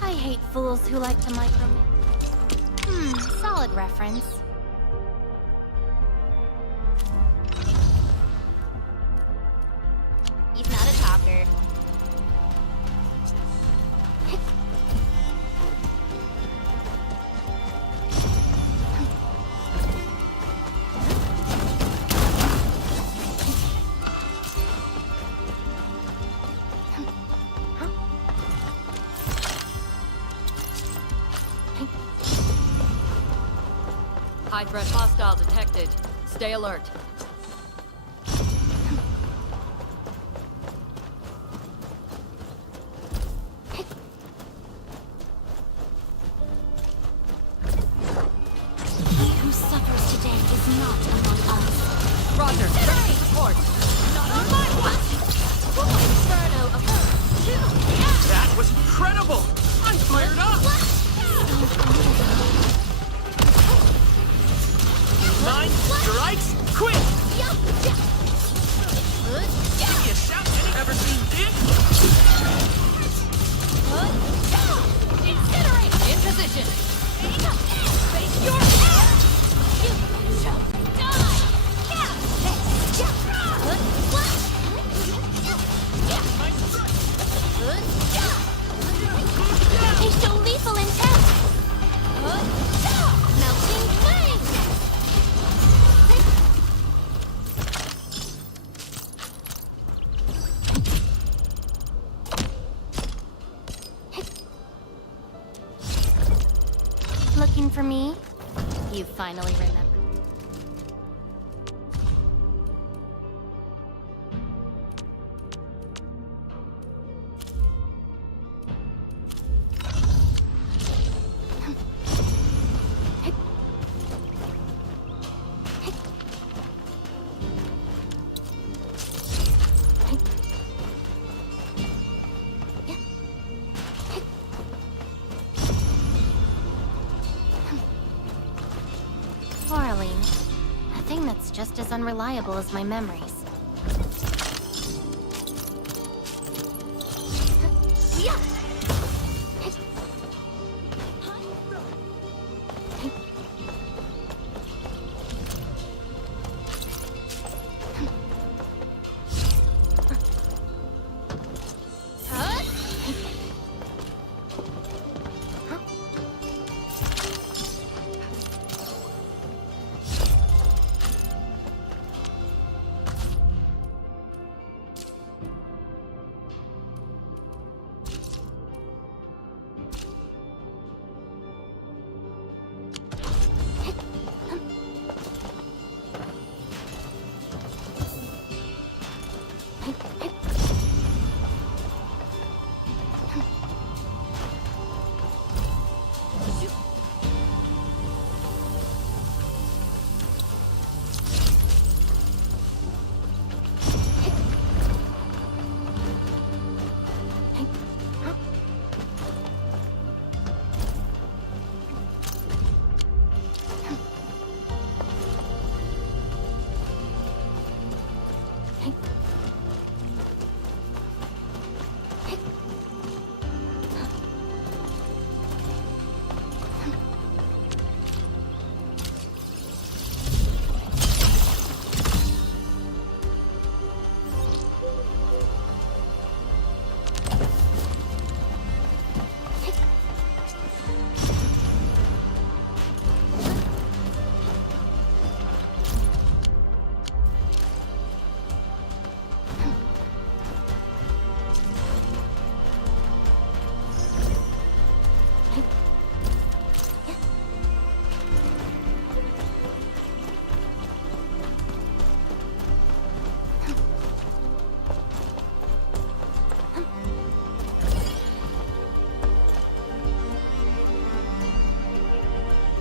I hate fools who like to micromanage. Solid reference. He's not a talker. High threat hostile detected. Stay alert. He who suffers today is not among us. Roger, ready for support. Not on my watch! Inferno occurs. That was incredible! I'm fired up! 9 strikes, quit! Give me a shout, ever seen this? Incinerate! In position! Face your ass! You shall die! They show lethal intent! Melting flame! Looking for me? You finally remembered. Quarreling. A thing that's just as unreliable as my memories.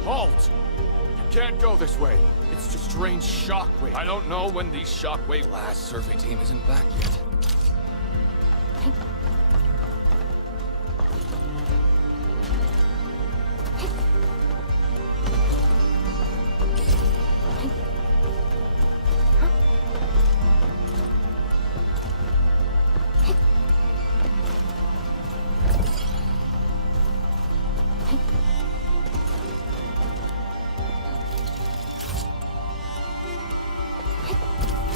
Halt! You can't go this way. It's just strange shockwave. I don't know when these shockwave... Last survey team isn't back yet.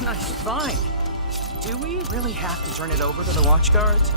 Nice find. Do we really have to turn it over to the watch guards?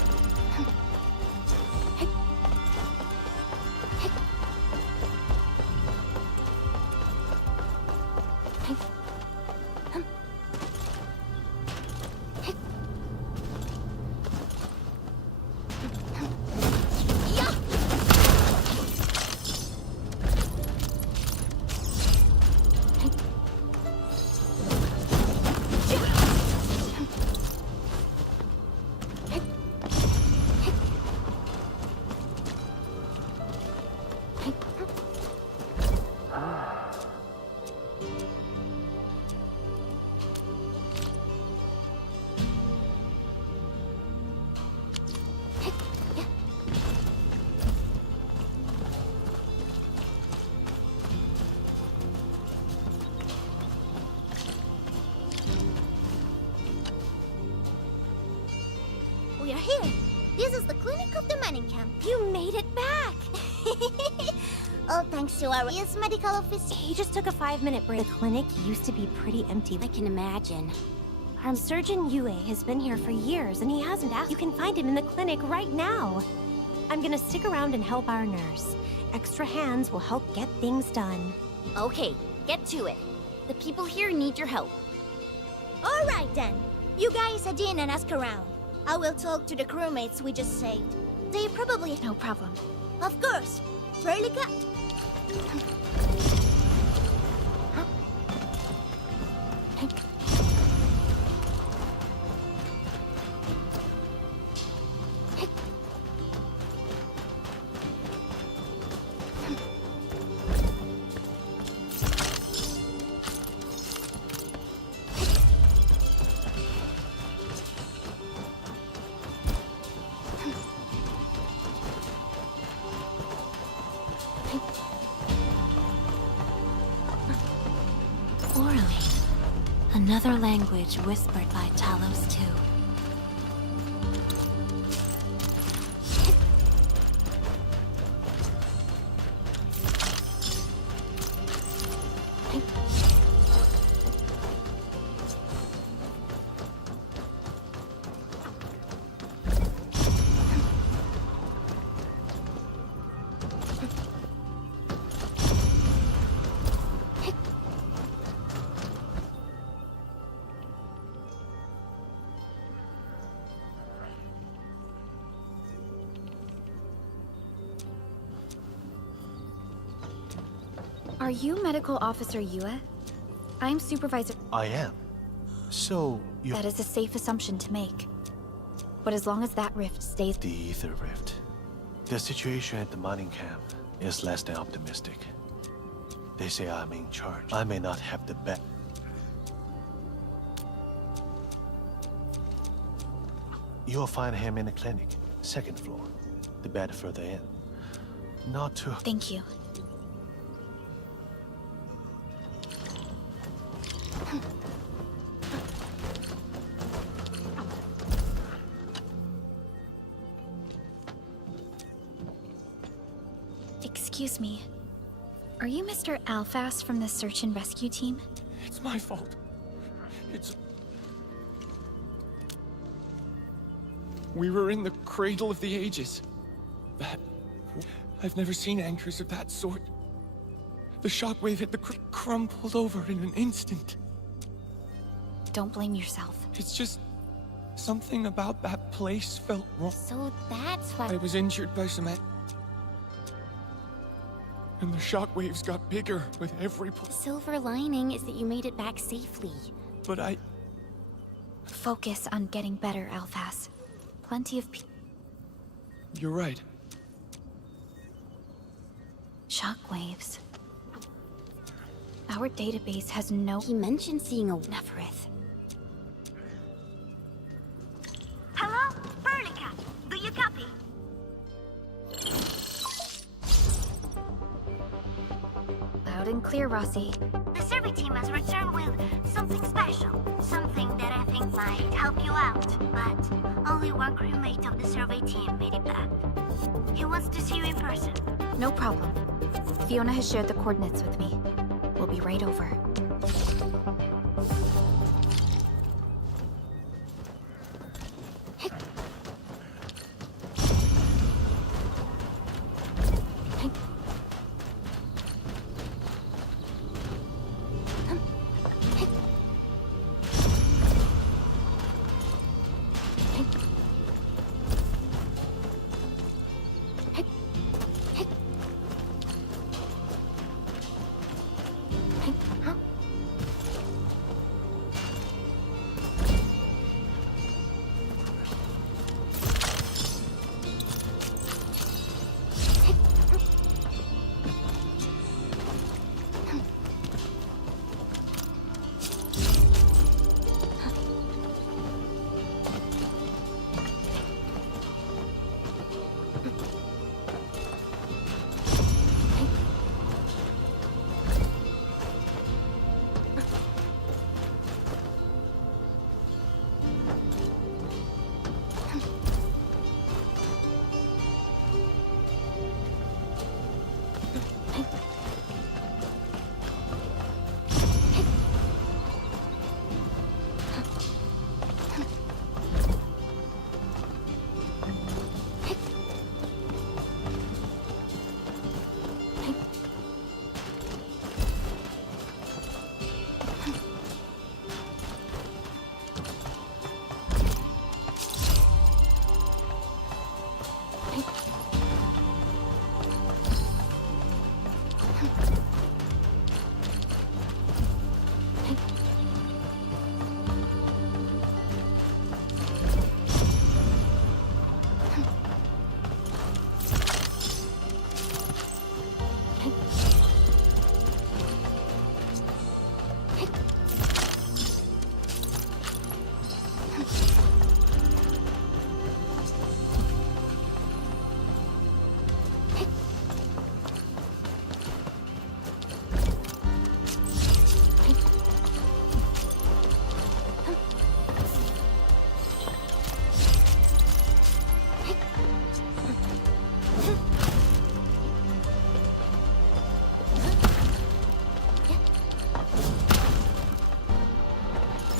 We are here. This is the clinic of the mining camp. You made it back! All thanks to our medical officer. He just took a 5-minute break. The clinic used to be pretty empty. I can imagine. Our surgeon Yue has been here for years and he hasn't asked. You can find him in the clinic right now. I'm gonna stick around and help our nurse. Extra hands will help get things done. Okay, get to it. The people here need your help. All right then. You guys head in and ask around. I will talk to the crewmates we just saved. They probably... No problem. Of course. Fairly cut. Orally. Another language whispered by Talos too. Are you Medical Officer Yue? I'm Supervisor... I am. So, you... That is a safe assumption to make. But as long as that rift stays... The Ether Rift. The situation at the mining camp is less than optimistic. They say I'm in charge. I may not have the best... You'll find him in the clinic, 2nd floor. The bed further in. Not too... Thank you. Excuse me. Are you Mr. Alphas from the search and rescue team? It's my fault. We were in the cradle of the ages. I've never seen anchors of that sort. The shockwave hit the crumpled over in an instant. Don't blame yourself. It's just something about that place felt wrong. So that's why I was injured by cement. And the shockwaves got bigger with every the silver lining is that you made it back safely. But I... Focus on getting better, Alphas. Plenty of You're right. shockwaves. Our database has no... He mentioned seeing a... Neverith. Hello? Burlicat, do you copy? Loud and clear, Rossi. The survey team has returned with something special. Something that I think might help you out. But only one crewmate of the survey team made it back. He wants to see you in person. No problem. Fiona has shared the coordinates with me. We'll be right over.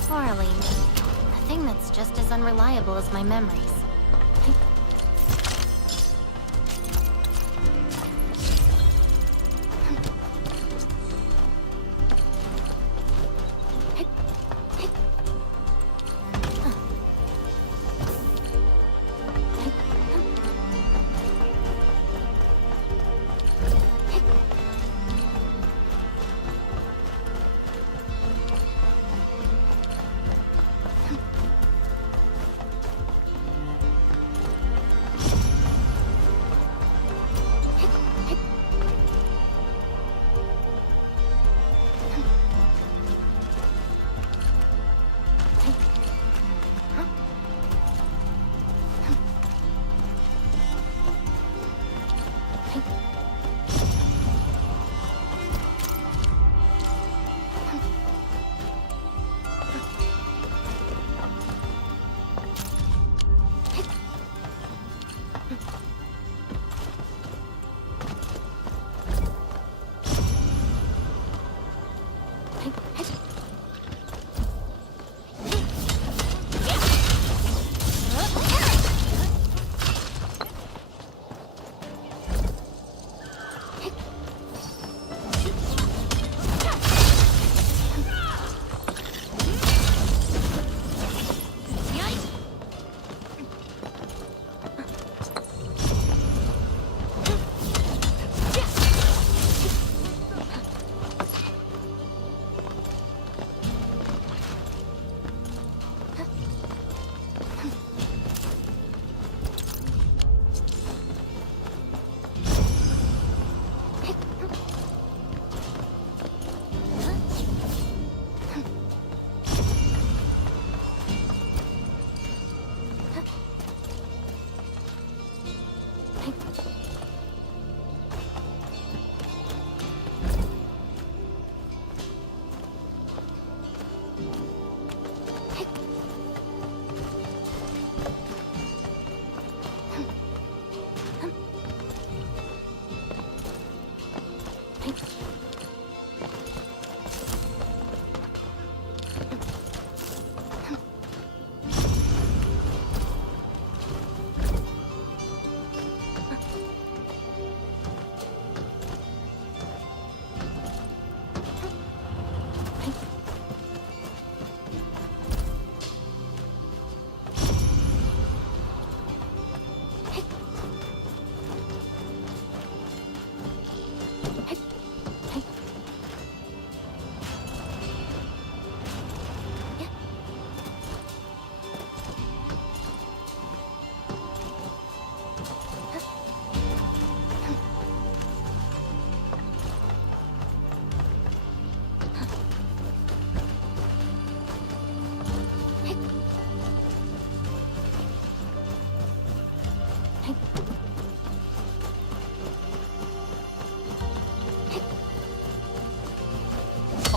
Farley. A thing that's just as unreliable as my memories.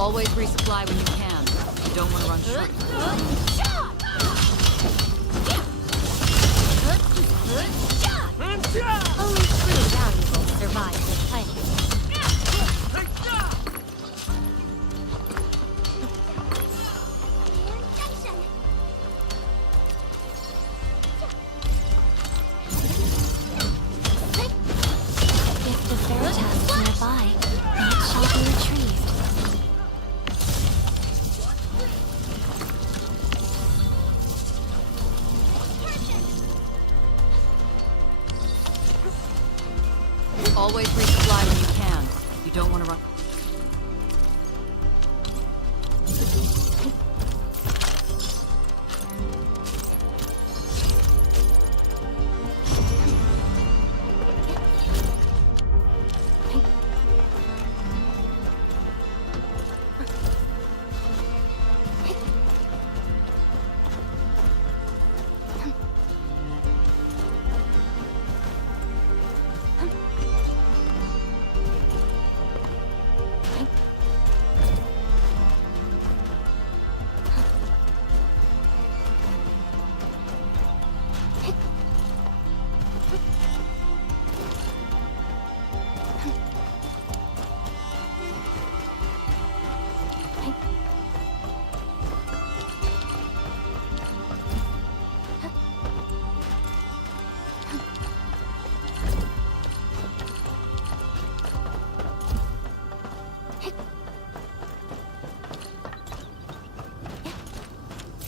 Always resupply when you can. You don't want to run short. Only true valuables survive this fighting. If the Veritas is nearby, then it shall be retrieved. Always resupply when you can. You don't want to run.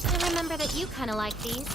I remember that you kind of like these.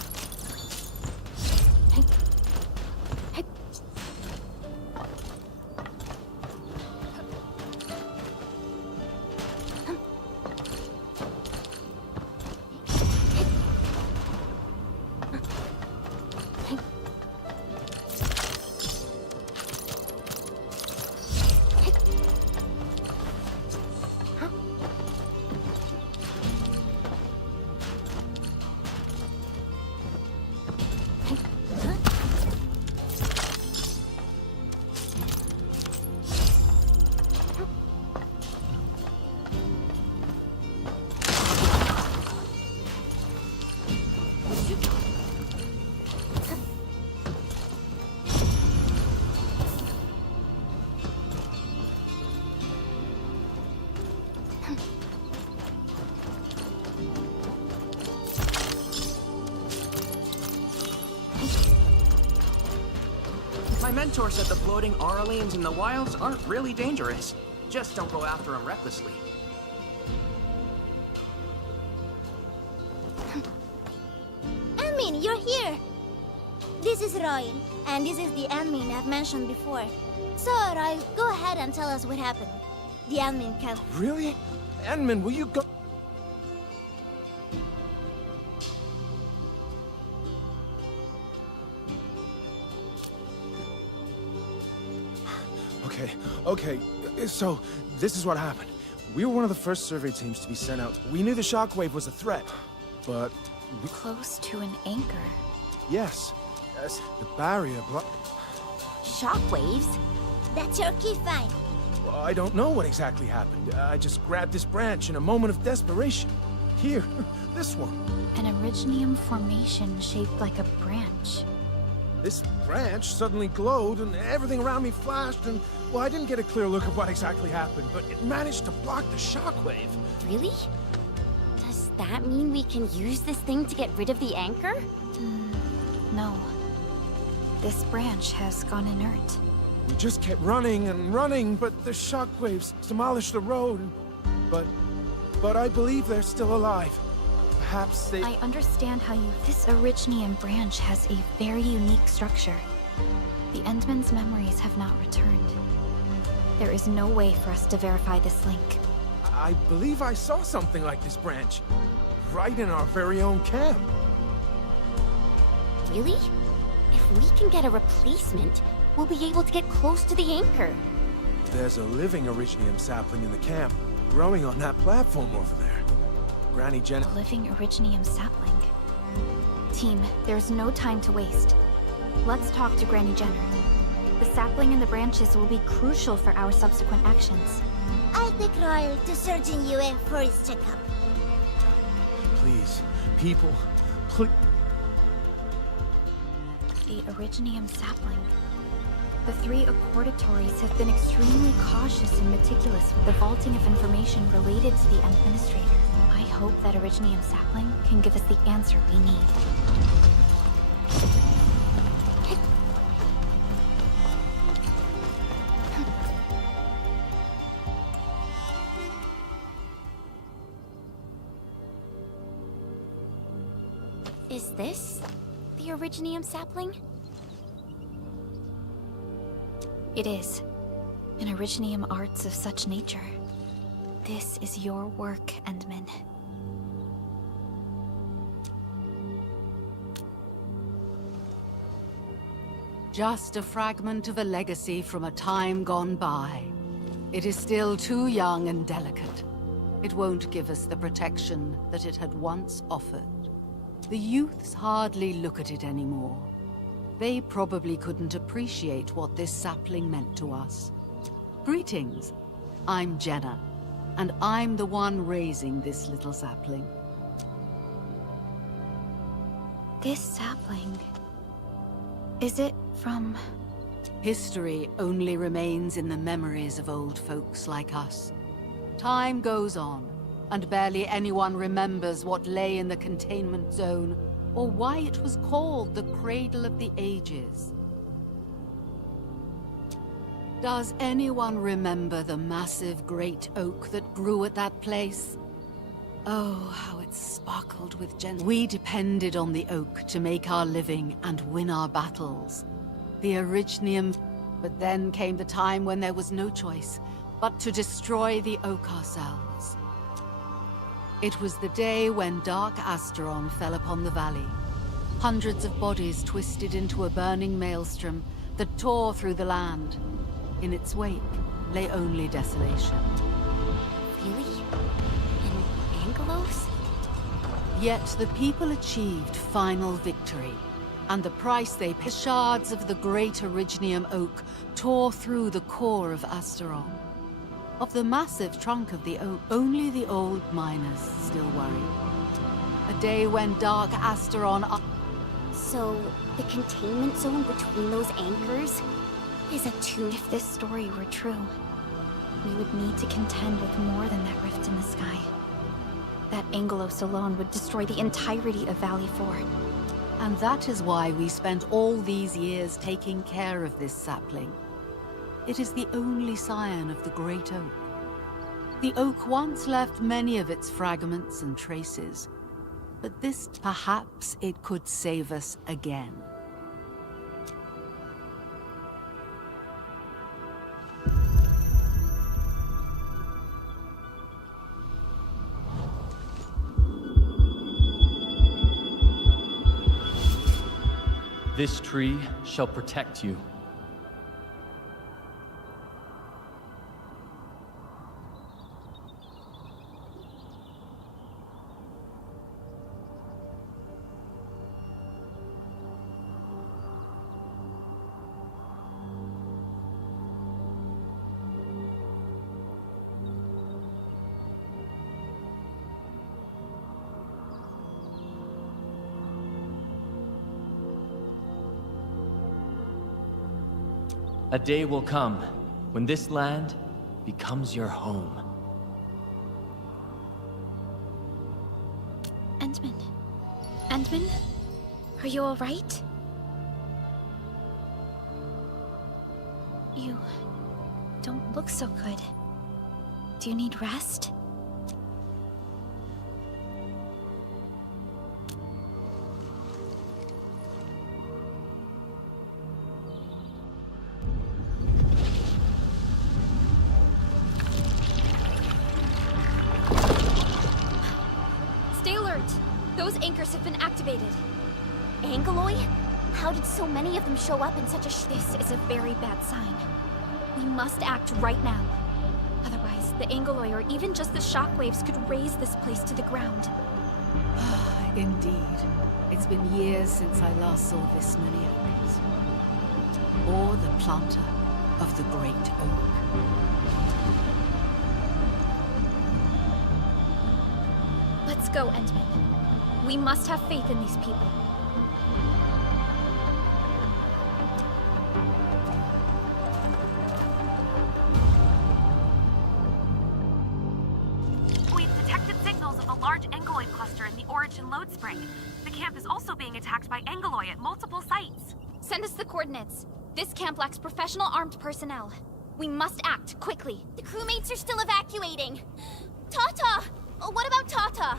My mentor said the floating Aurelians in the wilds aren't really dangerous. Just don't go after them recklessly. Anmin, you're here! This is Roy, and this is the Anmin I've mentioned before. So, Roy, go ahead and tell us what happened. The Anmin camp. Really? Enman, will you go? Okay, so this is what happened. We were one of the first survey teams to be sent out. We knew the shockwave was a threat, but Close to an anchor. yes, the barrier Shockwaves? That's your key find. Well, I don't know what exactly happened. I just grabbed this branch in a moment of desperation. Here, this one. An originium formation shaped like a branch. This branch suddenly glowed and everything around me flashed and, well, I didn't get a clear look at what exactly happened, but it managed to block the shockwave. Really? Does that mean we can use this thing to get rid of the anchor? No. This branch has gone inert. We just kept running and running, but the shockwaves demolished the road. But I believe they're still alive. Perhaps they... I understand how you... This originium branch has a very unique structure. The Endman's memories have not returned. There is no way for us to verify this link. I believe I saw something like this branch. Right in our very own camp. Really? If we can get a replacement, we'll be able to get close to the anchor. There's a living originium sapling in the camp, growing on that platform over there. Granny Jen... A living originium sapling. Team, there's no time to waste. Let's talk to Granny Jenner. The sapling and the branches will be crucial for our subsequent actions. I the crawl to Surgeon Yue for his checkup. Please, people, please. The Originium sapling. The 3 Accordatores have been extremely cautious and meticulous with the vaulting of information related to the Administrator. I hope that Originium sapling can give us the answer we need. Is this the Originium sapling? It is. An Originium arts of such nature. This is your work, Endman. Just a fragment of a legacy from a time gone by. It is still too young and delicate. It won't give us the protection that it had once offered. The youths hardly look at it anymore. They probably couldn't appreciate what this sapling meant to us. Greetings. I'm Jenna, and I'm the one raising this little sapling. This sapling... is it from... History only remains in the memories of old folks like us. Time goes on, and barely anyone remembers what lay in the containment zone, or why it was called the Cradle of the Ages. Does anyone remember the massive great oak that grew at that place? Oh, how it sparkled with gems. We depended on the oak to make our living and win our battles. The Originium... But then came the time when there was no choice but to destroy the oak ourselves. It was the day when Dark Asteron fell upon the valley. Hundreds of bodies twisted into a burning maelstrom that tore through the land. In its wake lay only desolation. Really? And Angelos? Yet the people achieved final victory, and the price they paid. Shards of the great Originium oak tore through the core of Asteron. Of the massive trunk of the oak, only the old miners still worry. A day when Dark Asteron... So, the containment zone between those anchors is a tomb. If this story were true, we would need to contend with more than that rift in the sky. That Angelos alone would destroy the entirety of Valley 4. And that is why we spent all these years taking care of this sapling. It is the only scion of the Great Oak. The oak once left many of its fragments and traces, but this, perhaps it could save us again. This tree shall protect you. A day will come when this land becomes your home. Endman? Endman? Are you alright? You don't look so good. Do you need rest? Those anchors have been activated. Angeloy? How did so many of them show up in such a This is a very bad sign. We must act right now. Otherwise, the Angeloy or even just the shockwaves could raze this place to the ground. Indeed. It's been years since I last saw this many anchors. Or the planter of the Great Oak. Let's go, Endman. We must have faith in these people. We've detected signals of a large Angeloid cluster in the Origin load spring. The camp is also being attacked by Angeloi at multiple sites. Send us the coordinates. This camp lacks professional armed personnel. We must act quickly. The crewmates are still evacuating. Tata! Oh, what about Tata?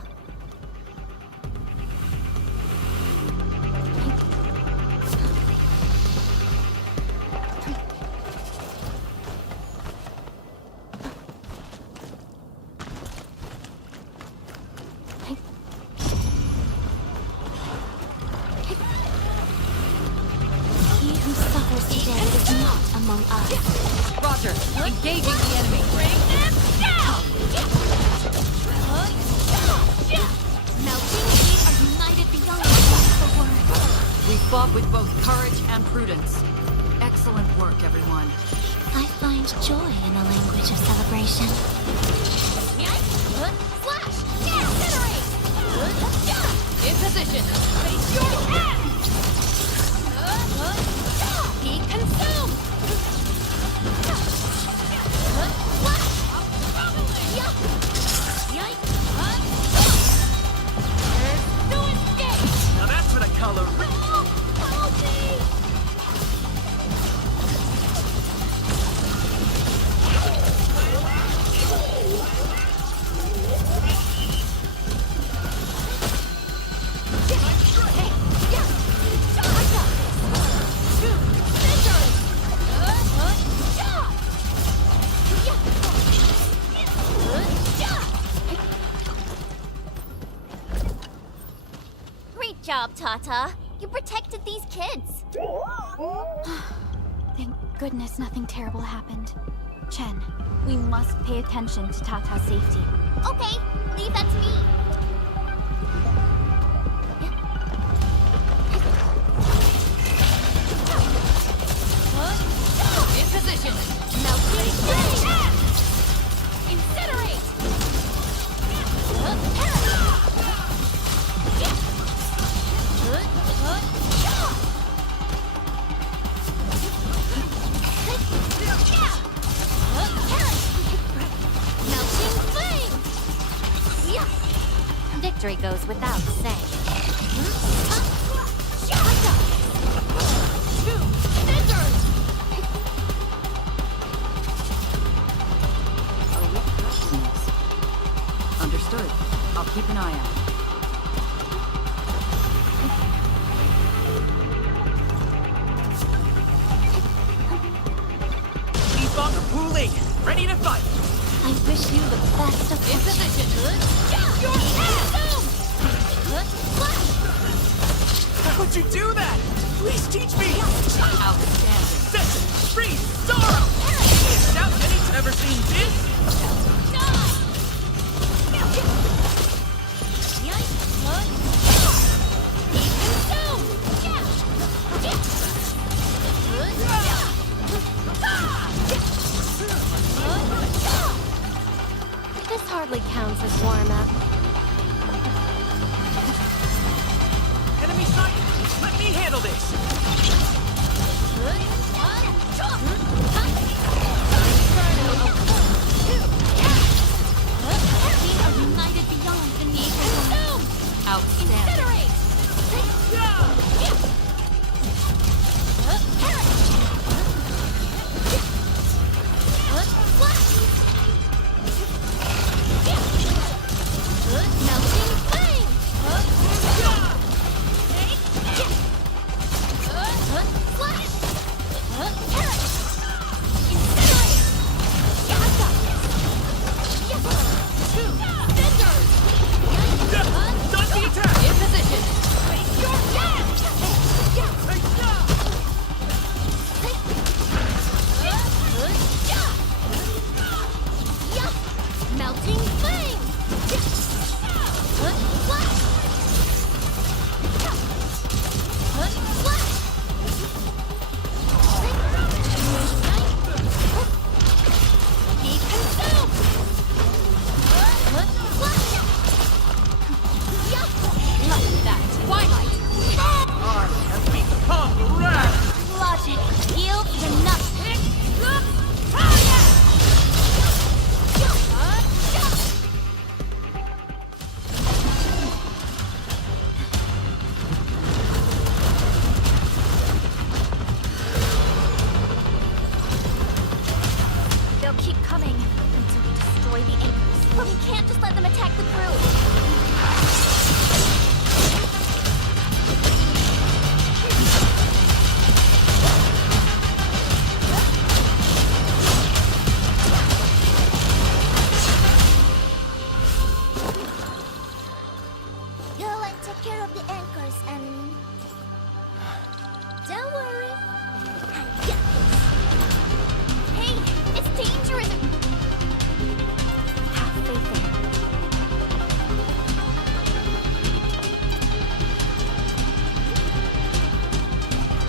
He who suffers today is not among us. Roger, engaging the enemy. Bring them down! Melting, we are united beyond the word. We fought with both courage and prudence. Excellent work, everyone. I find joy in the language of celebration. Slash! Incinerate! In position. Face your head! Be consumed! There's no escape! Now that's what I call a Great job, Tata. You protected these kids. Thank goodness nothing terrible happened. Chen, we must pay attention to Tata's safety. Okay, leave that to me. In position. Melting flame! Incinerate! Melting flame! Victory goes without saying. Understood. I'll keep an eye out. Defunct Pooling, ready to fight. I wish you the best of In position. Your ass! How would you do that? Please teach me. Outstanding. Session, freeze, sorrow. Doubt anyone's ever seen this. This hardly counts as warm-up. Enemy sight. Let me handle this. We are united beyond the need for consume! Outstanding. Incinerate! Melting flame! Flash! Incinerate! Dodge the attack. In position. Face your death! care of the anchors, enemy. Don't worry. I got this. Hey, it's dangerous. Have faith in her.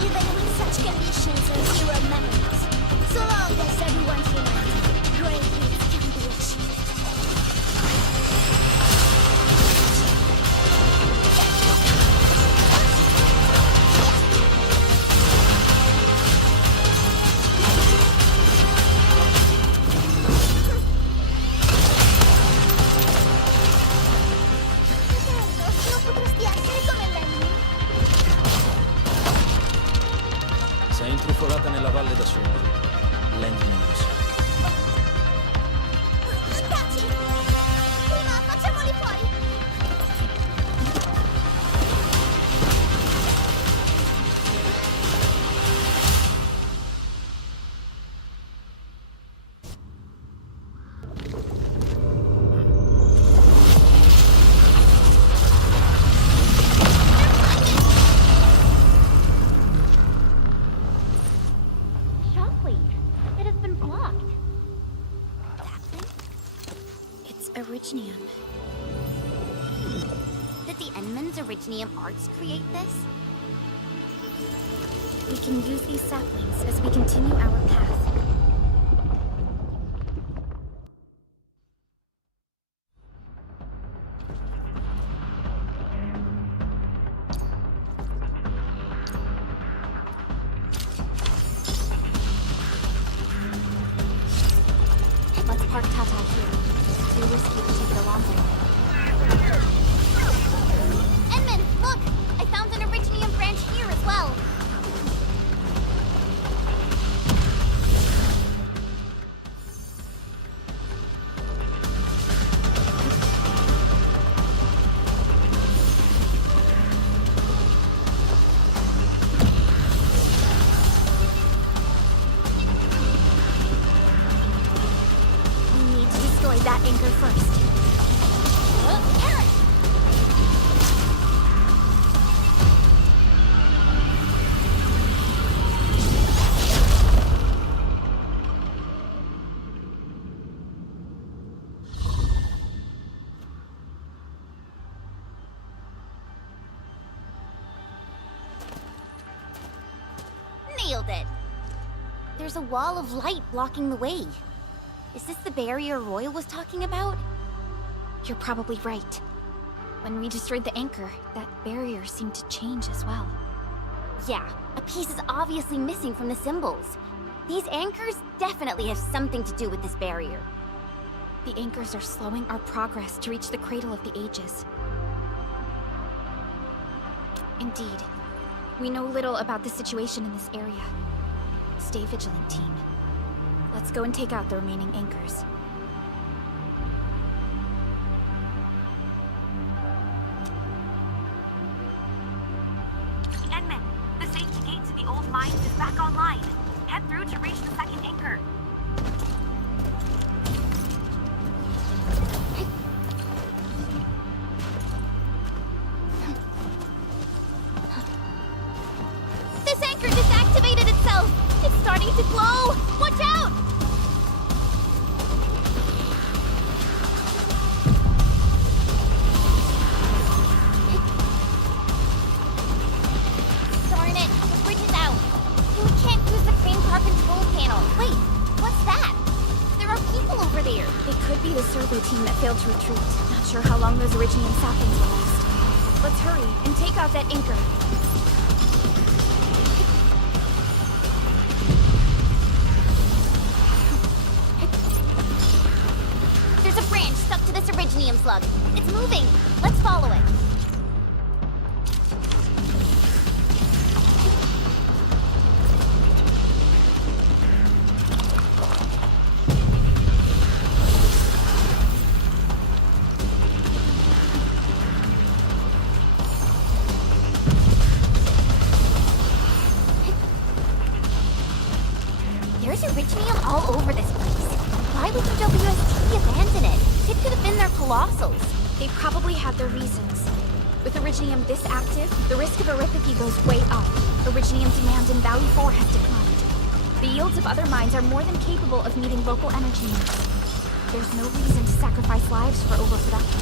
Even with such conditions and zero memories, so long as everyone's united, great things can be achieved. No potresti essere come Lemmy. Si è intrufolata nella valle da sola. L'Endfield lo sa. Ragazzi, prima facciamoli fuori. Shockwave. It has been blocked. It's Originium. Did the Endman's Originium arts create this? We can use these saplings as we continue our path. Let's park Tata here. It's too risky to take the long way. Endman, look! I found an Originium branch here as well. We need to destroy that anchor first. Eric! Nailed it! There's a wall of light blocking the way. Is this the barrier Royal was talking about? You're probably right. When we destroyed the anchor, that barrier seemed to change as well. Yeah, a piece is obviously missing from the symbols. These anchors definitely have something to do with this barrier. The anchors are slowing our progress to reach the Cradle of the Ages. Indeed. We know little about the situation in this area. Stay vigilant, team. Let's go and take out the remaining anchors. Endman, the safety gate to the old mines is back online. Head through to reach the second anchor. This anchor disactivated itself! It's starting to glow! Watch out! Darn it! The bridge is out! We can't use the crane car control panel! Wait! What's that? There are people over there! It could be the servo team that failed to retreat. Not sure how long those Originium saplings will last. Let's hurry and take out that anchor. There's a branch stuck to this Originium slug. It's moving! Let's follow it! There's Originium all over this place. Why would UWST abandon it? It could have been their colossals. They probably had their reasons. With Originium this active, the risk of eripathy goes way up. Originium demand in Valley 4 has declined. The yields of other mines are more than capable of meeting local energy needs. There's no reason to sacrifice lives for overproduction.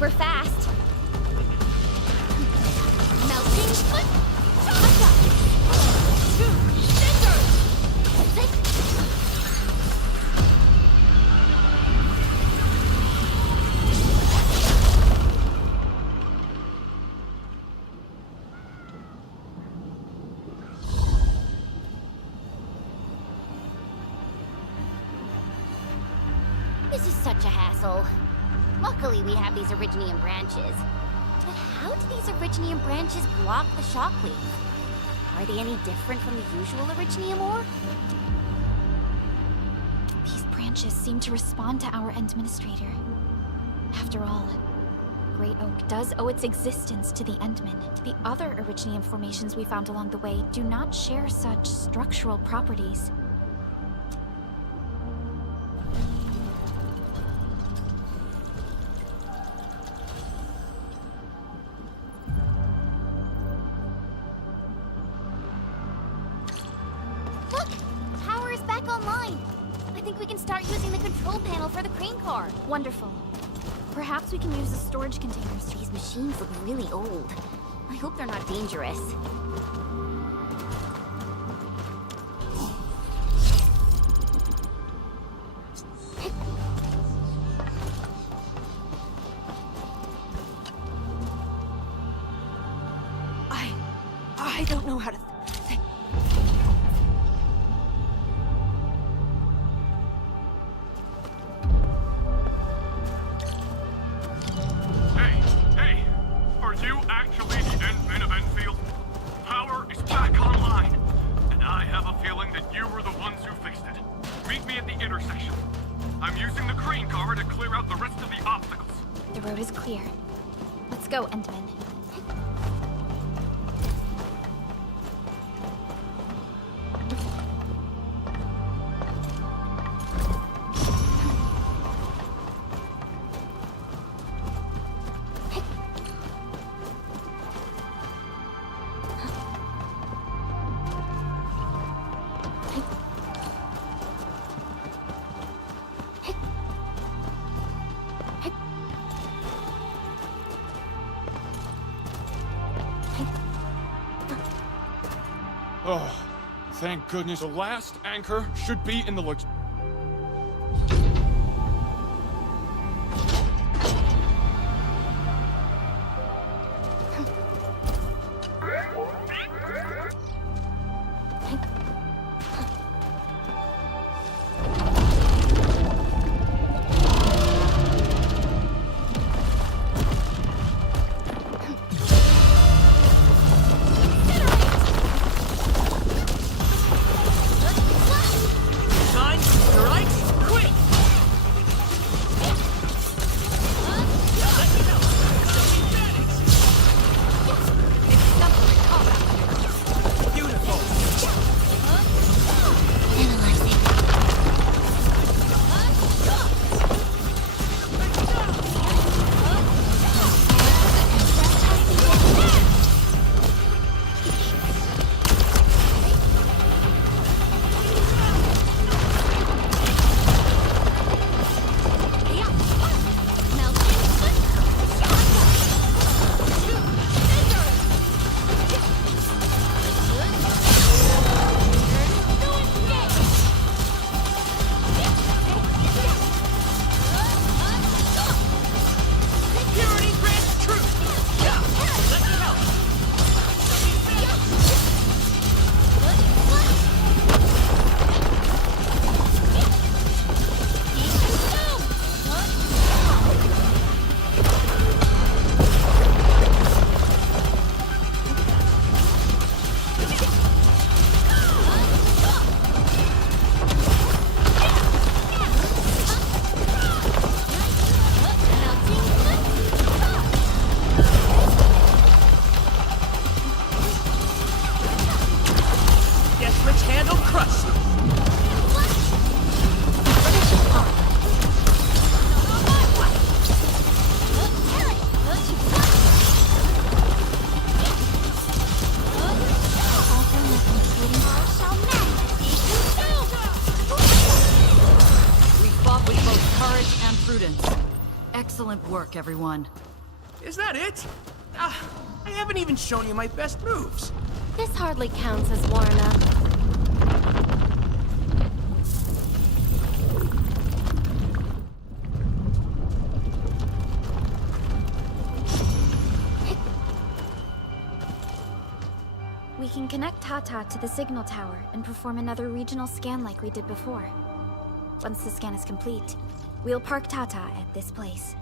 We're fast. Melting foot. This is such a hassle. Luckily, we have these Originium branches. But how do these Originium branches block the shockwave? Are they any different from the usual Originium ore? These branches seem to respond to our Endministrator. After all, Great Oak does owe its existence to the Endmen. The other Originium formations we found along the way do not share such structural properties. Wonderful. Perhaps we can use the storage containers. These machines look really old. I hope they're not dangerous. I don't know how to... Hey! Are you actually the Endman of Endfield? Power is back online, and I have a feeling that you were the ones who fixed it. Meet me at the intersection. I'm using the crane car to clear out the rest of the obstacles. go, Endman. Oh, thank goodness. The last anchor should be in the looks. Excellent work, everyone. Is that it? I haven't even shown you my best moves. This hardly counts as warm-up. We can connect Tata to the signal tower and perform another regional scan like we did before. Once the scan is complete, we'll park Tata at this place.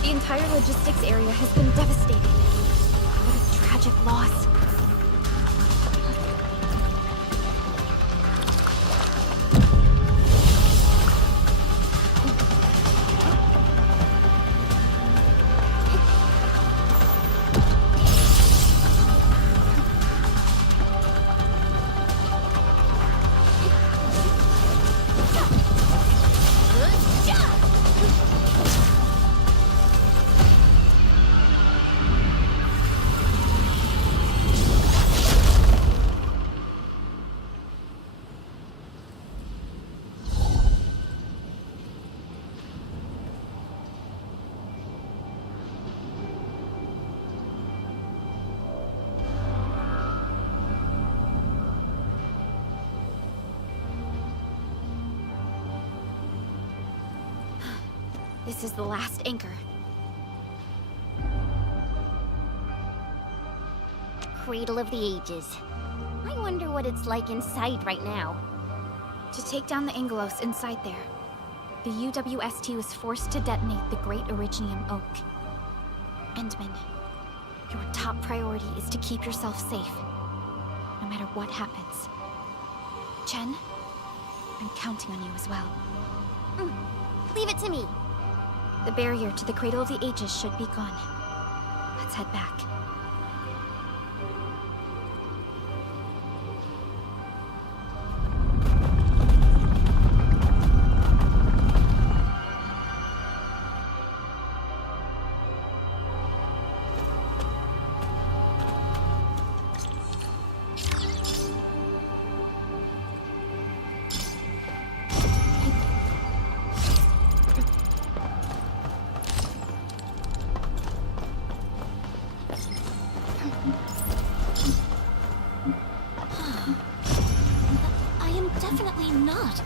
The entire logistics area has been devastated. What a tragic loss. This is the last anchor. Cradle of the Ages. I wonder what it's like inside right now. To take down the Angelos inside there, the UWST was forced to detonate the Great Originium Oak. Endman, your top priority is to keep yourself safe, no matter what happens. Chen, I'm counting on you as well. Leave it to me. The barrier to the Cradle of the Ages should be gone. Let's head back.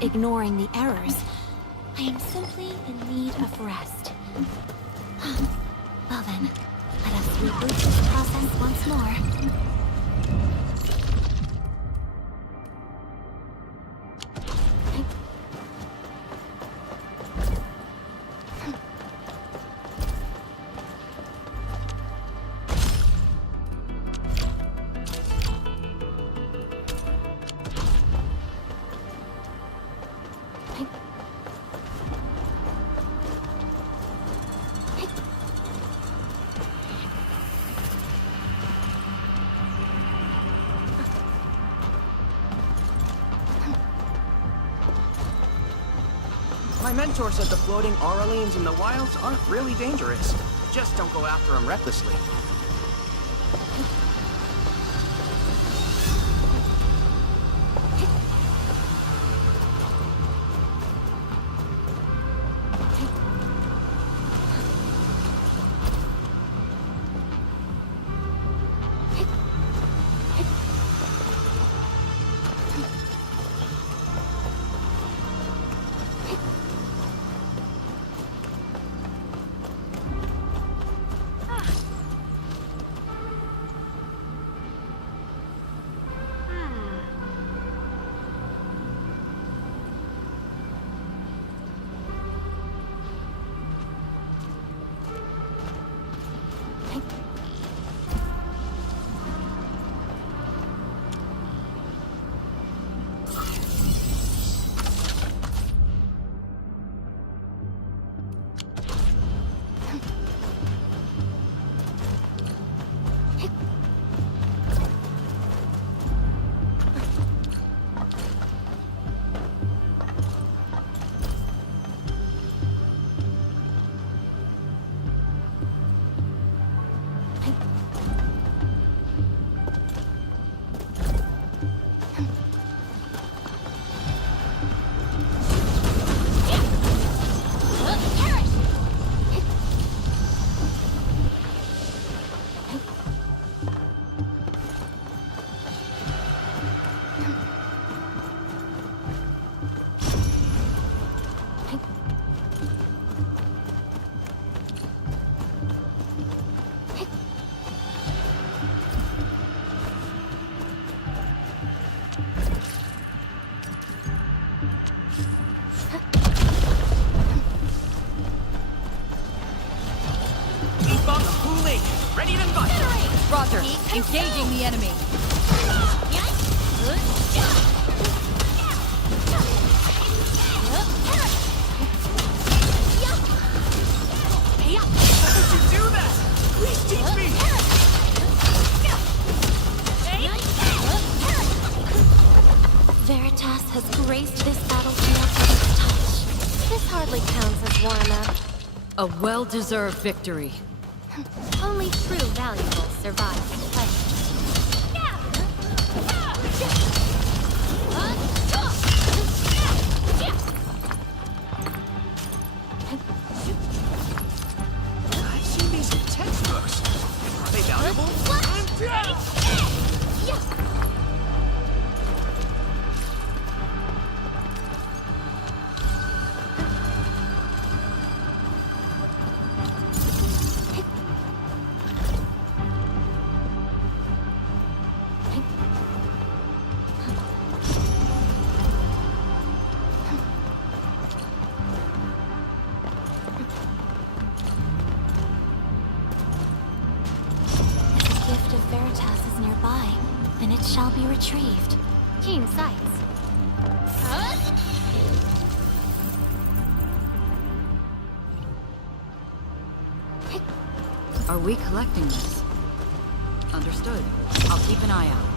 Ignoring the errors. I am simply in need of rest. Well then, let us reboot this process once more. My mentor said the floating Aurelians in the wilds aren't really dangerous. Just don't go after them recklessly. Roger. Engaging the enemy. How did you do that? Please teach me! Veritas has graced this battlefield with its touch. This hardly counts as warm-up. A well-deserved victory. Only true valuables survive the fight. I've seen these in textbooks. Are they valuable? I'm down! Retrieved. Keen sights. Are we collecting this? Understood. I'll keep an eye out.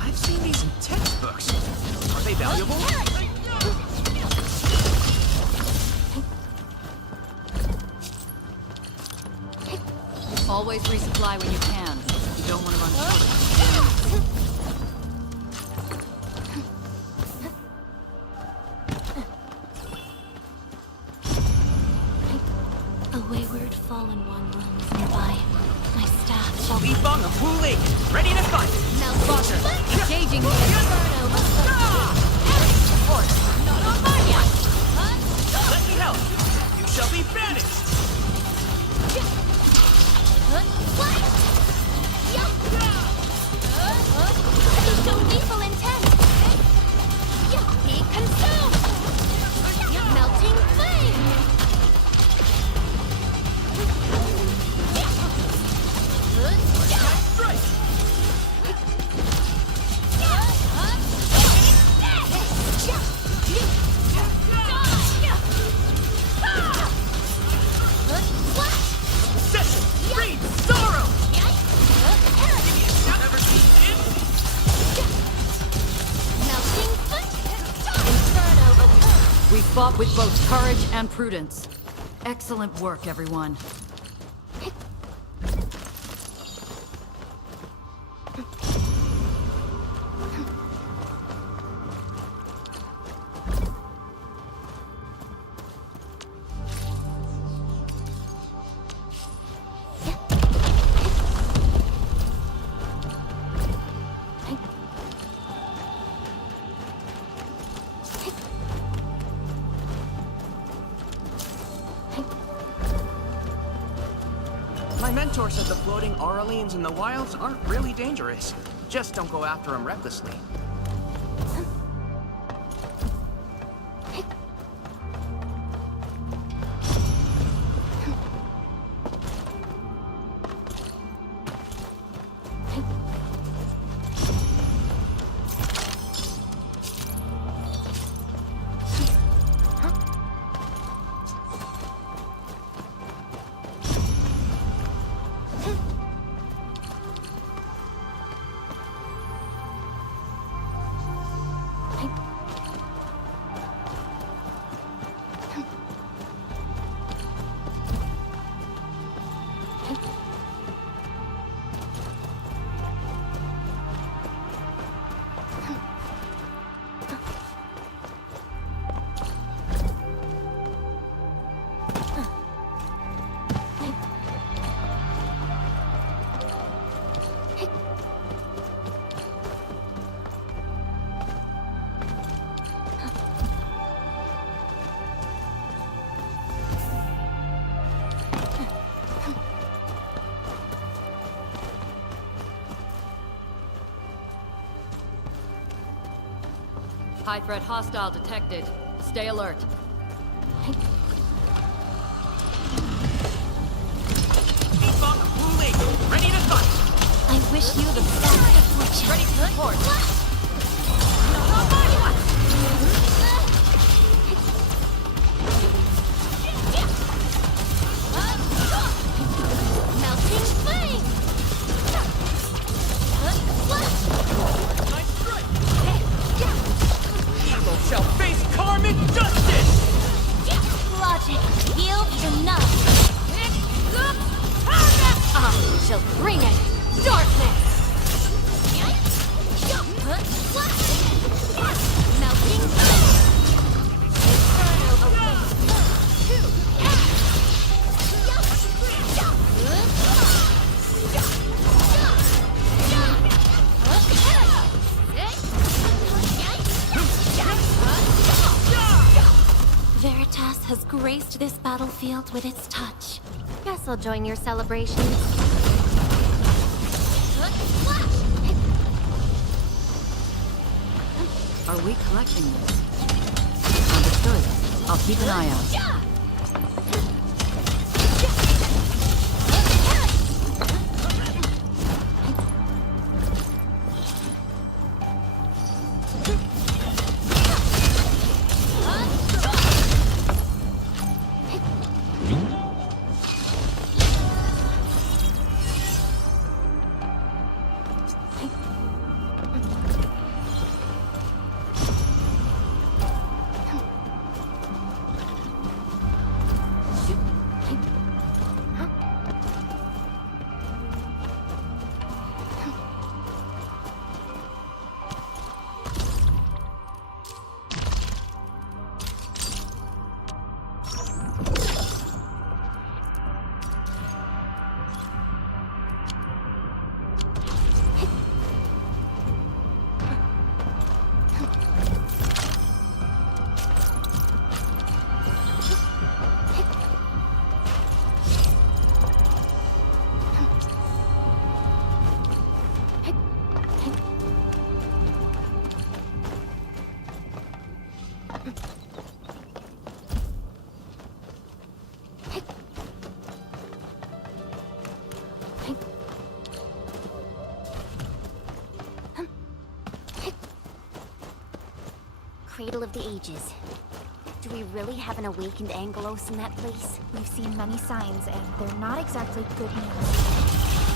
I've seen these in textbooks. Are they valuable? Always resupply when you can. You don't want to run short. A wayward fallen one roams nearby. My staff shall be Bong of Wu Ling, ready to fight. now Foster. engaging the inferno of Not on my watch. Let me help. You shall be banished. show lethal intent. Be consumed. Melting flame. We fought with both courage and prudence. Excellent work, everyone. My mentor said the floating Auralines in the wilds aren't really dangerous. Just don't go after them recklessly. High threat hostile detected. Stay alert. Ready to fight! I wish you the best of fortune. Ready to report! Melting flame. Evil shall face karmic justice! Logic yields enough. I shall bring it. Darkness. Melting Inferno awaits. has graced this battlefield with its touch. Guess I'll join your celebrations. Are we collecting this? Understood. I'll keep an eye out. Cradle of the Ages. Do we really have an awakened Angelos in that place? We've seen many signs, and they're not exactly good news.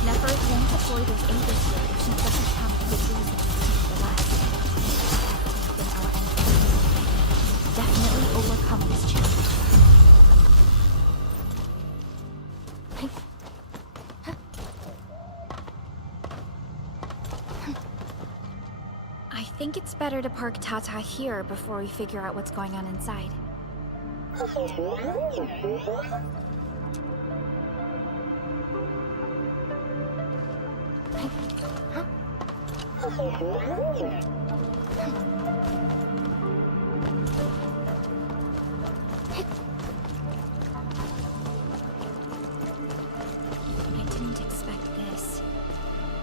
Nefer won't deploy those anchors here if she doesn't have good reasons to the last. Then our enemy definitely overcome this challenge. I think it's better to park Tata here before we figure out what's going on inside. I didn't expect this.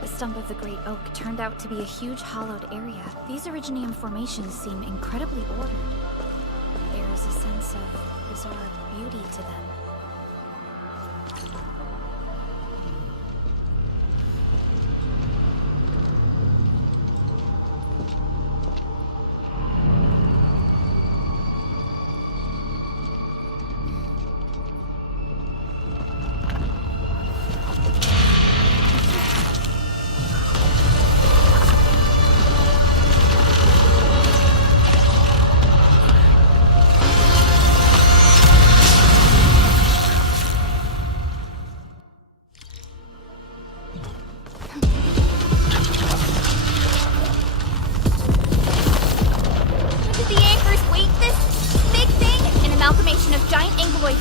The stump of the Great Oak turned out to be a huge hollowed area. These Originium formations seem incredibly ordered. There is a sense of bizarre beauty to them.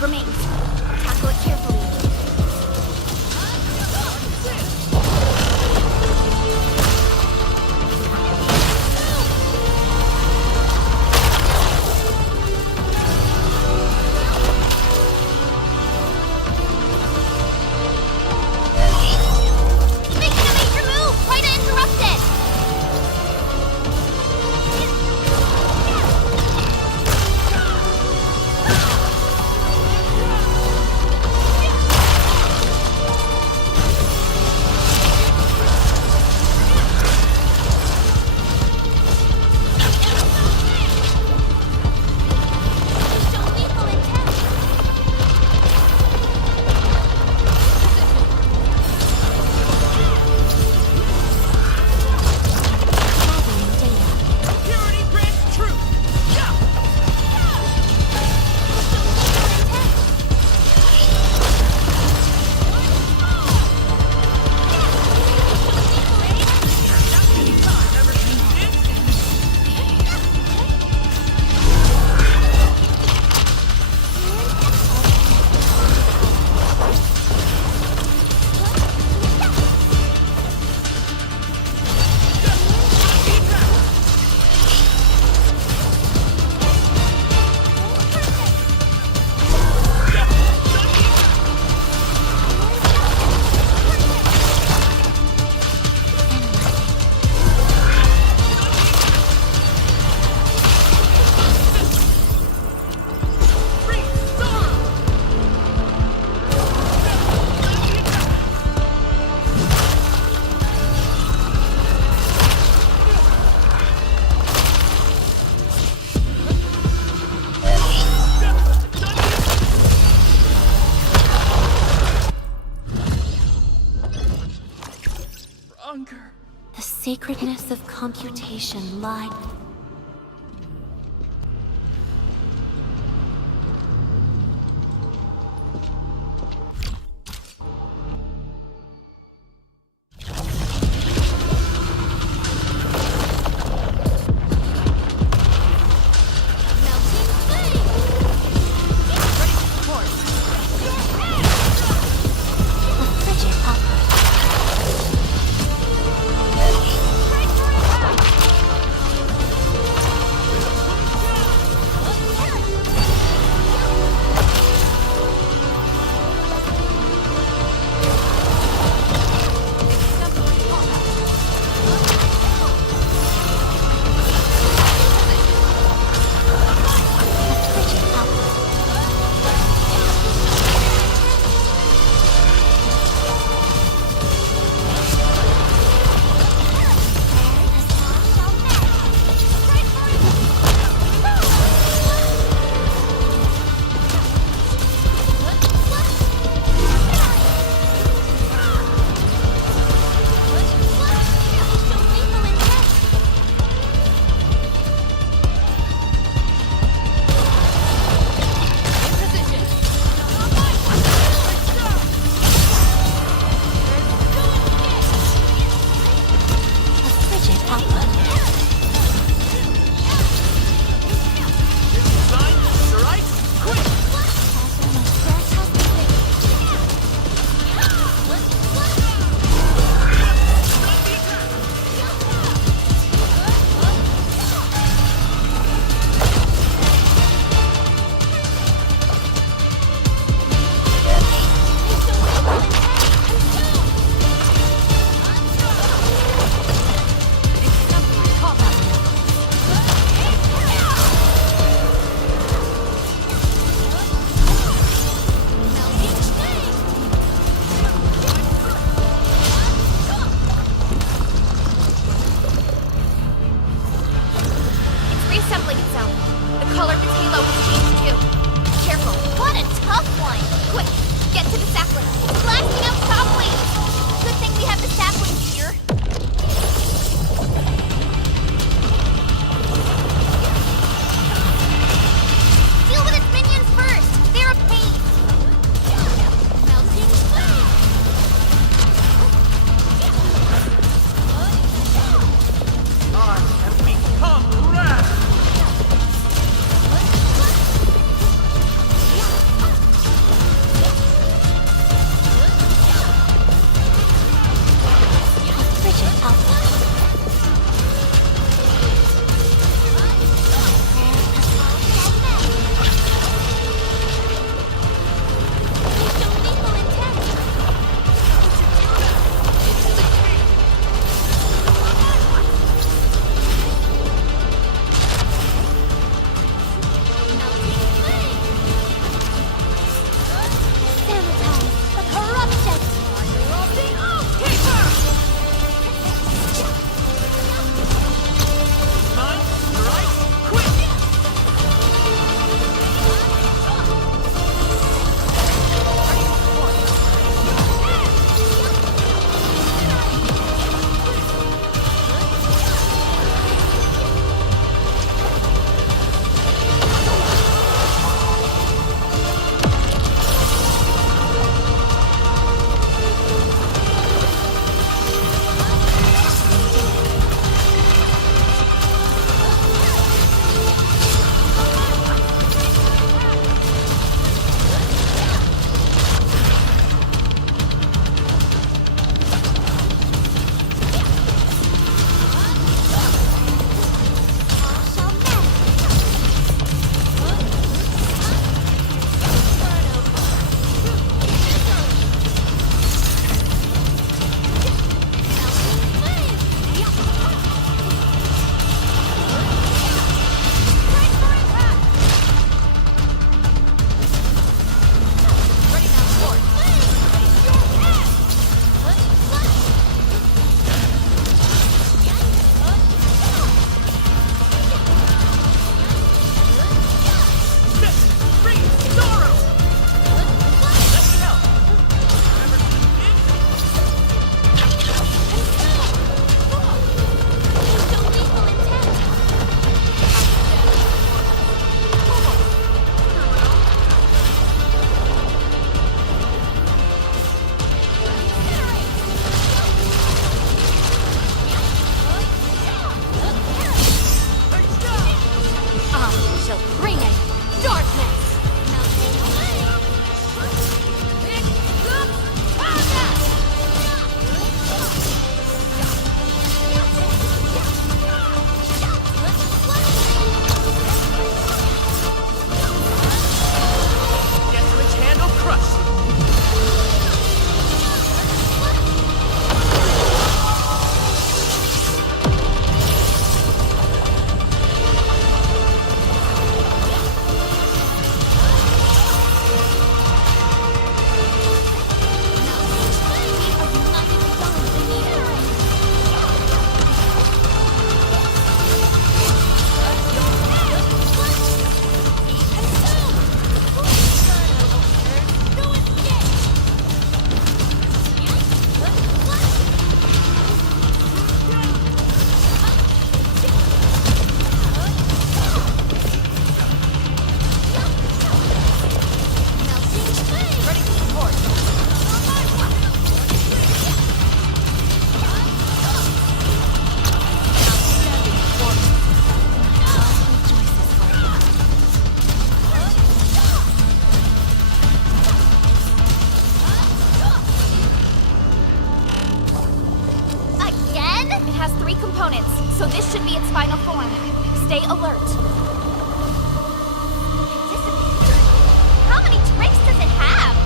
Remains. Tackle it carefully. sacredness of computation lied. shall bring it! Darkness! Guess which hand will crush you? Again? It has 3 components, so this should be its final form. Stay alert. How many tricks does it have?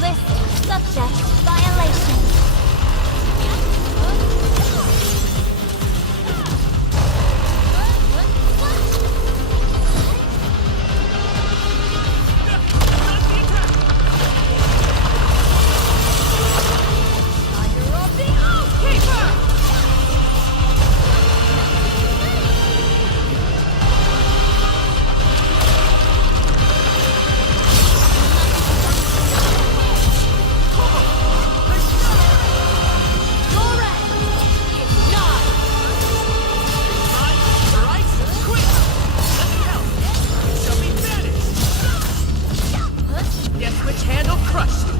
List subject violation. Guess which hand will crush you?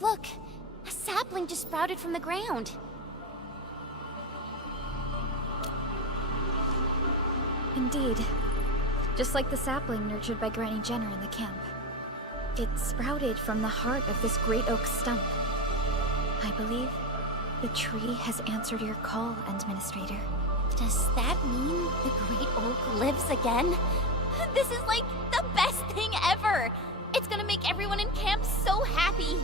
Look, a sapling just sprouted from the ground. Indeed. Just like the sapling nurtured by Granny Jenner in the camp. It sprouted from the heart of this great oak stump. I believe the tree has answered your call, Administrator. Does that mean the Great Oak lives again? This is like the best thing ever! It's gonna make everyone in camp so happy!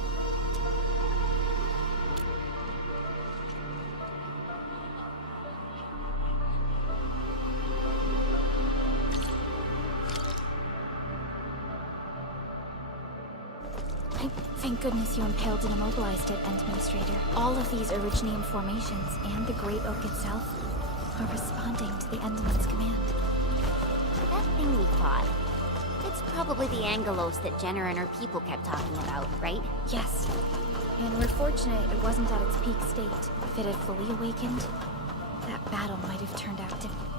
Thank goodness you impaled and immobilized it, Administrator. All of these Originium formations and the Great Oak itself are responding to the Endman's command. That thing we fought, it's probably the Angelos that Jenner and her people kept talking about, right? Yes. And we're fortunate it wasn't at its peak state. If it had fully awakened, that battle might have turned out different.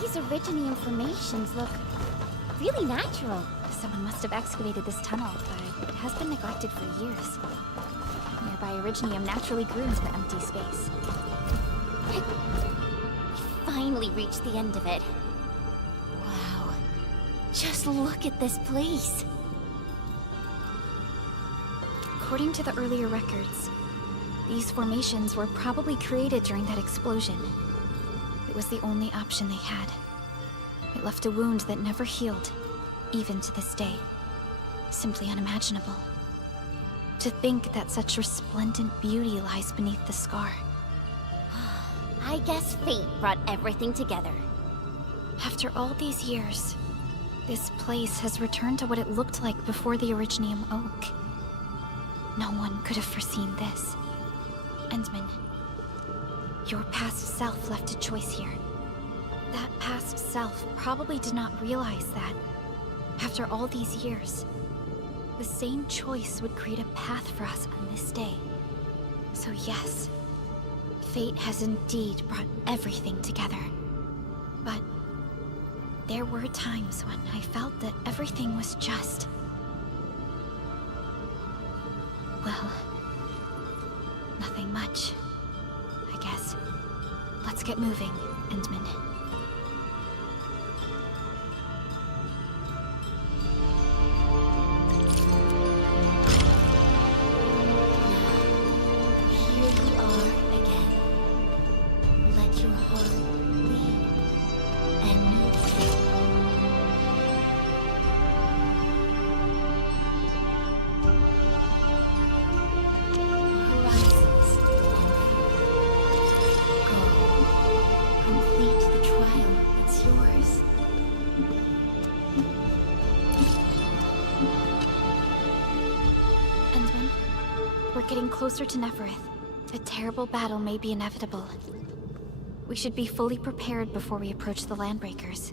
These Originium formations look really natural. Someone must have excavated this tunnel, but it has been neglected for years. Nearby Originium naturally grew into the empty space. We finally reached the end of it. Wow. Just look at this place. According to the earlier records, these formations were probably created during that explosion. It was the only option they had. It left a wound that never healed, even to this day. Simply unimaginable. To think that such resplendent beauty lies beneath the scar. I guess fate brought everything together. After all these years, this place has returned to what it looked like before the Originium Oak. No one could have foreseen this. Endman, your past self left a choice here. That past self probably did not realize that, after all these years, the same choice would create a path for us on this day. So yes, fate has indeed brought everything together. But there were times when I felt that everything was just... well, nothing much, I guess. Let's get moving, Endman. Closer to Neferith. A terrible battle may be inevitable. We should be fully prepared before we approach the Landbreakers.